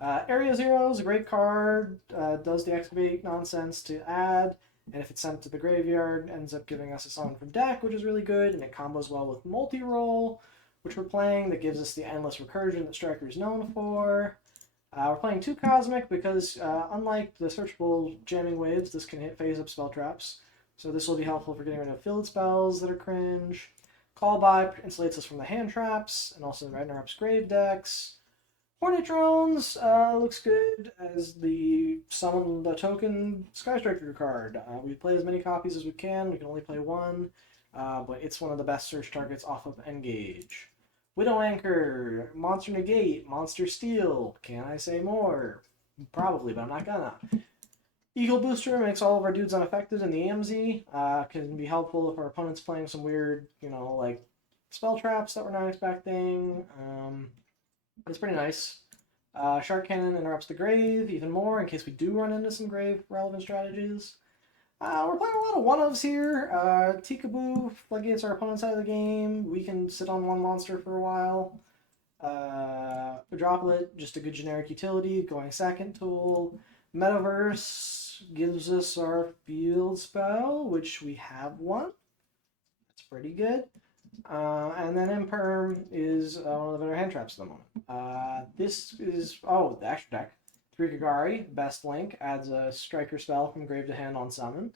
Area Zero is a great card. Does the excavate nonsense to add, and if it's sent to the graveyard, ends up giving us a summon from deck, which is really good, and it combos well with multi-roll, which we're playing. That gives us the endless recursion that Striker is known for. We're playing 2 Cosmic because, unlike the searchable jamming waves, this can hit phase up spell traps. So this will be helpful for getting rid of field spells that are cringe. Call by insulates us from the hand traps, and also interrupts grave decks. Hornet Drones looks good as the summon the token Sky Striker card. We play as many copies as we can. We can only play 1, but it's one of the best search targets off of Engage. Widow Anchor, Monster Negate, Monster Steal. Can I say more? Probably, but I'm not gonna. Eagle Booster makes all of our dudes unaffected in the AMZ. Can be helpful if our opponent's playing some weird, like spell traps that we're not expecting. It's pretty nice. Shark Cannon interrupts the grave even more in case we do run into some grave relevant strategies. We're playing a lot of one-ofs here. Tikaboo floodgates our opponent's side of the game. We can sit on 1 monster for a while. Droplet, just a good generic utility. Going second tool. Metaverse gives us our field spell, which we have 1. That's pretty good. And then Imperm is one of the better hand traps at the moment. This is, the extra deck. 3 Kagari, best link, adds a striker spell from grave to hand on summon.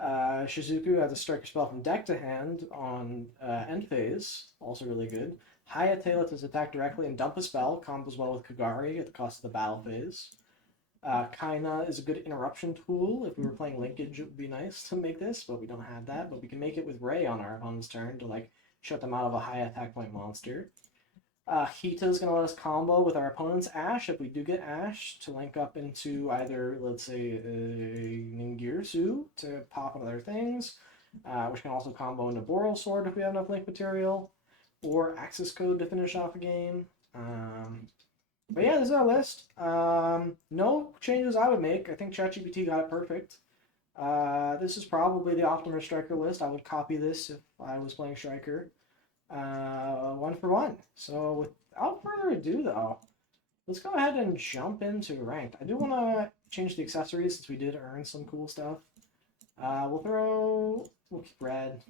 Shizuku adds a striker spell from deck to hand on end phase, also really good. Hayate lets us attack directly and dump a spell, combos well with Kagari at the cost of the battle phase. Kaina is a good interruption tool. If we were playing linkage, it would be nice to make this, but we don't have that. But we can make it with Ray on our opponent's turn to shut them out of a high attack point monster. Hita is going to let us combo with our opponent's Ash if we do get Ash to link up into either, let's say, Ningirsu to pop other things, which can also combo into Boral Sword if we have enough link material, or Access Code to finish off a game. But yeah, this is our list. No changes I would make. I think ChatGPT got it perfect. This is probably the optimal Striker list. I would copy this if I was playing Striker. 1 for 1. So without further ado, though, let's go ahead and jump into ranked. I do want to change the accessories since we did earn some cool stuff. We'll keep red.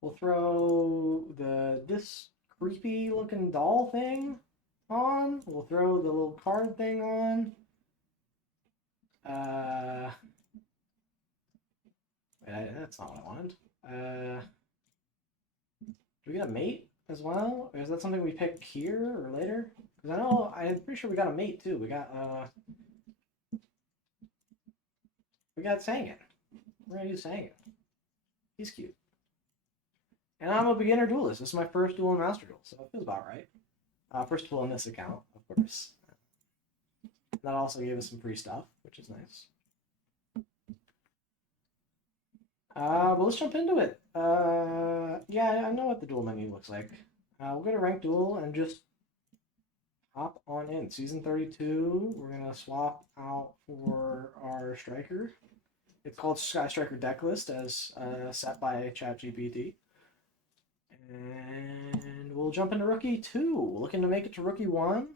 We'll throw this creepy looking doll thing on. We'll throw the little card thing on. That's not what I wanted. Do we get a mate as well? Or is that something we pick here or later? Because I'm pretty sure we got a mate too. We got We got Sangan. We're gonna use Sangan. He's cute. And I'm a beginner duelist. This is my first duel in Master Duel, so it feels about right. First duel in this account, of course. That also gave us some free stuff, which is nice. But let's jump into it. Yeah, I know what the duel menu looks like. We'll go to rank duel and just hop on in. Season 32, we're going to swap out for our striker. It's called Sky Striker Deck List as set by ChatGPT. And we'll jump into Rookie 2. Looking to make it to Rookie 1.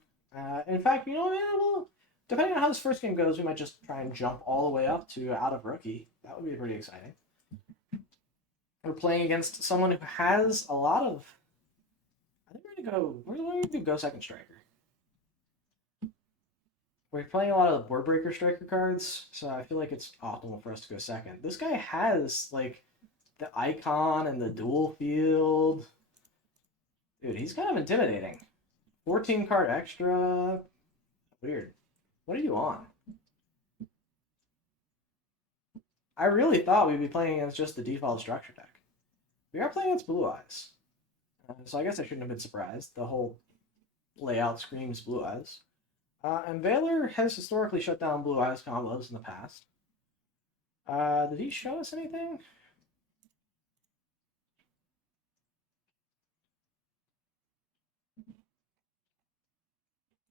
In fact, you know, we'll, depending on how this first game goes, we might just try and jump all the way up to out of Rookie. That would be pretty exciting. We're playing against someone who has a lot of... I think we're going to go second striker. We're playing a lot of the board breaker striker cards, so I feel like it's optimal for us to go second. This guy has, like, the icon and the dual field. Dude, he's kind of intimidating. 14 card extra. Weird. What are you on? I really thought we'd be playing against just the default structure deck. We are playing against Blue Eyes. So I guess I shouldn't have been surprised. The whole layout screams Blue Eyes. And Valor has historically shut down Blue Eyes combos in the past. Did he show us anything?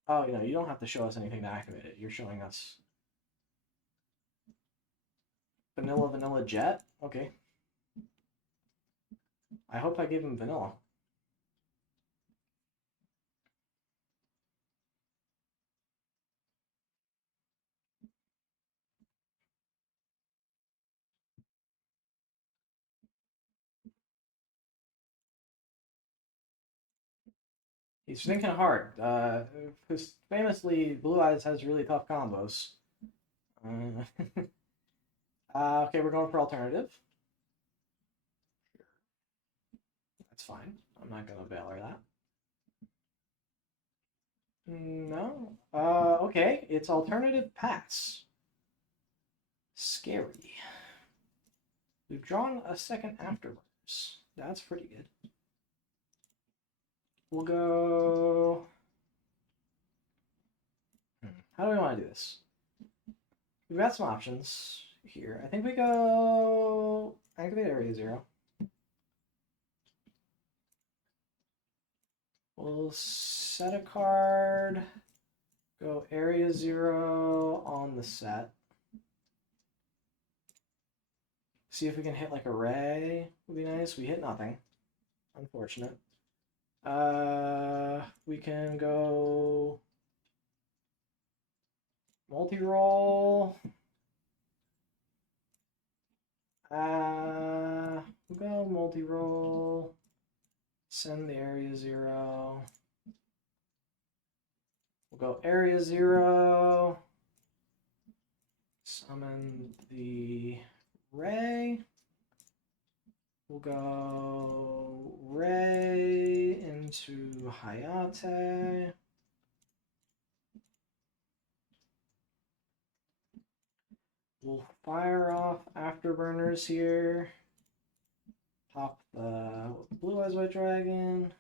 Oh, you don't have to show us anything to activate it. You're showing us Vanilla Jet? Okay. I hope I gave him Vanilla. He's thinking hard. Because famously, Blue Eyes has really tough combos. Okay, we're going for alternative. That's fine. I'm not going to Valor that. No. Okay, it's alternative pass. Scary. We've drawn a second afterwards. That's pretty good. We'll go... How do we want to do this? We've got some options here. I think we go... Activate Area 0. We'll set a card. Go Area 0 on the set. See if we can hit like a ray. Would be nice. We hit nothing. Unfortunate. We can go multi-roll. We'll go multi-roll. Send the Area 0. We'll go Area 0. Summon the Ray. We'll go Ray into Hayate. We'll fire off Afterburners here. Pop the Blue Eyes White Dragon.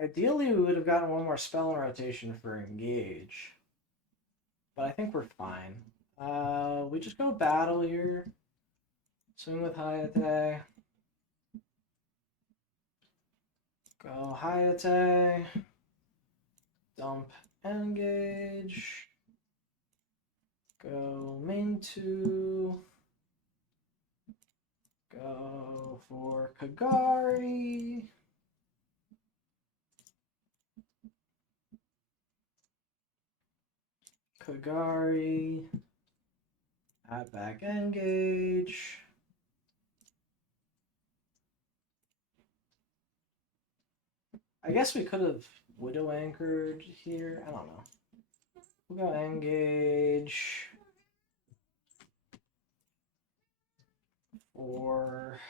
Ideally, we would have gotten one more spell in rotation for Engage. But I think we're fine. We just go battle here. Swing with Hayate. Go Hayate. Dump Engage. Go main 2. Go for Kagari. Kagari. Add back Engage. I guess we could have Widow Anchored here. I don't know. We'll go Engage. Or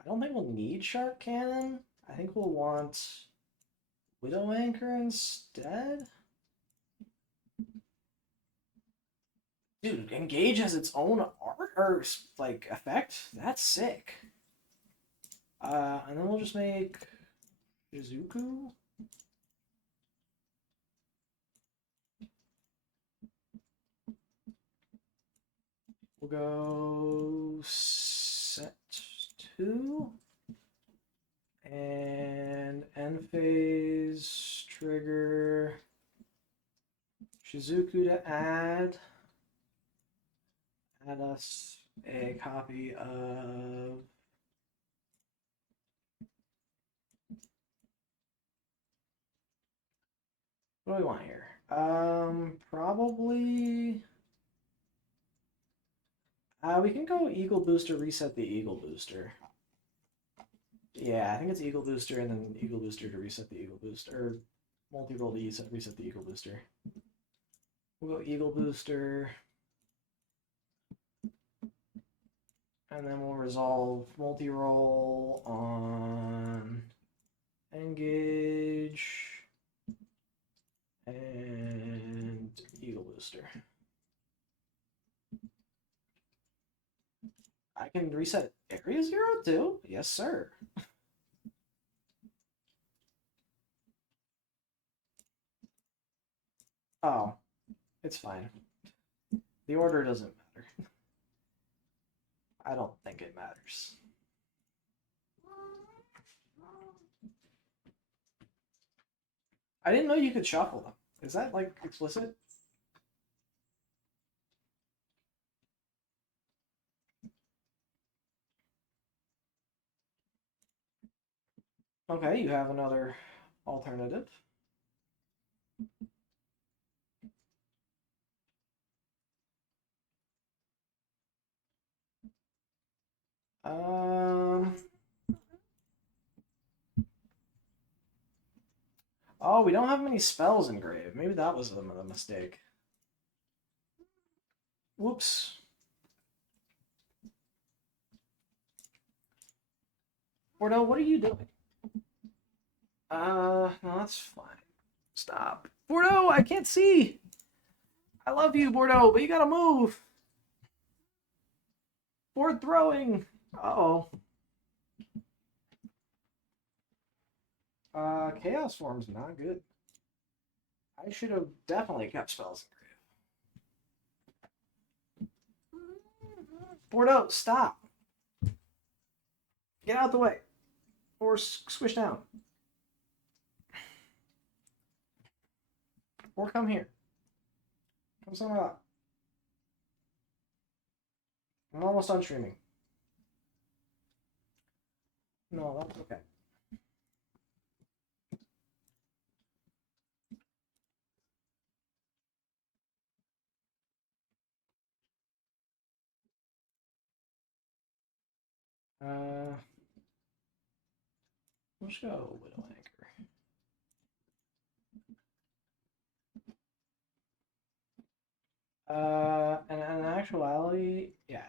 I don't think we'll need Shark Cannon. I think we'll want Widow Anchor instead? Dude, Engage has its own art or like effect. That's sick. And then we'll just make Shizuku. We'll go set 2 and end phase trigger Shizuku to add us a copy of what do we want here? Probably we can go Eagle Booster, reset the Eagle Booster. Yeah, I think it's Eagle Booster and then Eagle Booster to reset the Eagle Booster. Or multi-roll to reset the Eagle Booster. We'll go Eagle Booster. And then we'll resolve multi-roll on Engage and Eagle Booster. I can reset Area 0 too? Yes, sir. Oh, it's fine. The order doesn't matter. I don't think it matters. I didn't know you could shuffle them. Is that like explicit? Okay, you have another alternative. Oh, we don't have many spells engraved. Maybe that was a mistake. Whoops. Bordeaux, what are you doing? No, that's fine. Stop. Bordeaux, I can't see. I love you, Bordeaux, but you gotta move. Board throwing. Uh-oh. Chaos Form's not good. I should have definitely kept spells engraved. Bordeaux, stop. Get out the way. Or squish down. Or come here. Come somewhere up. I'm almost done streaming. No, that's okay. Let's go Widow Anchor. And in actuality, yeah.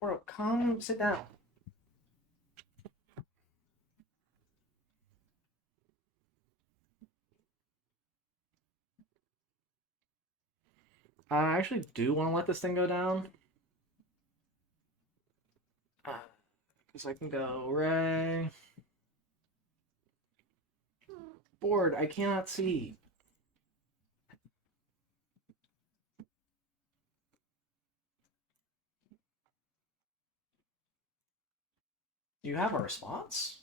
Bro, come sit down. I actually do want to let this thing go down. Because I can go Ray. Board, I cannot see. Do you have a response?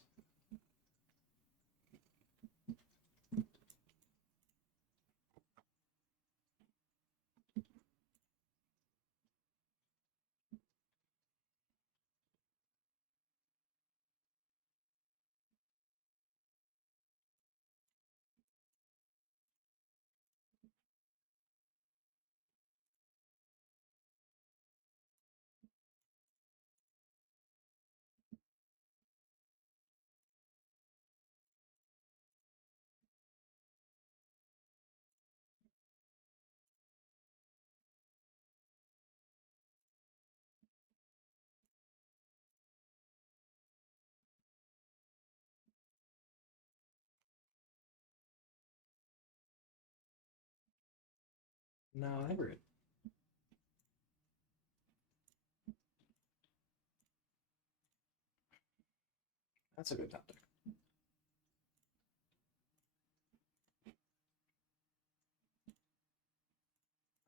No, hybrid. That's a good tactic.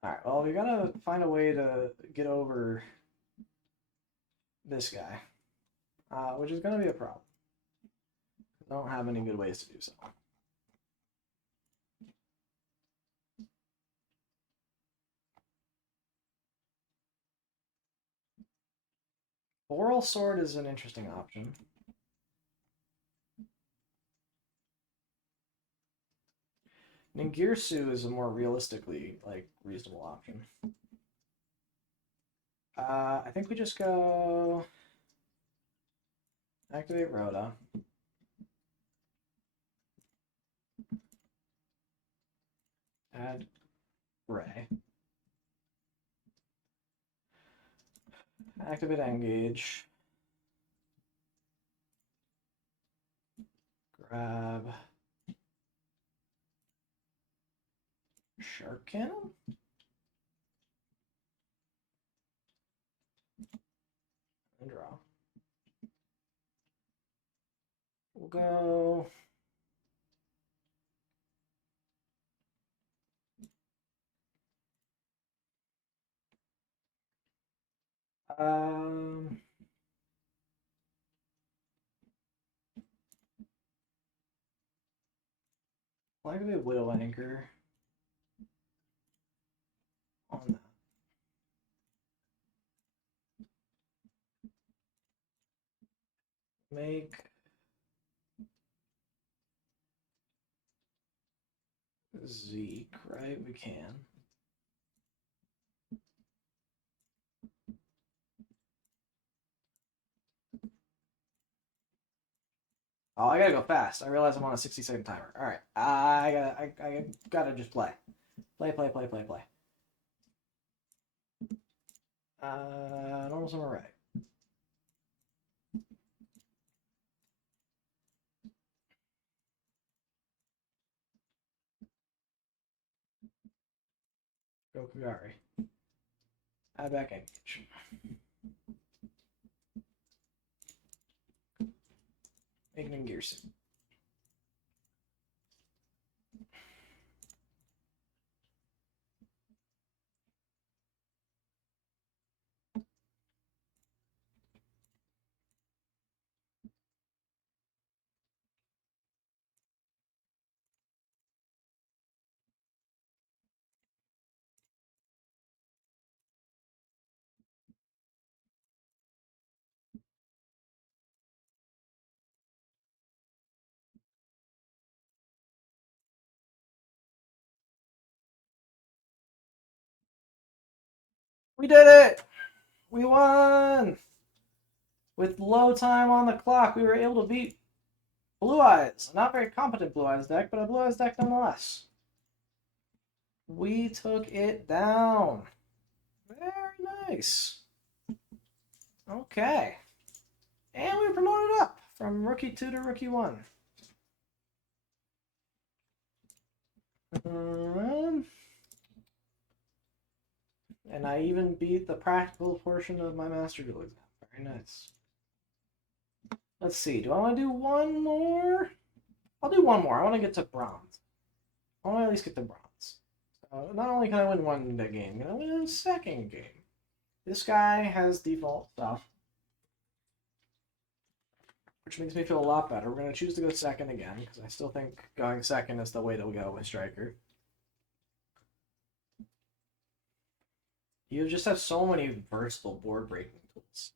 Alright, well, we gotta find a way to get over this guy, which is gonna be a problem. I don't have any good ways to do so. Oral Sword is an interesting option. Ningirsu is a more realistically, like, reasonable option. I think we just go activate Rhoda. Add Ray. Activate Engage. Grab Shark Cannon? And draw. We'll go I'll give it Widow Anchor on that. Make Zeke, right? We can. Oh, I gotta go fast. I realize I'm on a 60-second timer. All right, I gotta just play. Play. Normal summer right. Go Kagari. Add back engage. Ignan Gearson. We did it! We won! With low time on the clock, we were able to beat Blue Eyes. Not very competent Blue Eyes deck, but a Blue Eyes deck nonetheless. We took it down. Very nice. Okay. And we were promoted up from Rookie 2 to Rookie 1. And I even beat the practical portion of my Master Duel exam. Very nice. Let's see. Do I want to do one more? I'll do one more. I want to get to bronze. I want to at least get to bronze. So not only can I win one game, can I win a second game. This guy has default stuff, which makes me feel a lot better. We're going to choose to go second again, because I still think going second is the way to go with Striker. You just have so many versatile board breaking tools.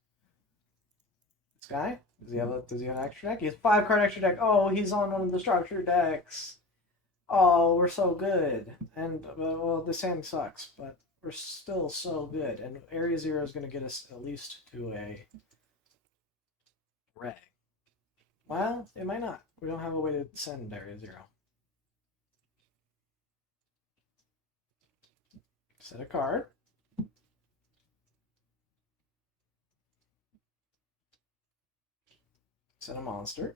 This guy, does he have an extra deck? He has 5-card extra deck. Oh, he's on one of the structured decks. Oh, we're so good. And well, this hand sucks, but we're still so good. And Area 0 is going to get us at least to a Ray. Well, it might not. We don't have a way to send Area 0. Set a card. Set a monster.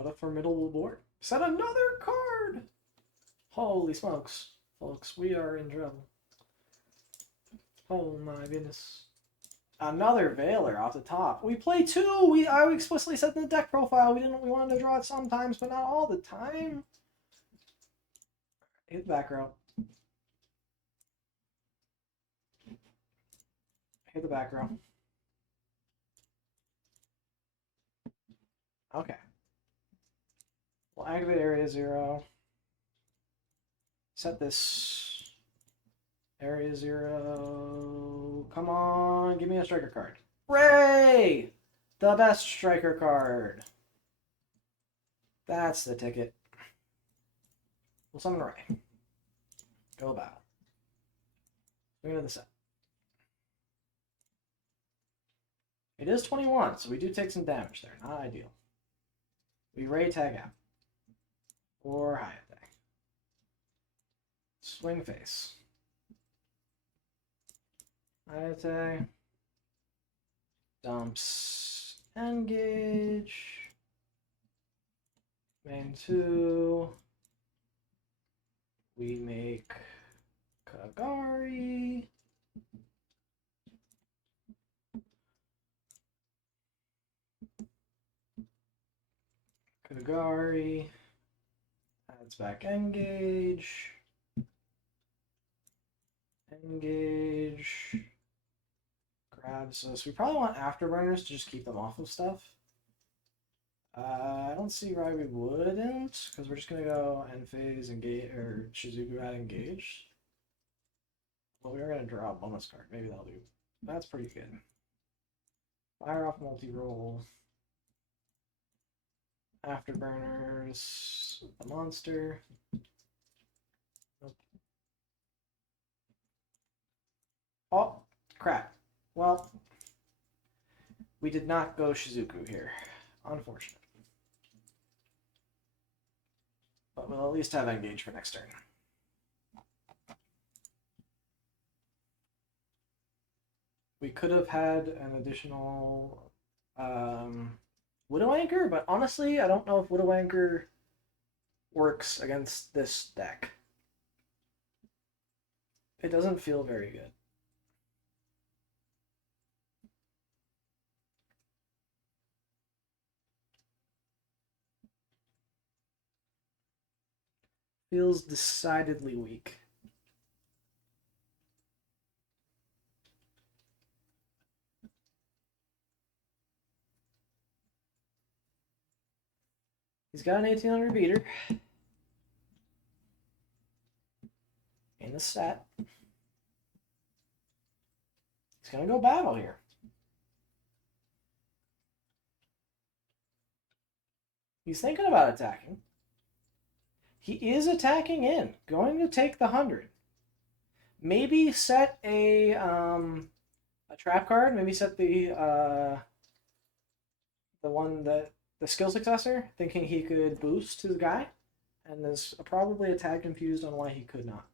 What a formidable board. Set another card! Holy smokes. Folks, we are in trouble. Oh my goodness. Another Veiler off the top. We play two! I explicitly said in the deck profile we wanted to draw it sometimes, but not all the time. Hit the back row. Hit the back row. Okay. We'll activate Area 0. Set this. Area 0. Come on, give me a striker card. Ray! The best striker card. That's the ticket. We'll summon Ray. Go battle. Bring it to the set. It is 21, so we do take some damage there. Not ideal. We Ray tag out. Or high attack. Swing face. High attack. Dumps. Engage. Main 2. We make Kagari. Kagari. Adds back engage. Engage. Grabs us. We probably want afterburners to just keep them off of stuff. I don't see why we wouldn't, because we're just gonna go end phase engage or Shizuku at engage. Well, we are gonna draw a bonus card. Maybe that'll do. That's pretty good. Fire off multi-roll. Afterburners. The monster. Nope. Oh, crap. Well, we did not go Shizuku here. Unfortunate. But we'll at least have engage for next turn. We could have had an additional Widow Anchor, but honestly, I don't know if Widow Anchor works against this deck. It doesn't feel very good. Feels decidedly weak. He's got an 1800 beater. In the set. He's going to go battle here. He's thinking about attacking. He is attacking in. Going to take the 100. Maybe set a trap card. Maybe set the one that the skill successor, thinking he could boost his guy, and there's probably a tag confused on why he could not.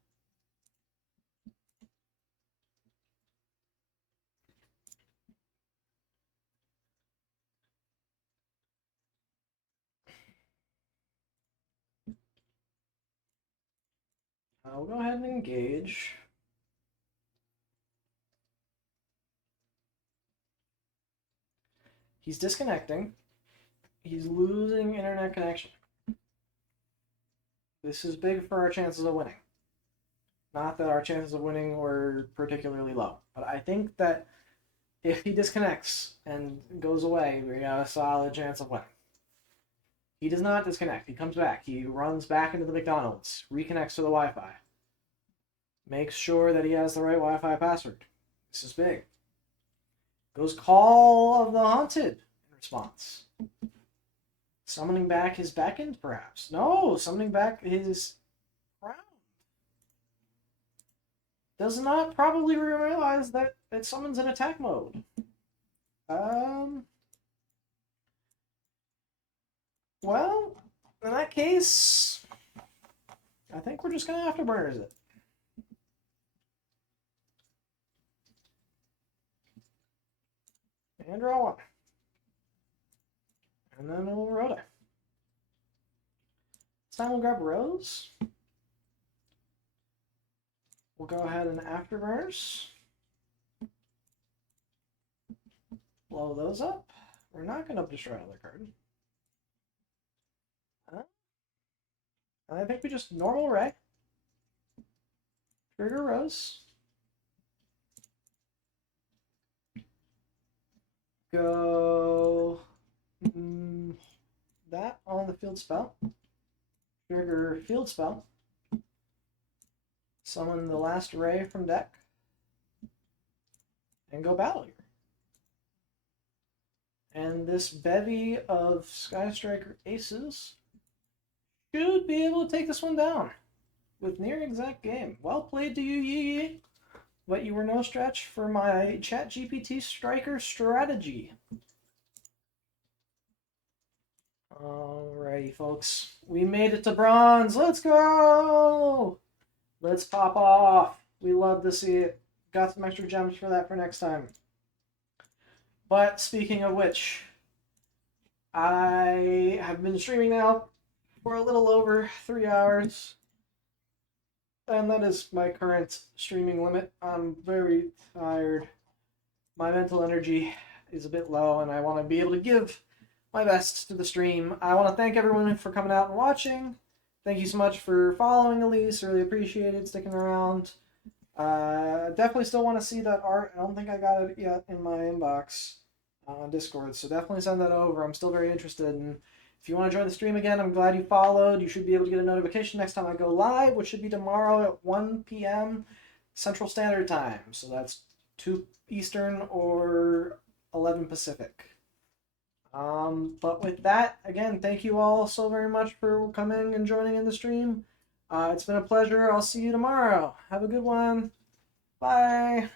We'll go ahead and engage. He's disconnecting. He's losing internet connection. This is big for our chances of winning. Not that our chances of winning were particularly low, but I think that if he disconnects and goes away, we got a solid chance of winning. He does not disconnect. He comes back. He runs back into the McDonald's, reconnects to the Wi-Fi, makes sure that he has the right Wi-Fi password. This is big. Goes Call of the Haunted in response. Summoning back his Beckoned, perhaps. No, summoning back his Crown. Does not probably realize that it summons in attack mode. Well, in that case, I think we're just gonna afterburners it. And draw one. And then we'll Rhoda. This time we'll grab Rose. We'll go ahead and Afterburners. Blow those up. We're not going to destroy another card. And I think we just normal Ray. Trigger Rose. Go that on the field spell. Trigger field spell. Summon the last Ray from deck. And go battle here. And this bevy of Sky Striker aces should be able to take this one down with near exact game. Well played to you, Yee Yee. But you were no stretch for my ChatGPT Striker strategy. Alrighty, folks. We made it to bronze. Let's go! Let's pop off. We love to see it. Got some extra gems for that for next time. But speaking of which, I have been streaming now for a little over 3 hours. And that is my current streaming limit. I'm very tired. My mental energy is a bit low, and I want to be able to give my best to the stream. I want to thank everyone for coming out and watching. Thank you so much for following, Elise. Really appreciate it, sticking around. Definitely still want to see that art. I don't think I got it yet in my inbox on Discord, so definitely send that over. I'm still very interested. And if you want to join the stream again, I'm glad you followed. You should be able to get a notification next time I go live, which should be tomorrow at 1 p.m. Central Standard Time. So that's 2 Eastern or 11 Pacific. But with that, again, thank you all so very much for coming and joining in the stream. It's been a pleasure. I'll see you tomorrow. Have a good one. Bye.